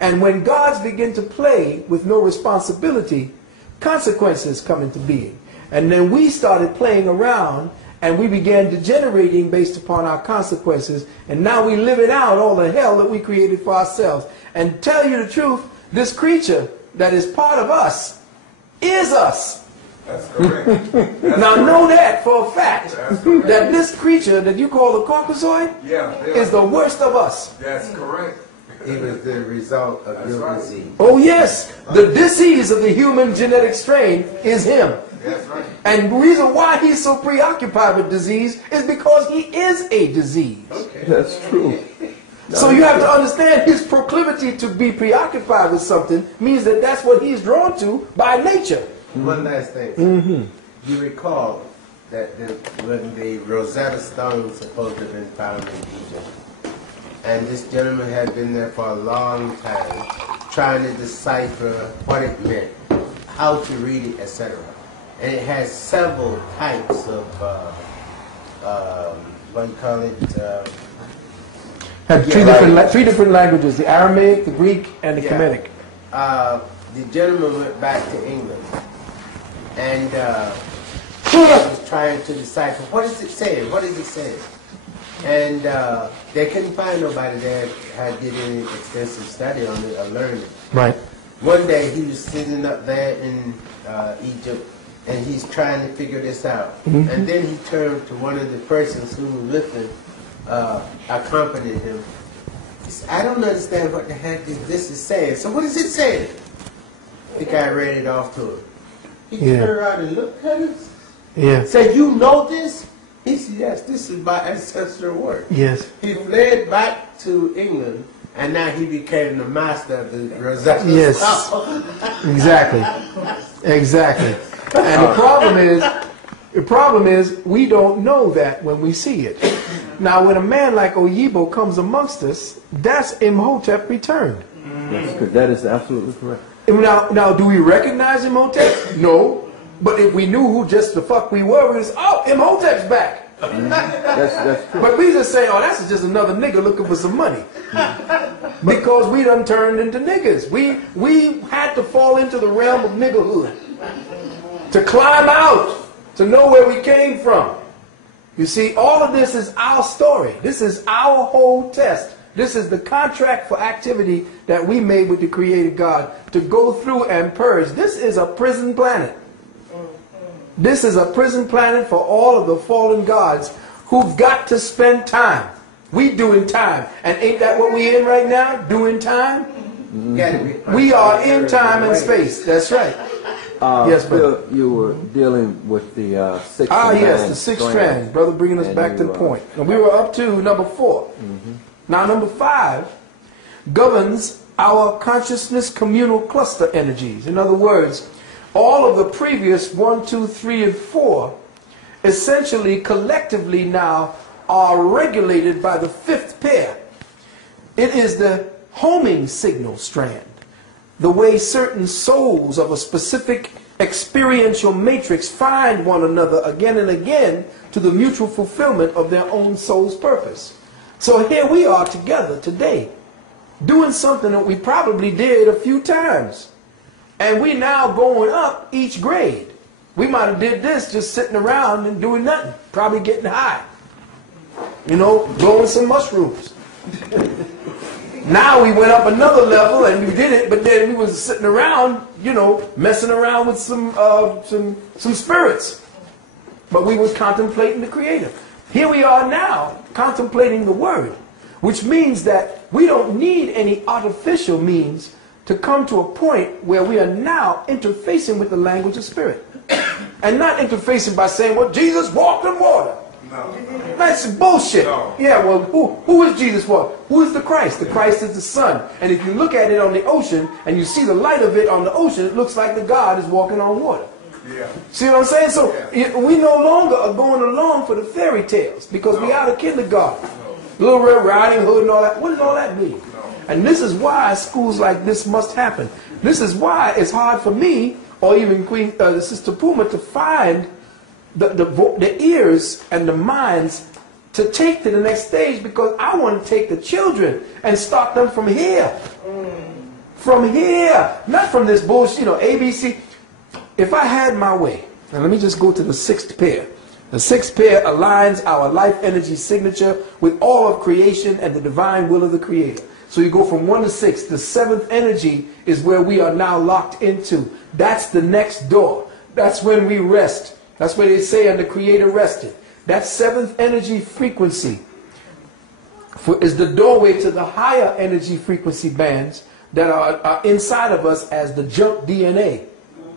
And when gods begin to play with no responsibility, consequences come into being. And then we started playing around and we began degenerating based upon our consequences. And now we living out all the hell that we created for ourselves. And tell you the truth, this creature that is part of us is us. That's correct. Now know that for a fact, that this creature that you call the Caucasoid is the worst of us. That's correct. It was the result of your disease. Oh yes, the disease of the human genetic strain is him. That's right. And the reason why he's so preoccupied with disease is because he is a disease. That's true. So you have to understand his proclivity to be preoccupied with something means that that's what he's drawn to by nature. One last thing. You recall that when the Rosetta Stone supposed to have been found in Egypt, and this gentleman had been there for a long time trying to decipher what it meant, how to read it, etc. And it has several types of, what do you call it? Had three different languages: the Aramaic, the Greek, and the Kemetic. The gentleman went back to England, and he was trying to decipher what is it saying. What is it saying? And they couldn't find nobody that had did any extensive study on it or learned it. Right. One day he was sitting up there in Egypt, and he's trying to figure this out. And then he turned to one of the persons who was with him, accompanied him. He said, I don't understand what the heck this is saying. So what is it saying? The guy read it off to him. He turned around and looked at us. Yeah. Said, you know this? He said, yes, this is my ancestral work. Yes. He fled back to England, and now he became the master of the Rosetta Stone. Yes. Exactly. Exactly. And the problem is we don't know that when we see it. Now, when a man like Oyibo comes amongst us, that's Imhotep returned. That's good. That is absolutely correct. Now, do we recognize Imhotep? No. But if we knew who just the fuck we were, we just, oh, Imhotep's back. That's true. But we just say, oh, that's just another nigga looking for some money. Because we done turned into niggas. We had to fall into the realm of niggerhood. To climb out. To know where we came from. You see, all of this is our story. This is our whole test. This is the contract for activity that we made with the Creator God to go through and purge. This is a prison planet. This is a prison planet for all of the fallen gods who've got to spend time. We doing time. And ain't that what we in right now? Doing time? We are in time and space. That's right. Yes, brother. Phil, you were dealing with the sixth yes, the sixth strand. Brother, bringing us back to the point. And we were up to number 4. Now, number 5 governs our consciousness communal cluster energies. In other words, all of the previous 1, 2, 3, and 4 essentially collectively now are regulated by the 5th pair. It is the homing signal strand, the way certain souls of a specific experiential matrix find one another again and again to the mutual fulfillment of their own soul's purpose. So here we are together today, doing something that we probably did a few times. And we now going up each grade. We might have did this just sitting around and doing nothing. Probably getting high. You know, blowing some mushrooms. Now we went up another level and we did it, but then we was sitting around, you know, messing around with some spirits. But we was contemplating the Creator. Here we are now, contemplating the Word, which means that we don't need any artificial means to come to a point where we are now interfacing with the language of spirit. And not interfacing by saying, well, Jesus walked on water. No. That's bullshit. No. Yeah, well, who is Jesus for? Who is the Christ? The Christ is the Son. And if you look at it on the ocean and you see the light of it on the ocean, it looks like the God is walking on water. Yeah. See what I'm saying? So we no longer are going along for the fairy tales because we out of kindergarten. Little Red Riding Hood and all that. What does all that mean? And this is why schools like this must happen. This is why it's hard for me, or even Sister Puma, to find the ears and the minds to take to the next stage, because I want to take the children and start them from here. From here. Not from this bullshit, you know, ABC. If I had my way, and let me just go to the 6th pair. The 6th pair aligns our life energy signature with all of creation and the divine will of the Creator. So you go from 1 to 6. The 7th energy is where we are now locked into. That's the next door. That's when we rest. That's where they say, and the Creator rested. That 7th energy frequency is the doorway to the higher energy frequency bands that are inside of us as the junk DNA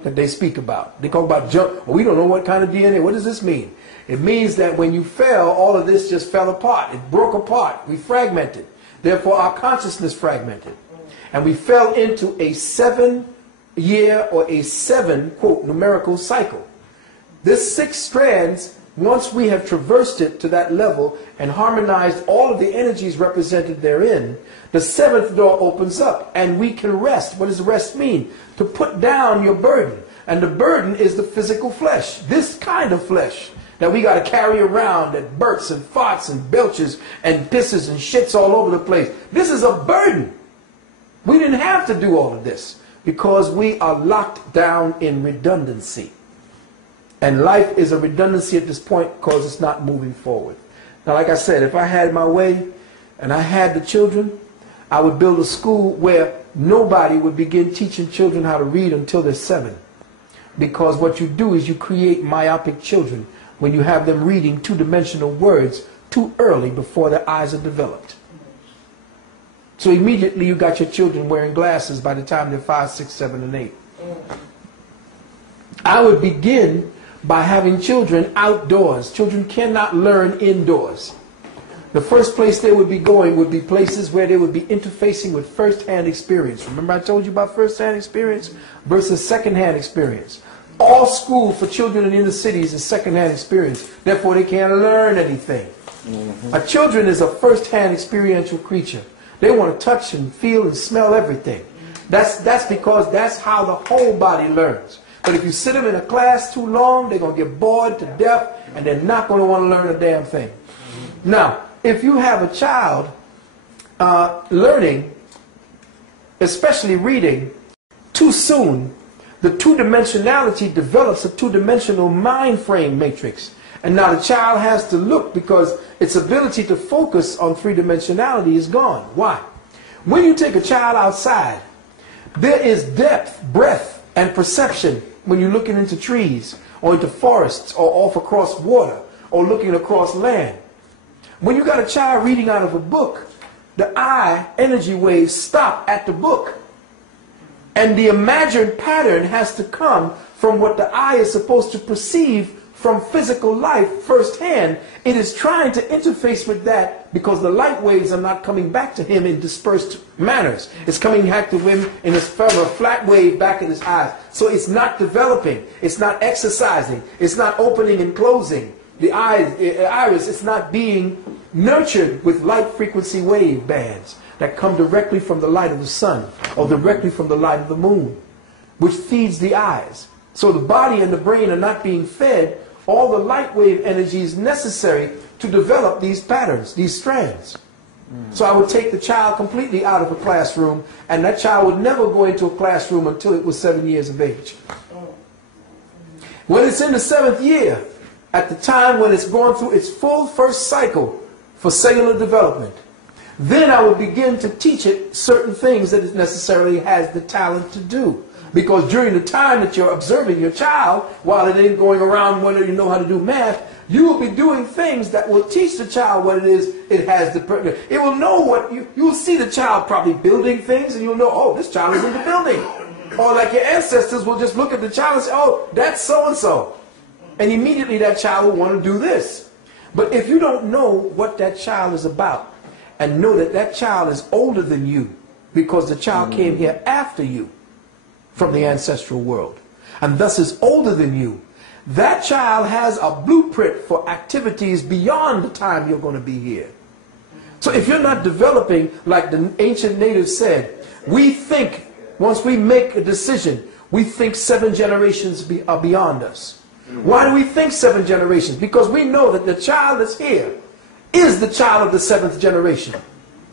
that they speak about. They talk about junk. Well, we don't know what kind of DNA. What does this mean? It means that when you fell, all of this just fell apart. It broke apart. We fragmented. Therefore, our consciousness fragmented. And we fell into a 7-year or a 7, quote, numerical cycle. This 6 strands, once we have traversed it to that level and harmonized all of the energies represented therein, the 7th door opens up and we can rest. What does rest mean? To put down your burden. And the burden is the physical flesh. This kind of flesh that we got to carry around that burps and farts and belches and pisses and shits all over the place. This is a burden. We didn't have to do all of this because we are locked down in redundancy. And life is a redundancy at this point because it's not moving forward. Now, like I said, if I had my way and I had the children, I would build a school where nobody would begin teaching children how to read until they're 7. Because what you do is you create myopic children when you have them reading 2-dimensional words too early before their eyes are developed. So immediately you got your children wearing glasses by the time they're 5, 6, 7, and 8. I would begin by having children outdoors. Children cannot learn indoors. The first place they would be going would be places where they would be interfacing with first-hand experience. Remember I told you about first-hand experience versus second-hand experience. All school for children in inner cities is second-hand experience. Therefore, they can't learn anything. A children is a first-hand experiential creature. They want to touch and feel and smell everything. That's because that's how the whole body learns. But if you sit them in a class too long, they're going to get bored to death and they're not going to want to learn a damn thing. Now, if you have a child learning, especially reading, too soon, the 2-dimensionality develops a 2-dimensional mind frame matrix. And now the child has to look because its ability to focus on 3-dimensionality is gone. Why? When you take a child outside, there is depth, breadth, and perception when you're looking into trees or into forests or off across water or looking across land. When you got a child reading out of a book, the eye energy waves stop at the book. And the imagined pattern has to come from what the eye is supposed to perceive from physical life firsthand. It is trying to interface with that because the light waves are not coming back to him in dispersed manners. It's coming back to him in a flat wave back in his eyes. So it's not developing. It's not exercising. It's not opening and closing. The iris is not being nurtured with light frequency wave bands that come directly from the light of the sun or directly from the light of the moon, which feeds the eyes. So the body and the brain are not being fed all the light wave energies necessary to develop these patterns, these strands. So I would take the child completely out of a classroom, and that child would never go into a classroom until it was 7 years of age. When it's in the 7th year, at the time when it's going through its full first cycle for cellular development, then I would begin to teach it certain things that it necessarily has the talent to do. Because during the time that you're observing your child, while it ain't going around whether you know how to do math, you will be doing things that will teach the child what it is it has the... It will know what... You will see the child probably building things, and you'll know, oh, this child is into building. Or like your ancestors will just look at the child and say, oh, that's so-and-so. And immediately that child will want to do this. But if you don't know what that child is about, and know that that child is older than you, because the child came here after you, from the ancestral world, and thus is older than you, that child has a blueprint for activities beyond the time you're going to be here. So if you're not developing, like the ancient natives said, we think, once we make a decision, we think 7 generations are beyond us. Why do we think 7 generations? Because we know that the child that's here is the child of the 7th generation.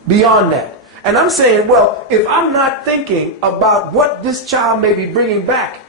Beyond that. And I'm saying, well, if I'm not thinking about what this child may be bringing back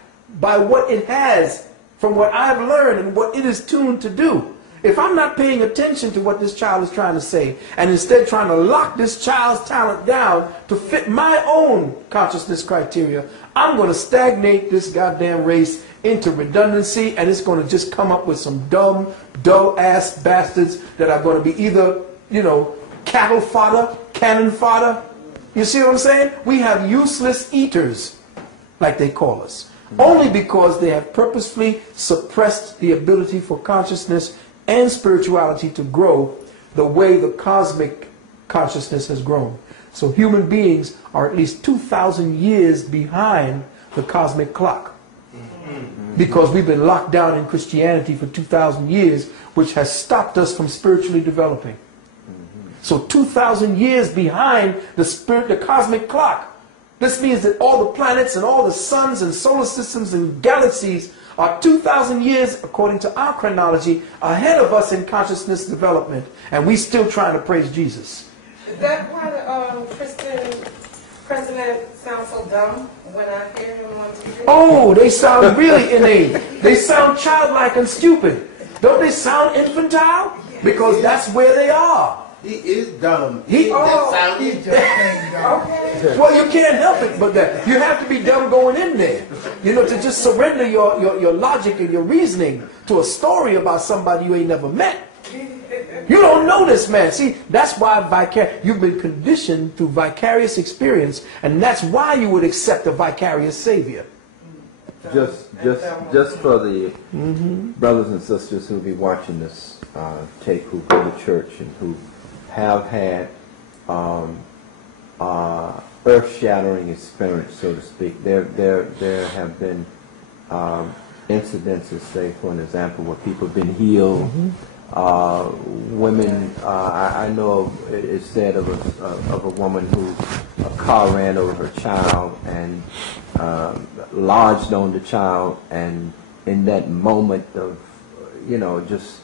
by what it has from what I've learned and what it is tuned to do, if I'm not paying attention to what this child is trying to say and instead trying to lock this child's talent down to fit my own consciousness criteria, I'm going to stagnate this goddamn race into redundancy, and it's going to just come up with some dumb, dull-ass bastards that are going to be either, you know, cattle fodder, cannon fodder. You see what I'm saying? We have useless eaters, like they call us, only because they have purposefully suppressed the ability for consciousness and spirituality to grow the way the cosmic consciousness has grown. So human beings are at least 2,000 years behind the cosmic clock. Because we've been locked down in Christianity for 2,000 years, which has stopped us from spiritually developing. So 2,000 years behind the cosmic clock. This means that all the planets and all the suns and solar systems and galaxies are 2,000 years, according to our chronology, ahead of us in consciousness development. And we still trying to praise Jesus. Is that why the Christian president sounds so dumb when I hear him on TV? Oh, they sound really inane. They sound childlike and stupid. Don't they sound infantile? Because that's where they are. He is dumb. He- That sound He just plain dumb. Okay. Well, you can't help it, but that you have to be dumb going in there. You know, to just surrender your logic and your reasoning to a story about somebody you ain't never met. You don't know this man. See, that's why you've been conditioned through vicarious experience, and that's why you would accept a vicarious savior. Just for the brothers and sisters who will be watching this tape, who go to church and who have had earth-shattering experience, so to speak. There have been incidences, say for an example, where people have been healed. Women, I know it's said of a woman who a car ran over her child and lodged on the child, and in that moment of, you know, just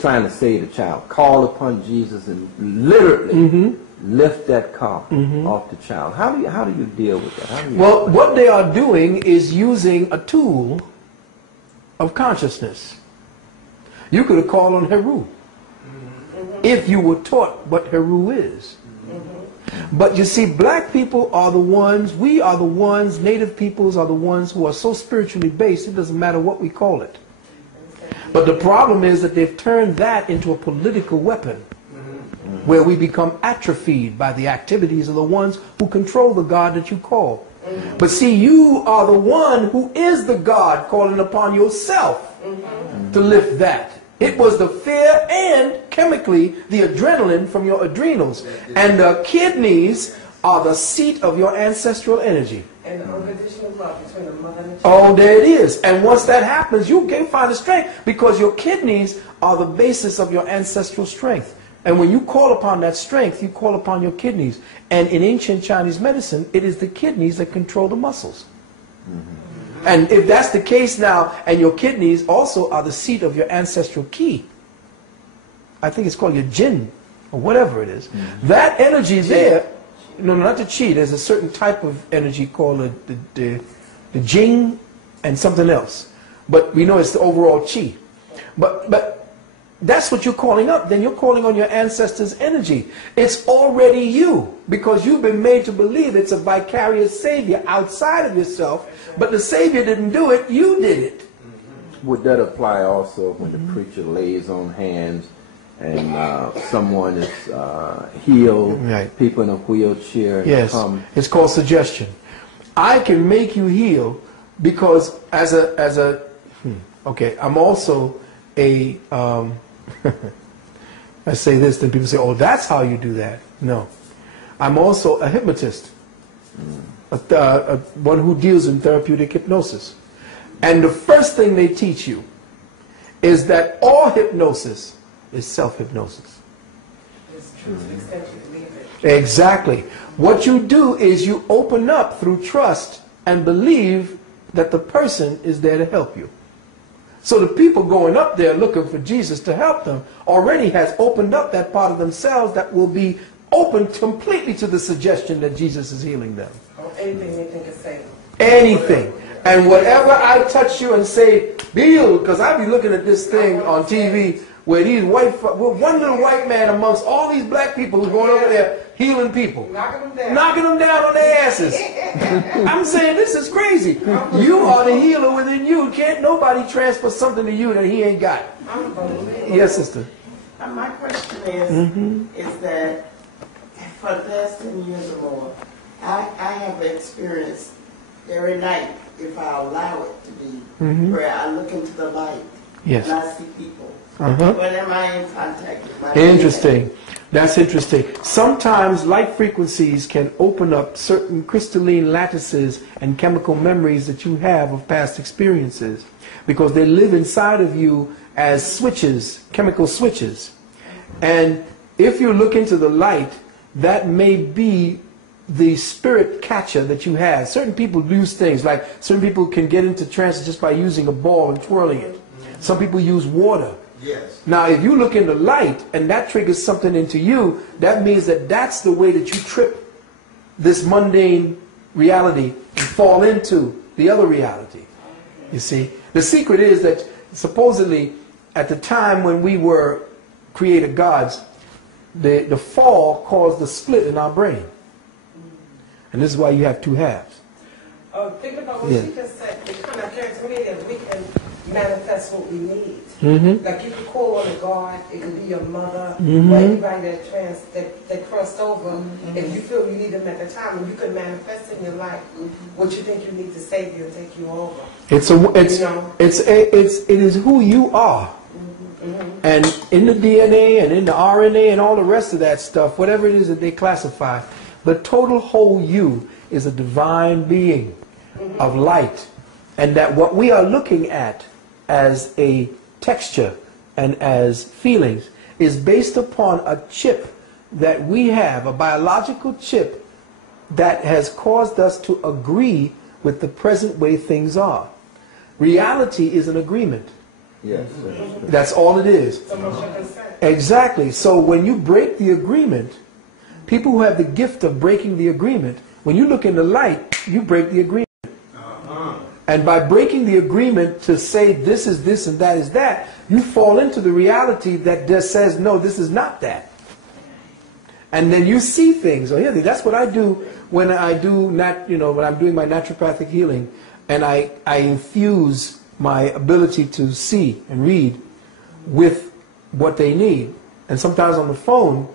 trying to save the child, call upon Jesus and literally lift that car off the child. How do you deal with that? Well, what they are doing is using a tool of consciousness. You could have called on Heru if you were taught what Heru is. But you see, black people are the ones, we are the ones, native peoples are the ones who are so spiritually based, it doesn't matter what we call it. But the problem is that they've turned that into a political weapon, where we become atrophied by the activities of the ones who control the God that you call. But see, you are the one who is the God calling upon yourself to lift that. It was the fear and, chemically, the adrenaline from your adrenals. And the kidneys are the seat of your ancestral energy. And the unconditional love between the mother and the child. Oh, there it is. And once that happens, you can find the strength, because your kidneys are the basis of your ancestral strength. And when you call upon that strength, you call upon your kidneys. And in ancient Chinese medicine, it is the kidneys that control the muscles. And if that's the case now, and your kidneys also are the seat of your ancestral ki, I think it's called your jin, or whatever it is, that energy there, no, not the chi, there's a certain type of energy called the jing and something else. But we know it's the overall chi. But that's what you're calling up. Then you're calling on your ancestors' energy. It's already you, because you've been made to believe it's a vicarious savior outside of yourself. But the savior didn't do it, you did it. Would that apply also when the preacher lays on hands and someone is healed, Right. people in a wheelchair Yes, come? it's called suggestion. I can make you heal because okay, I'm also a, I say this, then people say, oh, that's how you do that. No. I'm also a hypnotist, one who deals in therapeutic hypnosis. And the first thing they teach you is that all hypnosis is self-hypnosis. It's true to the extent you believe it. Exactly. What you do is you open up through trust and believe that the person is there to help you. So the people going up there looking for Jesus to help them already has opened up that part of themselves that will be open completely to the suggestion that Jesus is healing them. Or anything they think is safe. Anything. And whatever I touch you and say, be healed, because I be looking at this thing on TV where these one little white man amongst all these black people who's going over there healing people. Knocking them down on their asses. I'm saying this is crazy. You are the healer within you. Can't nobody transfer something to you that he ain't got. Yes, sister. My question is that for the past 10 years or more, I have experienced every night, if I allow it to be, where I look into the light Yes. and I see people. Uh-huh. When am I in contact with my Interesting. That's interesting. Sometimes light frequencies can open up certain crystalline lattices and chemical memories that you have of past experiences, because they live inside of you as switches, chemical switches. And if you look into the light, that may be the spirit catcher that you have. Certain people use things, like certain people can get into trance just by using a ball and twirling it. Some people use water. Yes. Now, if you look in the light and that triggers something into you, that means that that's the way that you trip this mundane reality and fall into the other reality. You see? The secret is that supposedly at the time when we were created gods, the fall caused the split in our brain. And this is why you have two halves. Think about what she just said. It kind of occurred to me that we can manifest what we need. Like you could call on a God, it could be your mother, or anybody that crossed over. If you feel you need them at the time, and you could manifest in your life what you think you need to save you and take you over. It is who you are. And in the DNA and in the RNA and all the rest of that stuff, whatever it is that they classify, the total whole you is a divine being of light. And that what we are looking at as a texture and as feelings is based upon a chip that we have, a biological chip that has caused us to agree with the present way things are. Reality is an agreement. Yes. That's all it is. Exactly. So when you break the agreement, people who have the gift of breaking the agreement, when you look in the light, you break the agreement. And by breaking the agreement to say this is this and that is that, you fall into the reality that just says, no, this is not that. And then you see things. Oh, yeah, that's what I do when I do when I'm doing my naturopathic healing, and I infuse my ability to see and read with what they need. And sometimes on the phone,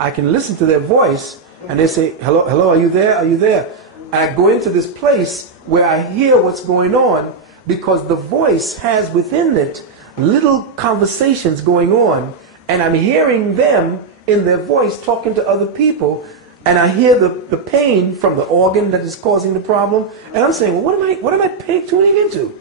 I can listen to their voice, and they say, hello, hello, are you there? Are you there? And I go into this place where I hear what's going on, because the voice has within it little conversations going on, and I'm hearing them in their voice talking to other people, and I hear the pain from the organ that is causing the problem, and I'm saying, well, what am I tuning into?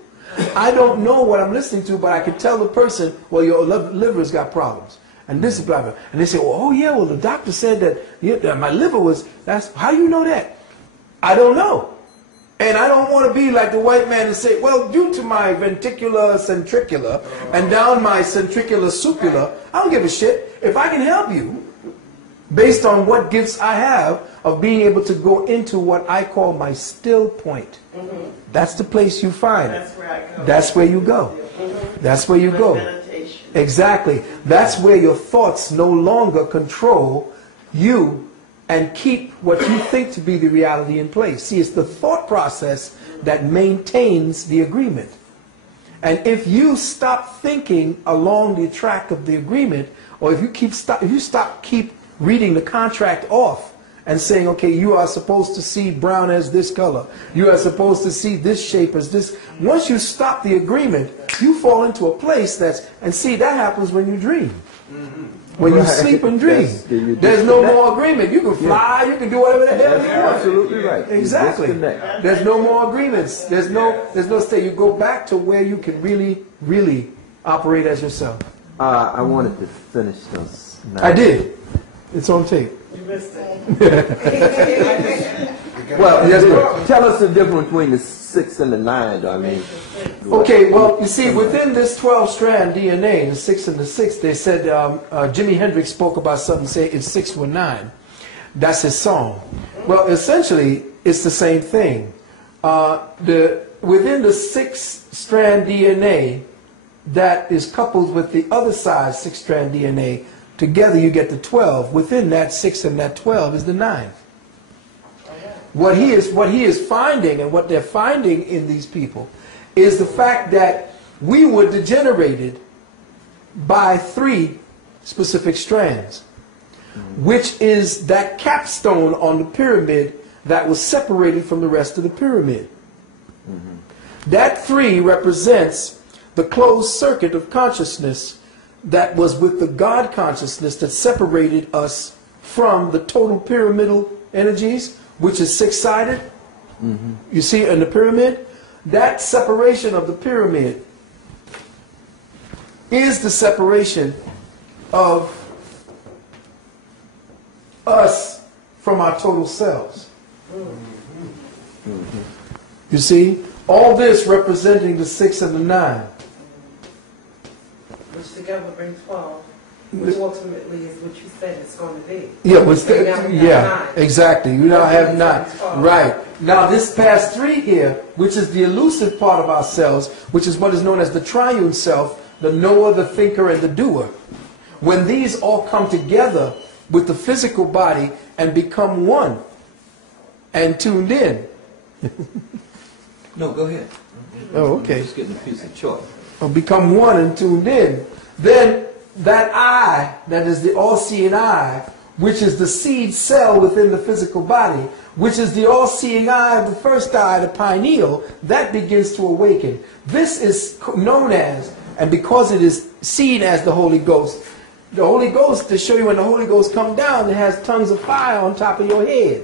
I don't know what I'm listening to, but I can tell the person, well, your liver's got problems, and this is blah blah. And they say, well, oh yeah, well the doctor said that my liver was. That's how you know that? I don't know. And I don't want to be like the white man and say, well, due to my ventricular centricular and down my centricular supula, I don't give a shit. If I can help you, based on what gifts I have of being able to go into what I call my still point. That's the place you find it. That's where you go. That's where you go. Exactly. That's where your thoughts no longer control you and keep what you think to be the reality in place. See, it's the thought process that maintains the agreement. And if you stop thinking along the track of the agreement, or if you keep reading the contract off and saying, okay, you are supposed to see brown as this color, you are supposed to see this shape as this. Once you stop the agreement, you fall into a place and see, that happens when you dream. When you sleep and dream, there's no more agreement. You can fly, you can do whatever the hell you want. Absolutely right. Exactly. There's no more agreements. There's no stay. You go back to where you can really, really operate as yourself. I wanted to finish this. I did. It's on tape. You missed it. Well, yes, tell us the difference between the 6 and the 9. I mean, okay. Well, you see, within this 12-strand DNA, the 6 and the 6, they said Jimi Hendrix spoke about something. Say it's 6 with 9. That's his song. Well, essentially, it's the same thing. Within the 6-strand DNA that is coupled with the other side 6-strand DNA, together you get the 12. Within that 6 and that 12 is the 9. What he is finding, and what they're finding in these people, is the fact that we were degenerated by 3 specific strands, which is that capstone on the pyramid that was separated from the rest of the pyramid. That 3 represents the closed circuit of consciousness that was with the God consciousness that separated us from the total pyramidal energies, which is six-sided. You see in the pyramid, that separation of the pyramid is the separation of us from our total selves. You see, all this representing the 6 and the 9. Which together bring 12. Which ultimately is what you said it's going to be. Yeah, exactly. You now have 9. Right. Now this past 3 here, which is the elusive part of ourselves, which is what is known as the triune self, the knower, the thinker, and the doer. When these all come together with the physical body and become one and tuned in. No, go ahead. Oh, okay. I'm just getting a piece of chalk. Or become one and tuned in. Then that I, that is the all-seeing eye, which is the seed cell within the physical body, which is the all-seeing eye of the first eye, the pineal, that begins to awaken. This is known as, and because it is seen as the Holy Ghost, to show you when the Holy Ghost comes down, it has tongues of fire on top of your head.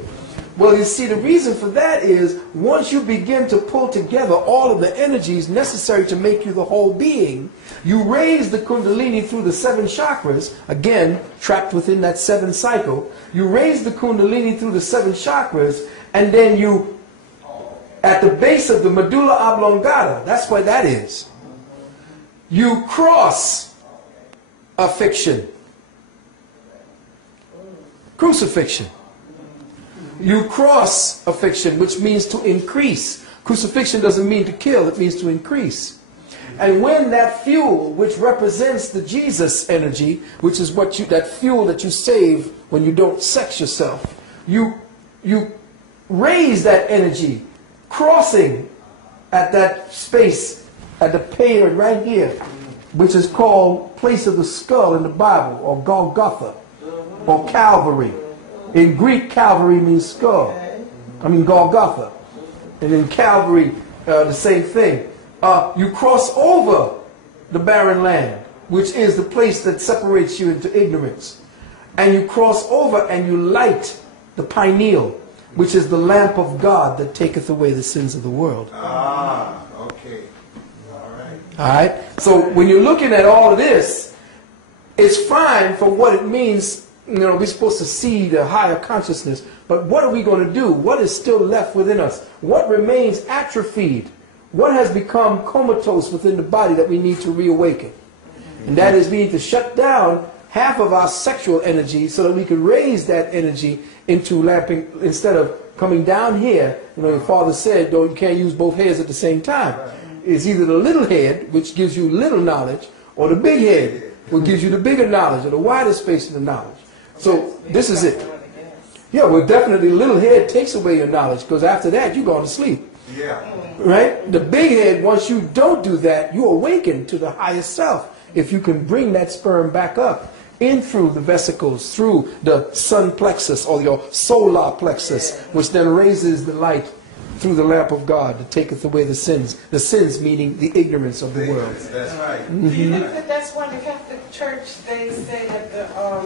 Well, you see, the reason for that is once you begin to pull together all of the energies necessary to make you the whole being, you raise the Kundalini through the 7 chakras, again, trapped within that 7 cycle. You raise the Kundalini through the 7 chakras, and then you, at the base of the medulla oblongata, that's what that is, you cross affliction, crucifixion. You cross affliction, which means to increase. Crucifixion doesn't mean to kill, it means to increase. And when that fuel, which represents the Jesus energy, which is what that fuel that you save when you don't sex yourself, you raise that energy, crossing at that space, at the pain right here, which is called place of the skull in the Bible, or Golgotha, or Calvary. In Greek, Calvary means skull. I mean Golgotha. And in Calvary, the same thing. You cross over the barren land, which is the place that separates you into ignorance. And you cross over and you light the pineal, which is the lamp of God that taketh away the sins of the world. Ah, okay. All right. All right? So when you're looking at all of this, it's fine for what it means. You know, we're supposed to see the higher consciousness, but what are we going to do? What is still left within us? What remains atrophied? What has become comatose within the body that we need to reawaken? And that is we need to shut down half of our sexual energy so that we can raise that energy into lamping, instead of coming down here. You know, your father said, you can't use both heads at the same time. It's either the little head, which gives you little knowledge, or the big head, which gives you the bigger knowledge, or the wider space of the knowledge. So this is it. Yeah, well, definitely the little head takes away your knowledge, because after that you're going to sleep. Yeah. Right? The big head, once you don't do that, you awaken to the highest self. If you can bring that sperm back up in through the vesicles, through the sun plexus or your solar plexus, which then raises the light through the lamp of God that taketh away the sins. The sins meaning the ignorance of the world. That's right. Do you think that that's why the Catholic Church, they say that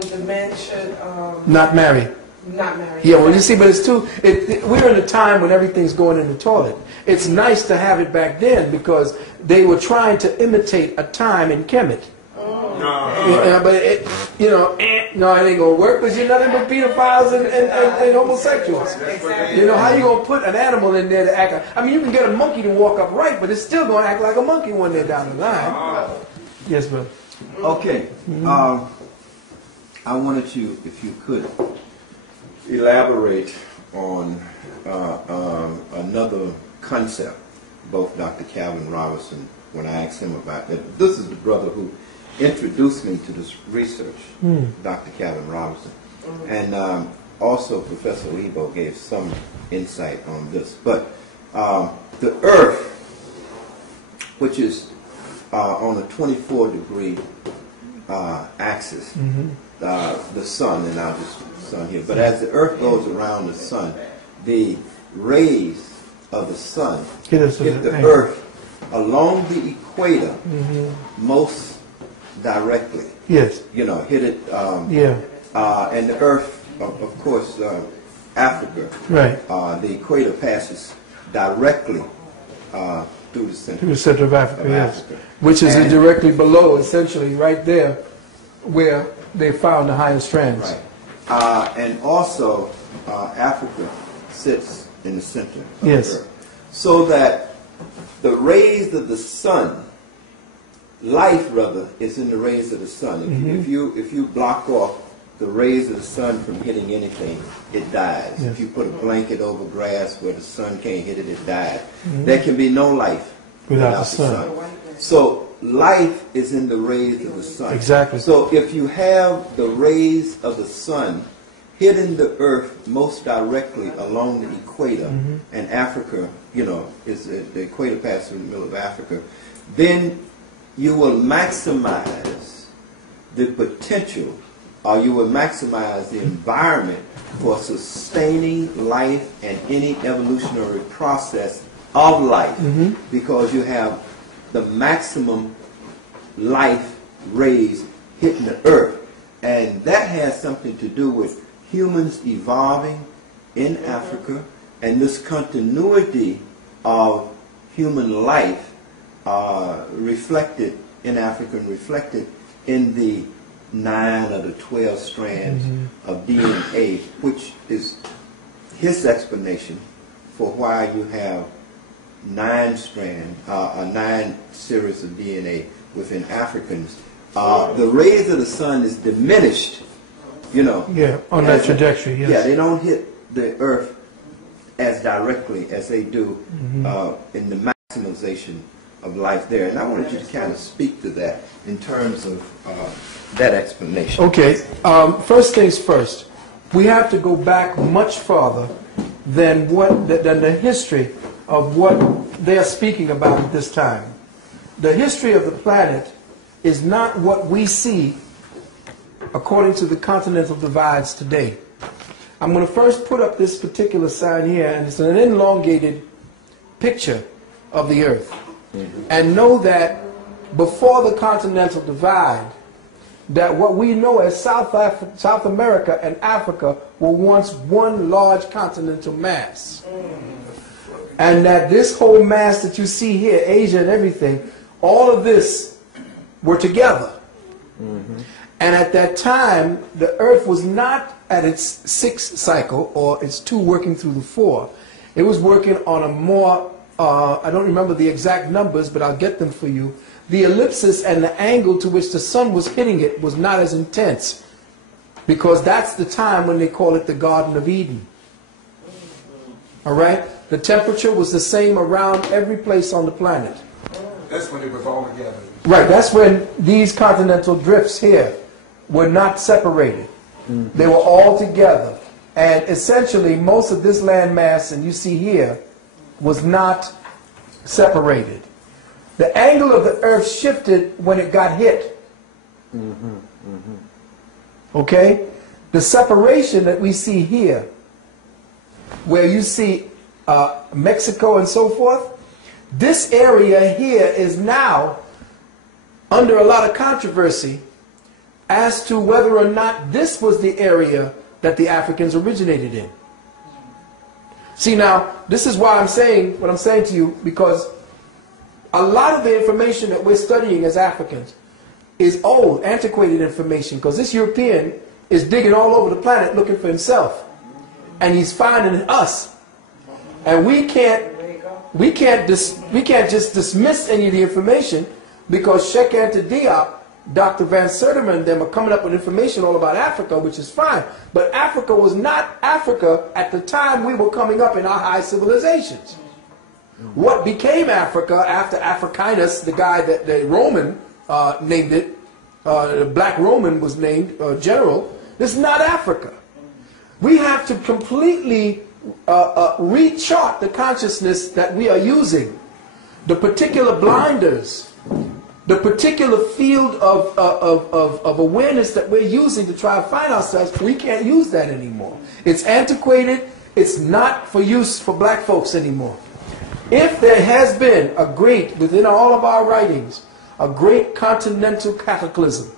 the man should Not marry. not marry? Yeah, well, you see, but it's too. We're in a time when everything's going in the toilet. It's nice to have it back then because they were trying to imitate a time in Kemet. But it, no, it ain't gonna work because you're nothing but pedophiles and homosexuals. Exactly. You know, how you gonna put an animal in there to act like? I mean, you can get a monkey to walk upright, but it's still gonna act like a monkey one day down the line. Yes, brother. Okay. I wanted you, if you could, elaborate on another concept. Both Dr. Calvin Robinson, when I asked him about that, this is the brother who introduced me to this research, Dr. Calvin Robinson. And also Professor Lebo gave some insight on this. But the Earth, which is on a 24-degree axis, the sun, and I'll just sun here. But as the Earth goes around the sun, the rays of the sun hit the Earth along the equator most directly. Yes. You know, hit it. Yeah. And the Earth, of course, Africa. Right. The equator passes directly through the center. To the center of Africa, yes. Africa. Which is And- directly below, essentially, right there, where they found the higher strands. Right. And also, Africa sits in the center of Yes. the Earth. So that the rays of the sun, life rather, is in the rays of the sun. If you block off the rays of the sun from hitting anything, it dies. Yes. If you put a blanket over grass where the sun can't hit it, it dies. There can be no life Without the sun. So life is in the rays of the sun. Exactly. So if you have the rays of the sun hitting the earth most directly along the equator, and Africa, you know, is the equator passes through the middle of Africa, then you will maximize the potential, or you will maximize the environment for sustaining life and any evolutionary process of life, because you have the maximum life rays hitting the earth. And that has something to do with humans evolving in Africa, and this continuity of human life reflected in Africa and reflected in the 9 or the 12 strands of DNA, which is his explanation for why you have 9 strands, 9 series of DNA within Africans. The rays of the sun is diminished, you know. Yeah, on that trajectory, yes. Yeah, they don't hit the earth as directly as they do in the maximization of life there. And I wanted you to kind of speak to that in terms of that explanation. Okay, first things first. We have to go back much farther than the history of what they are speaking about at this time. The history of the planet is not what we see according to the continental divides today. I'm going to first put up this particular sign here, and it's an elongated picture of the Earth. And know that before the continental divide, that what we know as South America and Africa were once one large continental mass. And that this whole mass that you see here, Asia and everything, all of this were together. And at that time, the Earth was not at its 6th cycle, or its 2 working through the 4. It was working on a more, I don't remember the exact numbers, but I'll get them for you. The ellipsis and the angle to which the sun was hitting it was not as intense, because that's the time when they call it the Garden of Eden. All right? The temperature was the same around every place on the planet. That's when it was all together. Right, that's when these continental drifts here were not separated. They were all together. And essentially, most of this landmass, and you see here, was not separated. The angle of the Earth shifted when it got hit. Okay? The separation that we see here, where you see Mexico and so forth, this area here is now under a lot of controversy as to whether or not this was the area that the Africans originated in. See, now, this is why I'm saying what I'm saying to you, because a lot of the information that we're studying as Africans is old, antiquated information, because this European is digging all over the planet looking for himself. And he's finding us. And we can't just dismiss any of the information, because Sheikh Anta Diop, Dr. Van Sertima and them are coming up with information all about Africa, which is fine. But Africa was not Africa at the time we were coming up in our high civilizations. What became Africa after Africanus, the guy that the Roman named it, the black Roman was named general, this is not Africa. We have to completely rechart the consciousness that we are using. The particular blinders, the particular field of awareness that we're using to try to find ourselves, we can't use that anymore. It's antiquated. It's not for use for black folks anymore. If there has been a great, within all of our writings, a great continental cataclysm.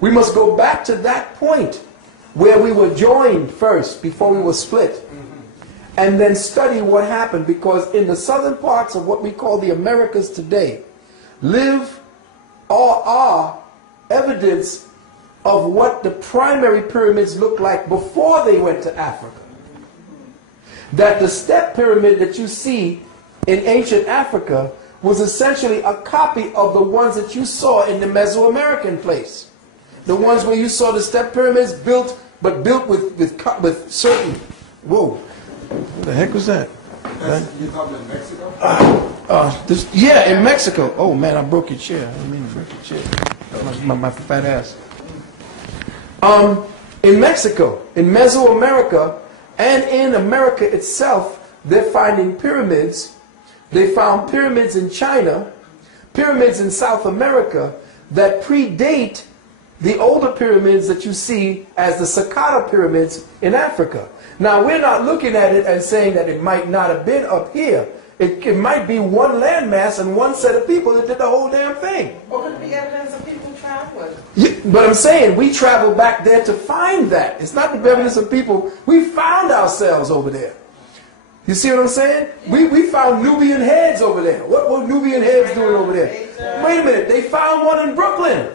We must go back to that point where we were joined first before we were split, and then study what happened, because in the southern parts of what we call the Americas today live or are evidence of what the primary pyramids looked like before they went to Africa. That the step pyramid that you see in ancient Africa was essentially a copy of the ones that you saw in the Mesoamerican place. The ones where you saw the step pyramids built, but built with certain... Whoa, what the heck was that? You're talking in Mexico? Yeah, in Mexico. Oh man, I broke your chair. I didn't mean to break your chair. My fat ass. In Mexico, in Mesoamerica, and in America itself, they're finding pyramids. They found pyramids in China, pyramids in South America that predate the older pyramids that you see as the Saqqara pyramids in Africa. Now, we're not looking at it and saying that it might not have been up here. It might be one landmass and one set of people that did the whole damn thing. Or could it be evidence of people traveling? Yeah, but I'm saying we traveled back there to find that. It's not the evidence of people. We found ourselves over there. You see what I'm saying? We found Nubian heads over there. What were Nubian heads doing over there? Wait a minute. They found one in Brooklyn.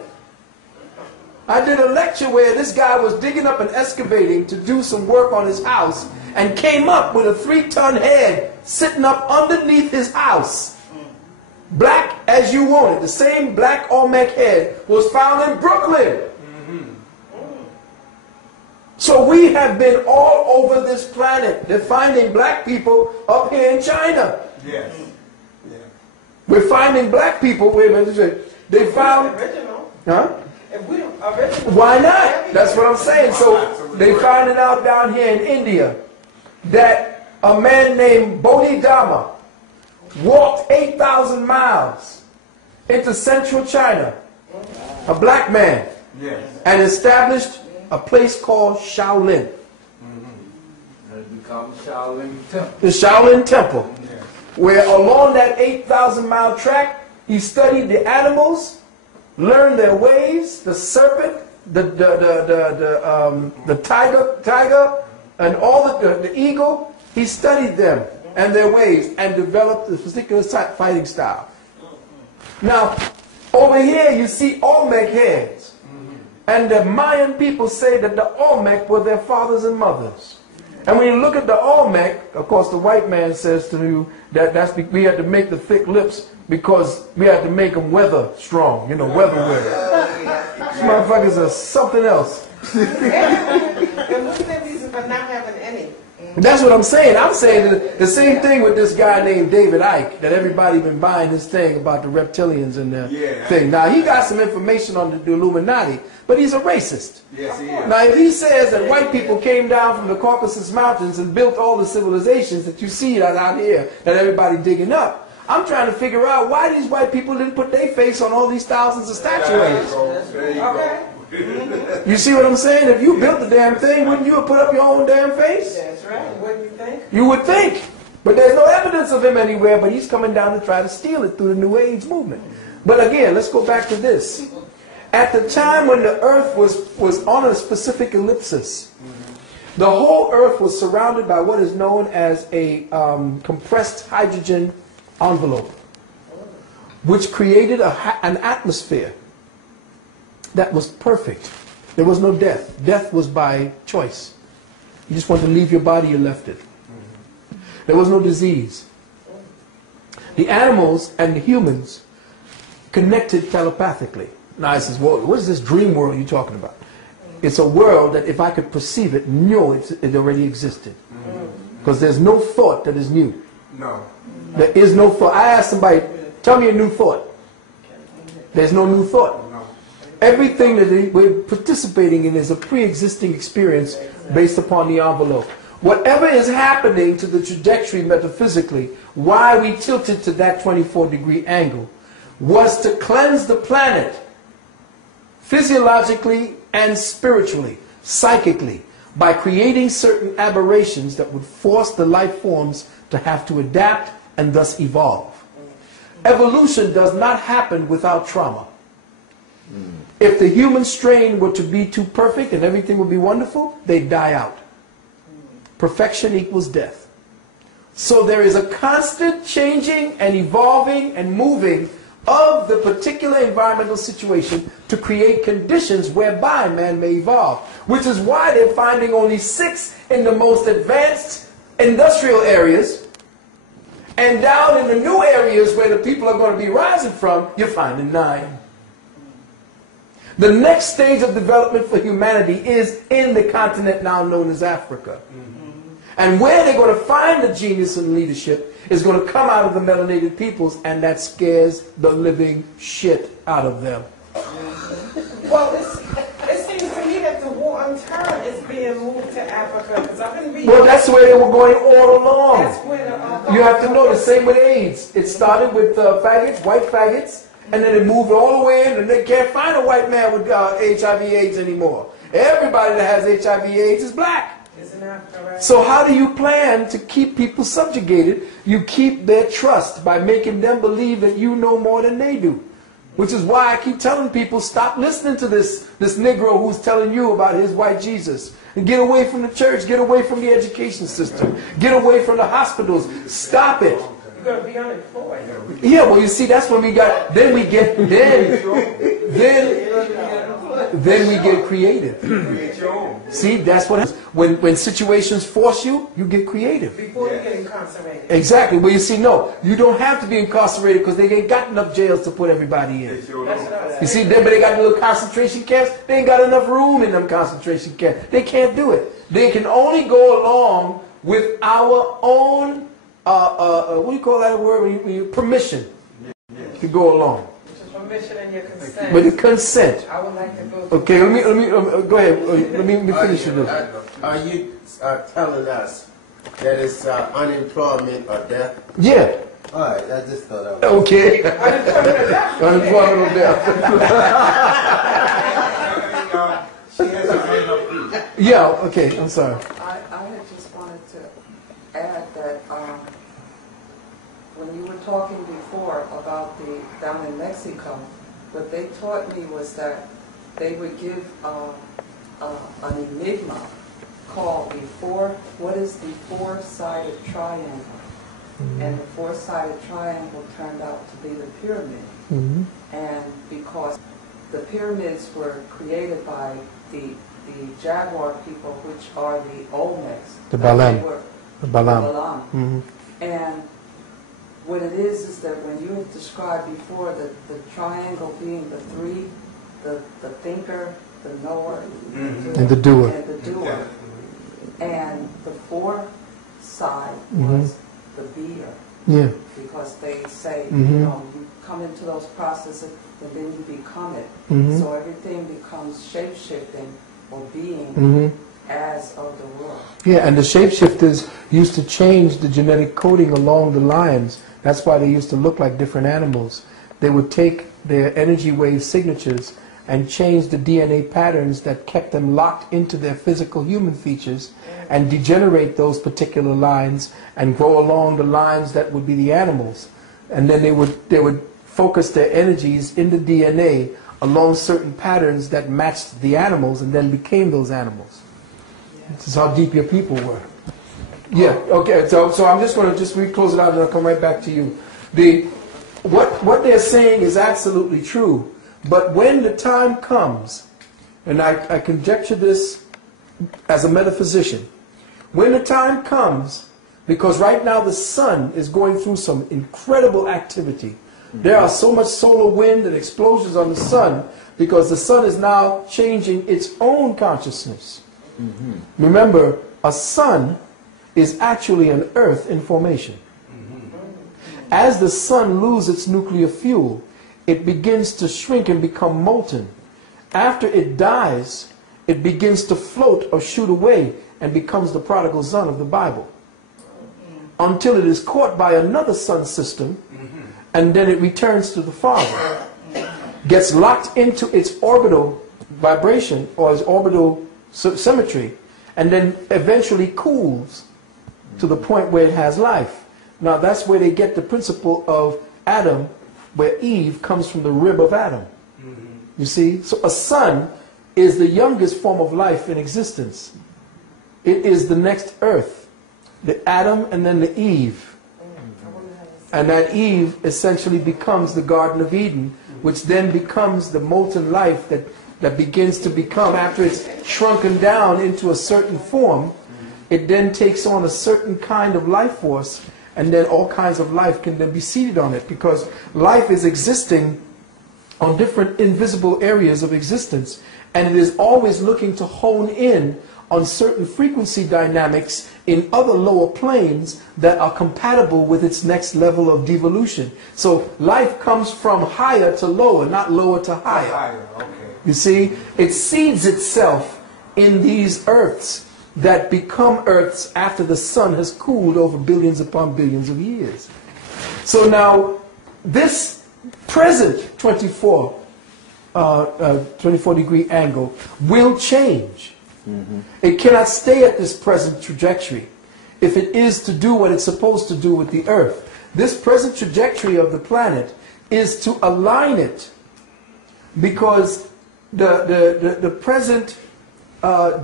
I did a lecture where this guy was digging up and excavating to do some work on his house and came up with a 3-ton head sitting up underneath his house. Black as you want it. The same black Olmec head was found in Brooklyn. So we have been all over this planet. They're finding black people up here in China. Yes. Yeah. We're finding black people. Wait a minute. They found... Original. Huh? If we don't, original. Why not? That's what I'm saying. So they found it out down here in India that a man named Bodhidharma walked 8,000 miles into central China, a black man, Yes. and established a place called Shaolin. It becomes Shaolin Temple. The Shaolin Temple, Yeah. where along that 8,000-mile track, he studied the animals, learned their ways, the serpent, the tiger, and all the eagle. He studied them and their ways and developed a particular fighting style. Now, over here you see Olmec heads. And the Mayan people say that the Olmec were their fathers and mothers. And when you look at the Olmec, of course the white man says to you that we had to make the thick lips because we had to make them weather strong, weather wear. These motherfuckers are something else. And what's their reason for not having any? That's what I'm saying. I'm saying the same thing with this guy named David Icke, that everybody been buying this thing about the reptilians and the thing. Now, he got some information on the Illuminati, but he's a racist. Yes, he is. Now, if he says that white people came down from the Caucasus Mountains and built all the civilizations that you see out here that everybody digging up, I'm trying to figure out why these white people didn't put their face on all these thousands of statuettes. There you go. Okay. You see what I'm saying? If you built the damn thing, wouldn't you have put up your own damn face? That's right. Wouldn't you think? You would think. But there's no evidence of him anywhere, but he's coming down to try to steal it through the New Age movement. But again, let's go back to this. At the time when the earth was on a specific ellipsis, the whole earth was surrounded by what is known as a compressed hydrogen envelope, which created an atmosphere that was perfect. There was no death. Death was by choice. You just wanted to leave your body, you left it. There was no disease. The animals and the humans connected telepathically. Now I says, well, what is this dream world you're talking about? It's a world that if I could perceive it, know it already existed. Because there's no thought that is new. No. There is no thought. I asked somebody, tell me a new thought. There's no new thought. Everything that we're participating in is a pre-existing experience based upon the envelope. Whatever is happening to the trajectory metaphysically, why we tilted to that 24-degree angle, was to cleanse the planet physiologically and spiritually, psychically, by creating certain aberrations that would force the life forms to have to adapt and thus evolve. evolution does not happen without trauma. If the human strain were to be too perfect and everything would be wonderful, they'd die out. Perfection equals death. So there is a constant changing and evolving and moving of the particular environmental situation to create conditions whereby man may evolve. Which is why they're finding only 6 in the most advanced industrial areas, and down in the new areas where the people are going to be rising from, you're finding 9. The next stage of development for humanity is in the continent now known as Africa. And where they're going to find the genius and leadership is going to come out of the melanated peoples, and that scares the living shit out of them. Well, it seems to me that the war on terror is being moved to Africa. Because I've been reading. Well, that's the way they were going all along. That's where You have to know the same with AIDS. It started with faggots, white faggots, and then it moved all the way in, and they can't find a white man with HIV/AIDS anymore. Everybody that has HIV/AIDS is black. Isn't that correct? So how do you plan to keep people subjugated? You keep their trust by making them believe that you know more than they do. Which is why I keep telling people, stop listening to this Negro who's telling you about his white Jesus. And get away from the church. Get away from the education system. Get away from the hospitals. Stop it. You're going to be unemployed. Yeah, well, you see, that's when we got, then we get creative. See, that's what happens. When situations force you, you get creative. Before you get incarcerated. Exactly. Well, you see, no, you don't have to be incarcerated because they ain't got enough jails to put everybody in. You see, but they got little concentration camps. They ain't got enough room in them concentration camps. They can't do it. They can only go along with our own, what do you call that word? Permission to go along. Permission and your consent. But the consent. I would like to go. Okay, let me go ahead. Let me finish this. Are you telling us that it's unemployment or death? Yeah. All right, I just thought I was. Okay. Unemployment or death. She has her hand up too. Yeah. Okay. I'm sorry. I had just wanted to add that when you were talking before about the down in Mexico, what they taught me was that they would give an enigma called what is the four-sided triangle? And the four-sided triangle turned out to be the pyramid. And because the pyramids were created by the Jaguar people, which are the Olmecs. The Balam. The Balam. And what it is that when you have described before the triangle being the three, the thinker, the knower, And the doer. and the doer, and the fourth side was the beer. Yeah. Because they say, you come into those processes and then you become it. So everything becomes shape-shifting or being as of the world. Yeah, and the shapeshifters used to change the genetic coding along the lines. That's why they used to look like different animals. They would take their energy wave signatures and change the DNA patterns that kept them locked into their physical human features and degenerate those particular lines and grow along the lines that would be the animals. And then they would focus their energies in the DNA along certain patterns that matched the animals and then became those animals. This is how deep your people were. Yeah, okay, so I'm just going to close it out and I'll come right back to you. What they're saying is absolutely true, but when the time comes, and I conjecture this as a metaphysician, when the time comes, because right now the sun is going through some incredible activity. There are so much solar wind and explosions on the sun because the sun is now changing its own consciousness. Remember, a sun is actually an earth in formation. As the sun loses its nuclear fuel, it begins to shrink and become molten. After it dies, it begins to float or shoot away and becomes the prodigal son of the Bible. Until it is caught by another sun system, and then it returns to the Father. Gets locked into its orbital vibration or its orbital symmetry, and then eventually cools to the point where it has life. Now that's where they get the principle of Adam where Eve comes from the rib of Adam. You see? So a son is the youngest form of life in existence. It is the next earth. The Adam and then the Eve. And that Eve essentially becomes the Garden of Eden, which then becomes the molten life that begins to become, after it's shrunken down into a certain form, it then takes on a certain kind of life force, and then all kinds of life can then be seated on it, because life is existing on different invisible areas of existence, and it is always looking to hone in on certain frequency dynamics in other lower planes that are compatible with its next level of devolution. So life comes from higher to lower, not lower to higher. Higher, okay. You see, it seeds itself in these earths that become earths after the sun has cooled over billions upon billions of years. So now, this present 24 degree angle will change. It cannot stay at this present trajectory if it is to do what it's supposed to do with the earth. This present trajectory of the planet is to align it, because the present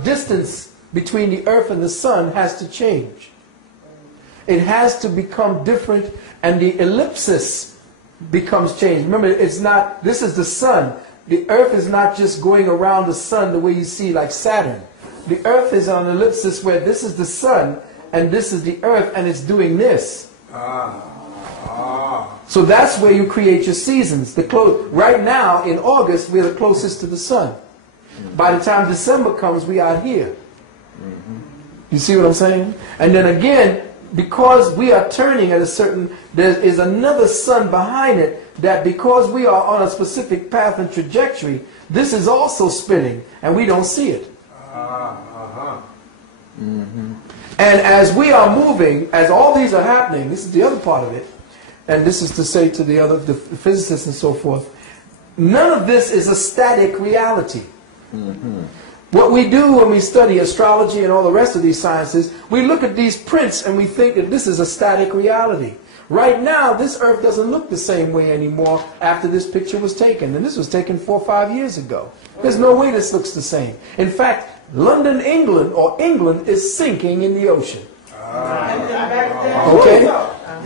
distance between the earth and the sun has to change. It has to become different, and the ellipsis becomes changed. Remember, it's not, this is the sun. The earth is not just going around the sun the way you see like Saturn. The earth is on an ellipsis where this is the sun and this is the earth, and it's doing this. So that's where you create your seasons. Right now in August we're the closest to the sun. By the time December comes, we are here. You see what I'm saying? And then again, because we are turning at a certain, there is another sun behind it, that because we are on a specific path and trajectory, this is also spinning and we don't see it. And as we are moving, as all these are happening, this is the other part of it, and this is to say to the physicists and so forth, none of this is a static reality. What we do when we study astrology and all the rest of these sciences, we look at these prints and we think that this is a static reality. Right now, this earth doesn't look the same way anymore after this picture was taken. And this was taken 4 or 5 years ago. There's no way this looks the same. In fact, London, England, or England, is sinking in the ocean. Okay?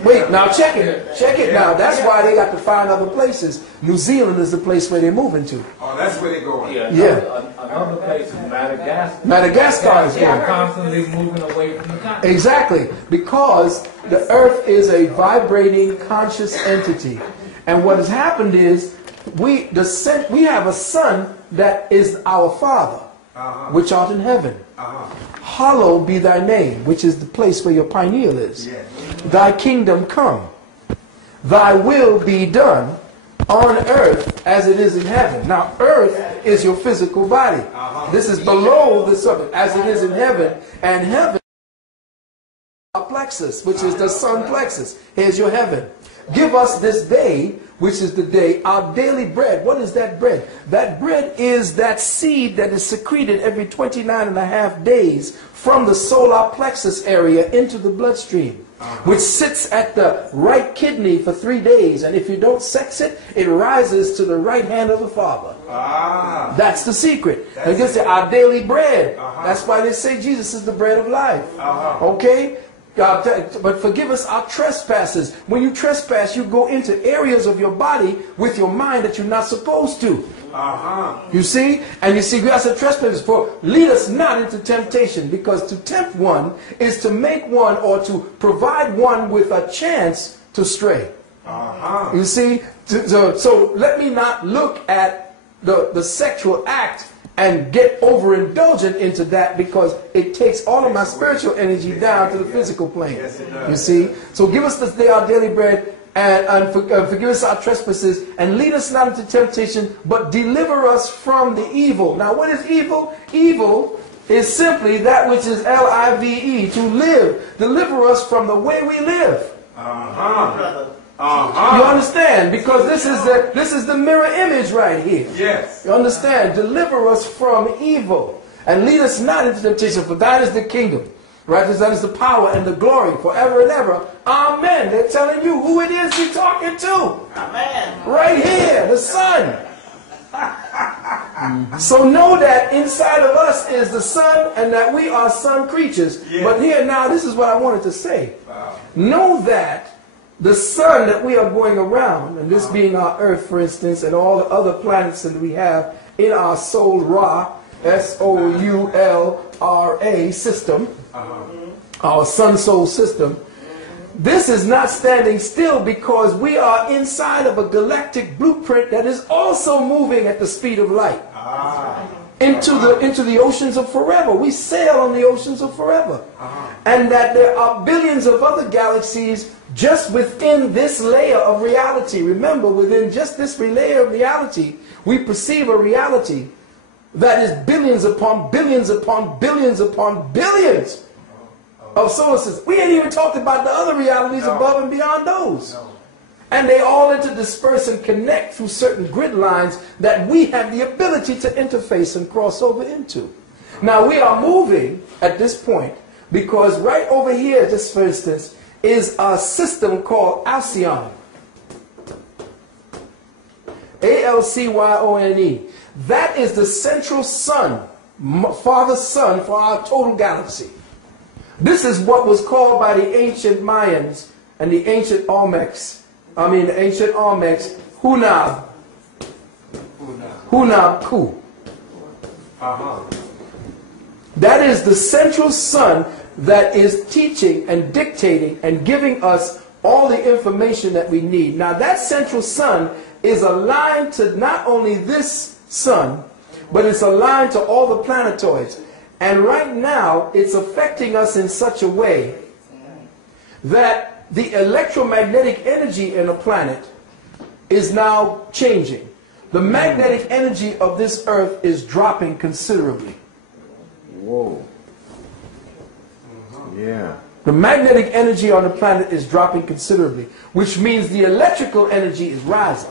Wait, now check it. Check it now. That's why they got to find other places. New Zealand is the place where they're moving to. Oh, that's where they're going. Yeah. Another place is Madagascar. Madagascar is They're going. constantly moving away from the continent. Exactly. Because the earth is a vibrating conscious entity. And what has happened is we have a sun that is our Father, which art in heaven. Hallowed be thy name, which is the place where your pineal is. Yes. Thy kingdom come. Thy will be done on earth as it is in heaven. Now, earth is your physical body. This is below the sun, as it is in heaven. And heaven is our plexus, which is the sun plexus. Here's your heaven. Give us this day, which is the day, our daily bread. What is that bread? That bread is that seed that is secreted every 29.5 days from the solar plexus area into the bloodstream, which sits at the right kidney for 3 days. And if you don't sex it, it rises to the right hand of the Father. That's the secret. And you say, our daily bread. That's why they say Jesus is the bread of life. Okay? But forgive us our trespasses. When you trespass, you go into areas of your body with your mind that you're not supposed to. You see? And you see, we are trespasses for lead us not into temptation, because to tempt one is to make one, or to provide one with a chance to stray. You see? So let me not look at the sexual act and get overindulgent into that, because it takes all of my spiritual energy down to the physical plane. You see? So give us this day our daily bread, and forgive us our trespasses, and lead us not into temptation, but deliver us from the evil. Now, what is evil? Evil is simply that which is L-I-V-E, to live. Deliver us from the way we live. You understand? Because this is the mirror image right here. Yes. You understand? Deliver us from evil, and lead us not into temptation, for thine is the kingdom Right? That is the power and the glory forever and ever. Amen. They're telling you who it is you're talking to. Amen. Right here, the Son. So know that inside of us is the Son and that we are Son creatures. Yeah. But here now, this is what I wanted to say. Know that the sun that we are going around, and this being our Earth, for instance, and all the other planets that we have in our Soul Ra, S-O-U-L-R-A system, our Sun Soul system, this is not standing still because we are inside of a galactic blueprint that is also moving at the speed of light into the oceans of forever. We sail on the oceans of forever. And that there are billions of other galaxies just within this layer of reality. Remember, within just this layer of reality, we perceive a reality that is billions upon billions upon billions upon billions of solar systems. We ain't even talked about the other realities above and beyond those. And they all interdisperse and connect through certain grid lines that we have the ability to interface and cross over into. Now we are moving at this point because right over here, just for instance, is a system called Alcyone. A-L-C-Y-O-N-E. That is the central sun, Father Sun for our total galaxy. This is what was called by the ancient Mayans and the ancient Olmecs, Hunab. Hunab Ku. That is the central sun that is teaching and dictating and giving us all the information that we need. Now that central sun is aligned to not only this sun, but it's aligned to all the planetoids. And right now, it's affecting us in such a way that the electromagnetic energy in a planet is now changing. The magnetic energy of this earth is dropping considerably. Whoa. Yeah. The magnetic energy on the planet is dropping considerably, which means the electrical energy is rising.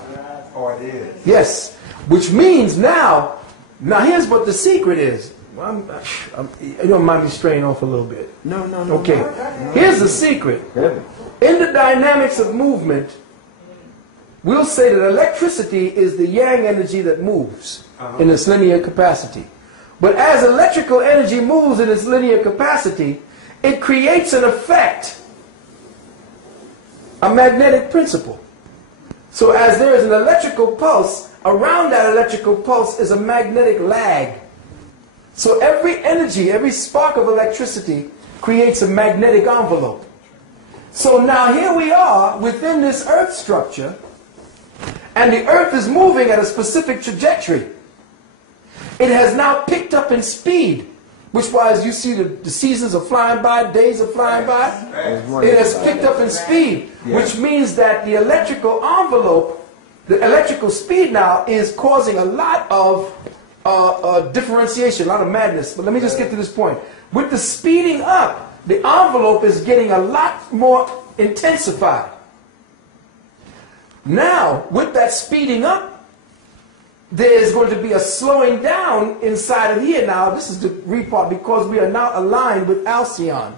Oh, it is. Yes. Which means now here's what the secret is. You don't mind me straying off a little bit. No. Okay. Here's the secret. In the dynamics of movement, we'll say that electricity is the yang energy that moves in its linear capacity. But as electrical energy moves in its linear capacity, it creates an effect, a magnetic principle. So as there is an electrical pulse, around that electrical pulse is a magnetic lag. So every energy, every spark of electricity creates a magnetic envelope. So now here we are within this earth structure, and the earth is moving at a specific trajectory. It has now picked up in speed, which was, you see the seasons are flying by, days are flying by. It has picked up in speed, which means that the electrical envelope, the electrical speed now is causing a lot of differentiation, a lot of madness. But let me just get to this point. With the speeding up, the envelope is getting a lot more intensified. Now, with that speeding up, there's going to be a slowing down inside of here now. This is the repart because we are now aligned with Alcyone,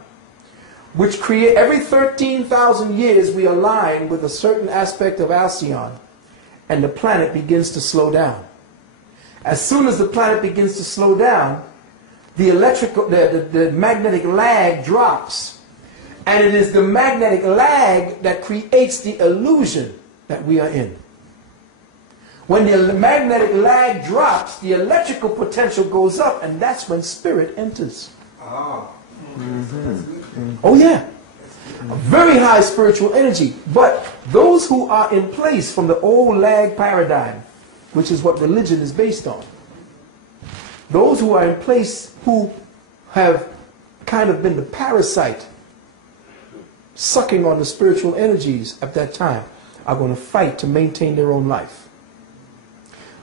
which create every 13,000 years we align with a certain aspect of Alcyone, and the planet begins to slow down. As soon as the planet begins to slow down, the magnetic lag drops, and it is the magnetic lag that creates the illusion that we are in. When the magnetic lag drops, the electrical potential goes up, and that's when spirit enters. Oh yeah. A very high spiritual energy. But those who are in place from the old lag paradigm, which is what religion is based on, those who are in place who have kind of been the parasite sucking on the spiritual energies at that time are going to fight to maintain their own life.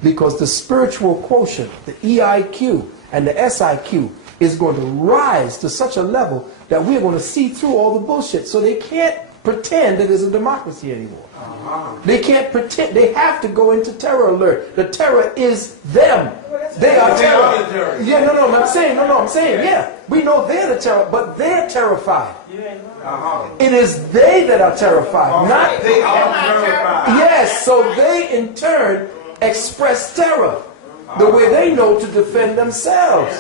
Because the spiritual quotient, the EIQ and the SIQ, is going to rise to such a level that we're going to see through all the bullshit. So they can't pretend that there's a democracy anymore. They can't pretend. They have to go into terror alert. The terror is them. They are terror. Yeah, no, I'm saying, yeah. We know they're the terror, but they're terrified. It is they that are terrified, not they are terrified. Yes, so they in turn express terror the way they know to defend themselves.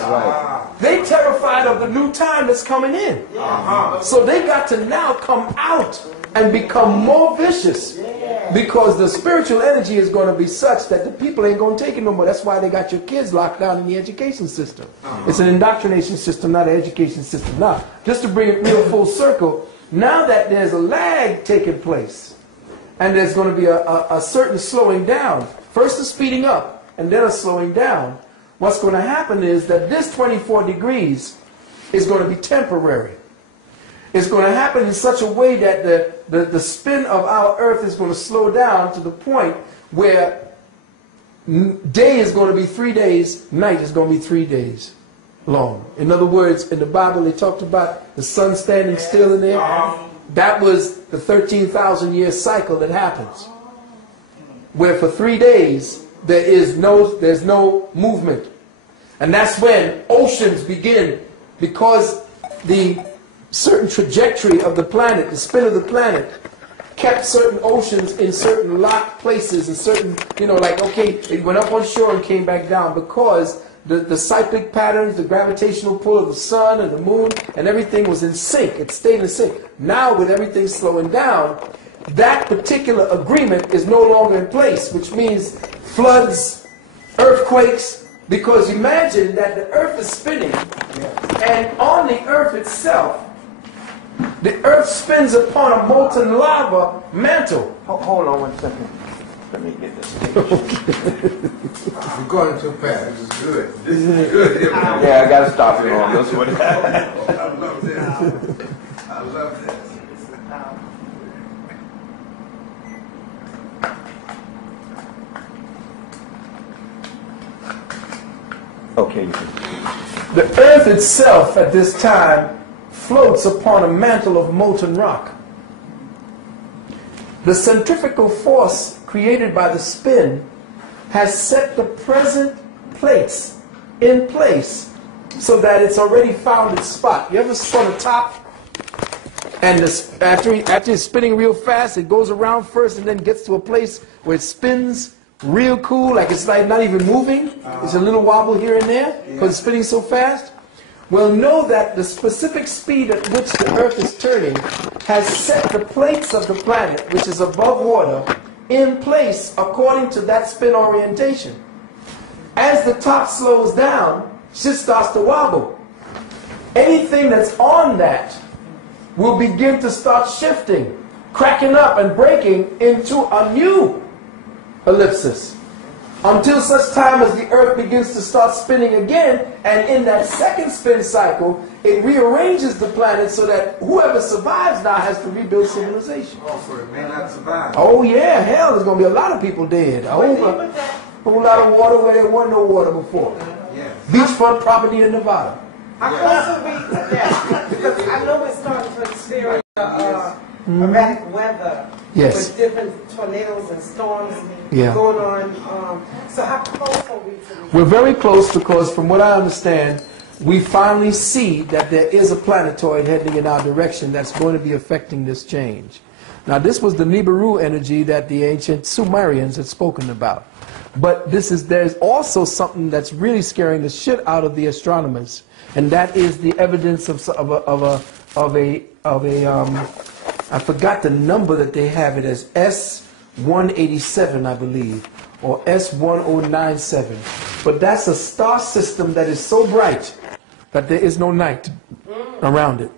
They terrified of the new time that's coming in. So they got to now come out and become more vicious, because the spiritual energy is going to be such that the people ain't going to take it no more. That's why they got your kids locked down in the education system. It's an indoctrination system, not an education system. Now, just to bring it real full circle, now that there's a lag taking place, and there's going to be a certain slowing down, first a speeding up, and then a slowing down, what's going to happen is that this 24 degrees is going to be temporary. It's going to happen in such a way that the spin of our earth is going to slow down to the point where day is going to be 3 days, night is going to be 3 days long. In other words, in the Bible they talked about the sun standing still in there. That was the 13,000-year cycle that happens, where for 3 days there's no movement. And that's when oceans begin, because the certain trajectory of the planet, the spin of the planet, kept certain oceans in certain locked places, and certain, like, okay, it went up on shore and came back down, because the cyclic patterns, the gravitational pull of the sun and the moon, and everything was in sync. It stayed in sync. Now, with everything slowing down, that particular agreement is no longer in place, which means floods, earthquakes, because imagine that the earth is spinning, and on the earth itself, the earth spins upon a molten lava mantle. Hold on 1 second. Let me get this. You're going too fast. This is good. This is good. Yeah, I got to stop you on this one. I love this. I love this. Okay. The earth itself at this time floats upon a mantle of molten rock. The centrifugal force created by the spin has set the present plates in place so that it's already found its spot. You ever spun a top, and after it's spinning real fast, it goes around first and then gets to a place where it spins real cool, like it's like not even moving. It's a little wobble here and there because it's spinning so fast. Well, know that the specific speed at which the Earth is turning has set the plates of the planet, which is above water, in place according to that spin orientation. As the top slows down, shit starts to wobble. Anything that's on that will begin to start shifting, cracking up and breaking into a new ellipsis, until such time as the earth begins to start spinning again, and in that second spin cycle, it rearranges the planet so that whoever survives now has to rebuild civilization. Oh, so it may not survive. Oh yeah, hell, there's going to be a lot of people dead. A whole lot of water where there wasn't no water before. Yes. Beachfront property in Nevada. How close are we to that? Because I know we're starting to experience erratic weather. Yes. With different tornadoes and storms going on. So how close are we to this? We're very close, because from what I understand, we finally see that there is a planetoid heading in our direction that's going to be affecting this change. Now, this was the Nibiru energy that the ancient Sumerians had spoken about. But there's also something that's really scaring the shit out of the astronomers, and that is the evidence of I forgot the number that they have it as, S187, I believe, or S1097. But that's a star system that is so bright that there is no night around it.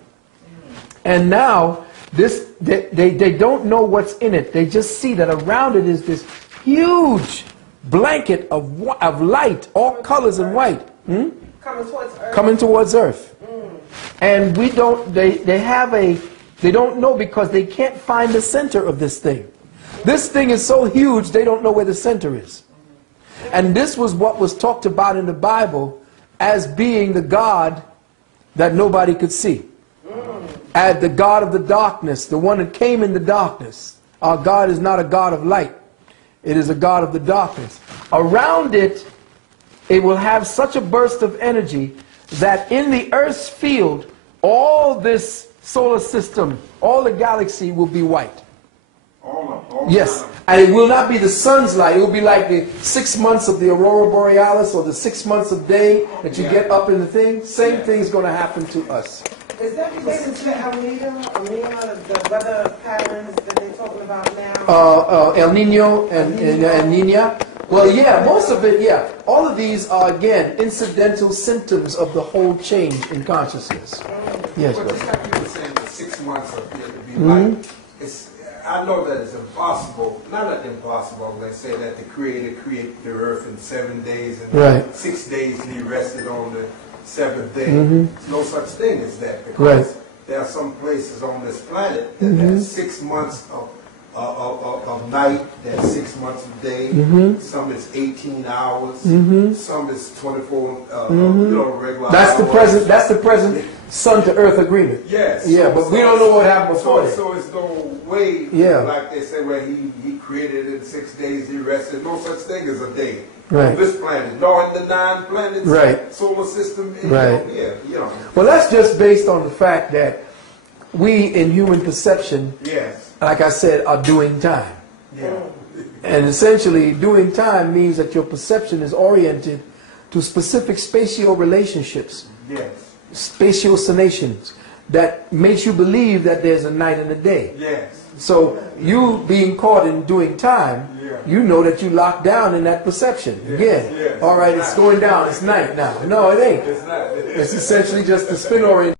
And now, they don't know what's in it. They just see that around it is this huge blanket of light, all colors and white. Coming towards Earth. Coming towards Earth. And we don't, they don't know, because they can't find the center of this thing. This thing is so huge, they don't know where the center is. And this was what was talked about in the Bible as being the God that nobody could see. as the God of the darkness, the one that came in the darkness. Our God is not a God of light. It is a God of the darkness. Around it, it will have such a burst of energy that in the Earth's field, all this solar system, all the galaxy will be white. Yes, and it will not be the sun's light. It will be like the 6 months of the aurora borealis or the 6 months of day that you get up in the thing. Same thing is going to happen to us. Is that related to El Nino, the weather patterns that they're talking about now? El Nino and Nina. Well, yeah, most of it, yeah. All of these are, again, incidental symptoms of the whole change in consciousness. Yes, but brother. just like you were saying, the 6 months appear to be light. I know that it's impossible, not that impossible, let's say that the Creator created the earth in 7 days and 6 days he rested on the 7th day. There's no such thing as that, because there are some places on this planet that have 6 months of night, that's 6 months of day, some is 18 hours, some is 24, regular That's hours. the present sun to earth agreement. Yes. Yeah, but we don't know what happened before that. So it's no way, like they say, where he created it in 6 days, he rested. No such thing as a day. Right. On this planet, nor in the 9 planets, solar system, Well, that's just based on the fact that we, in human perception, like I said, are doing time. And essentially, doing time means that your perception is oriented to specific spatial relationships, spatiocinations, that makes you believe that there's a night and a day. So you being caught in doing time, you know that you locked down in that perception. Again, all right, it's going down, it's night now. No, it ain't. It's essentially just the spin orientation.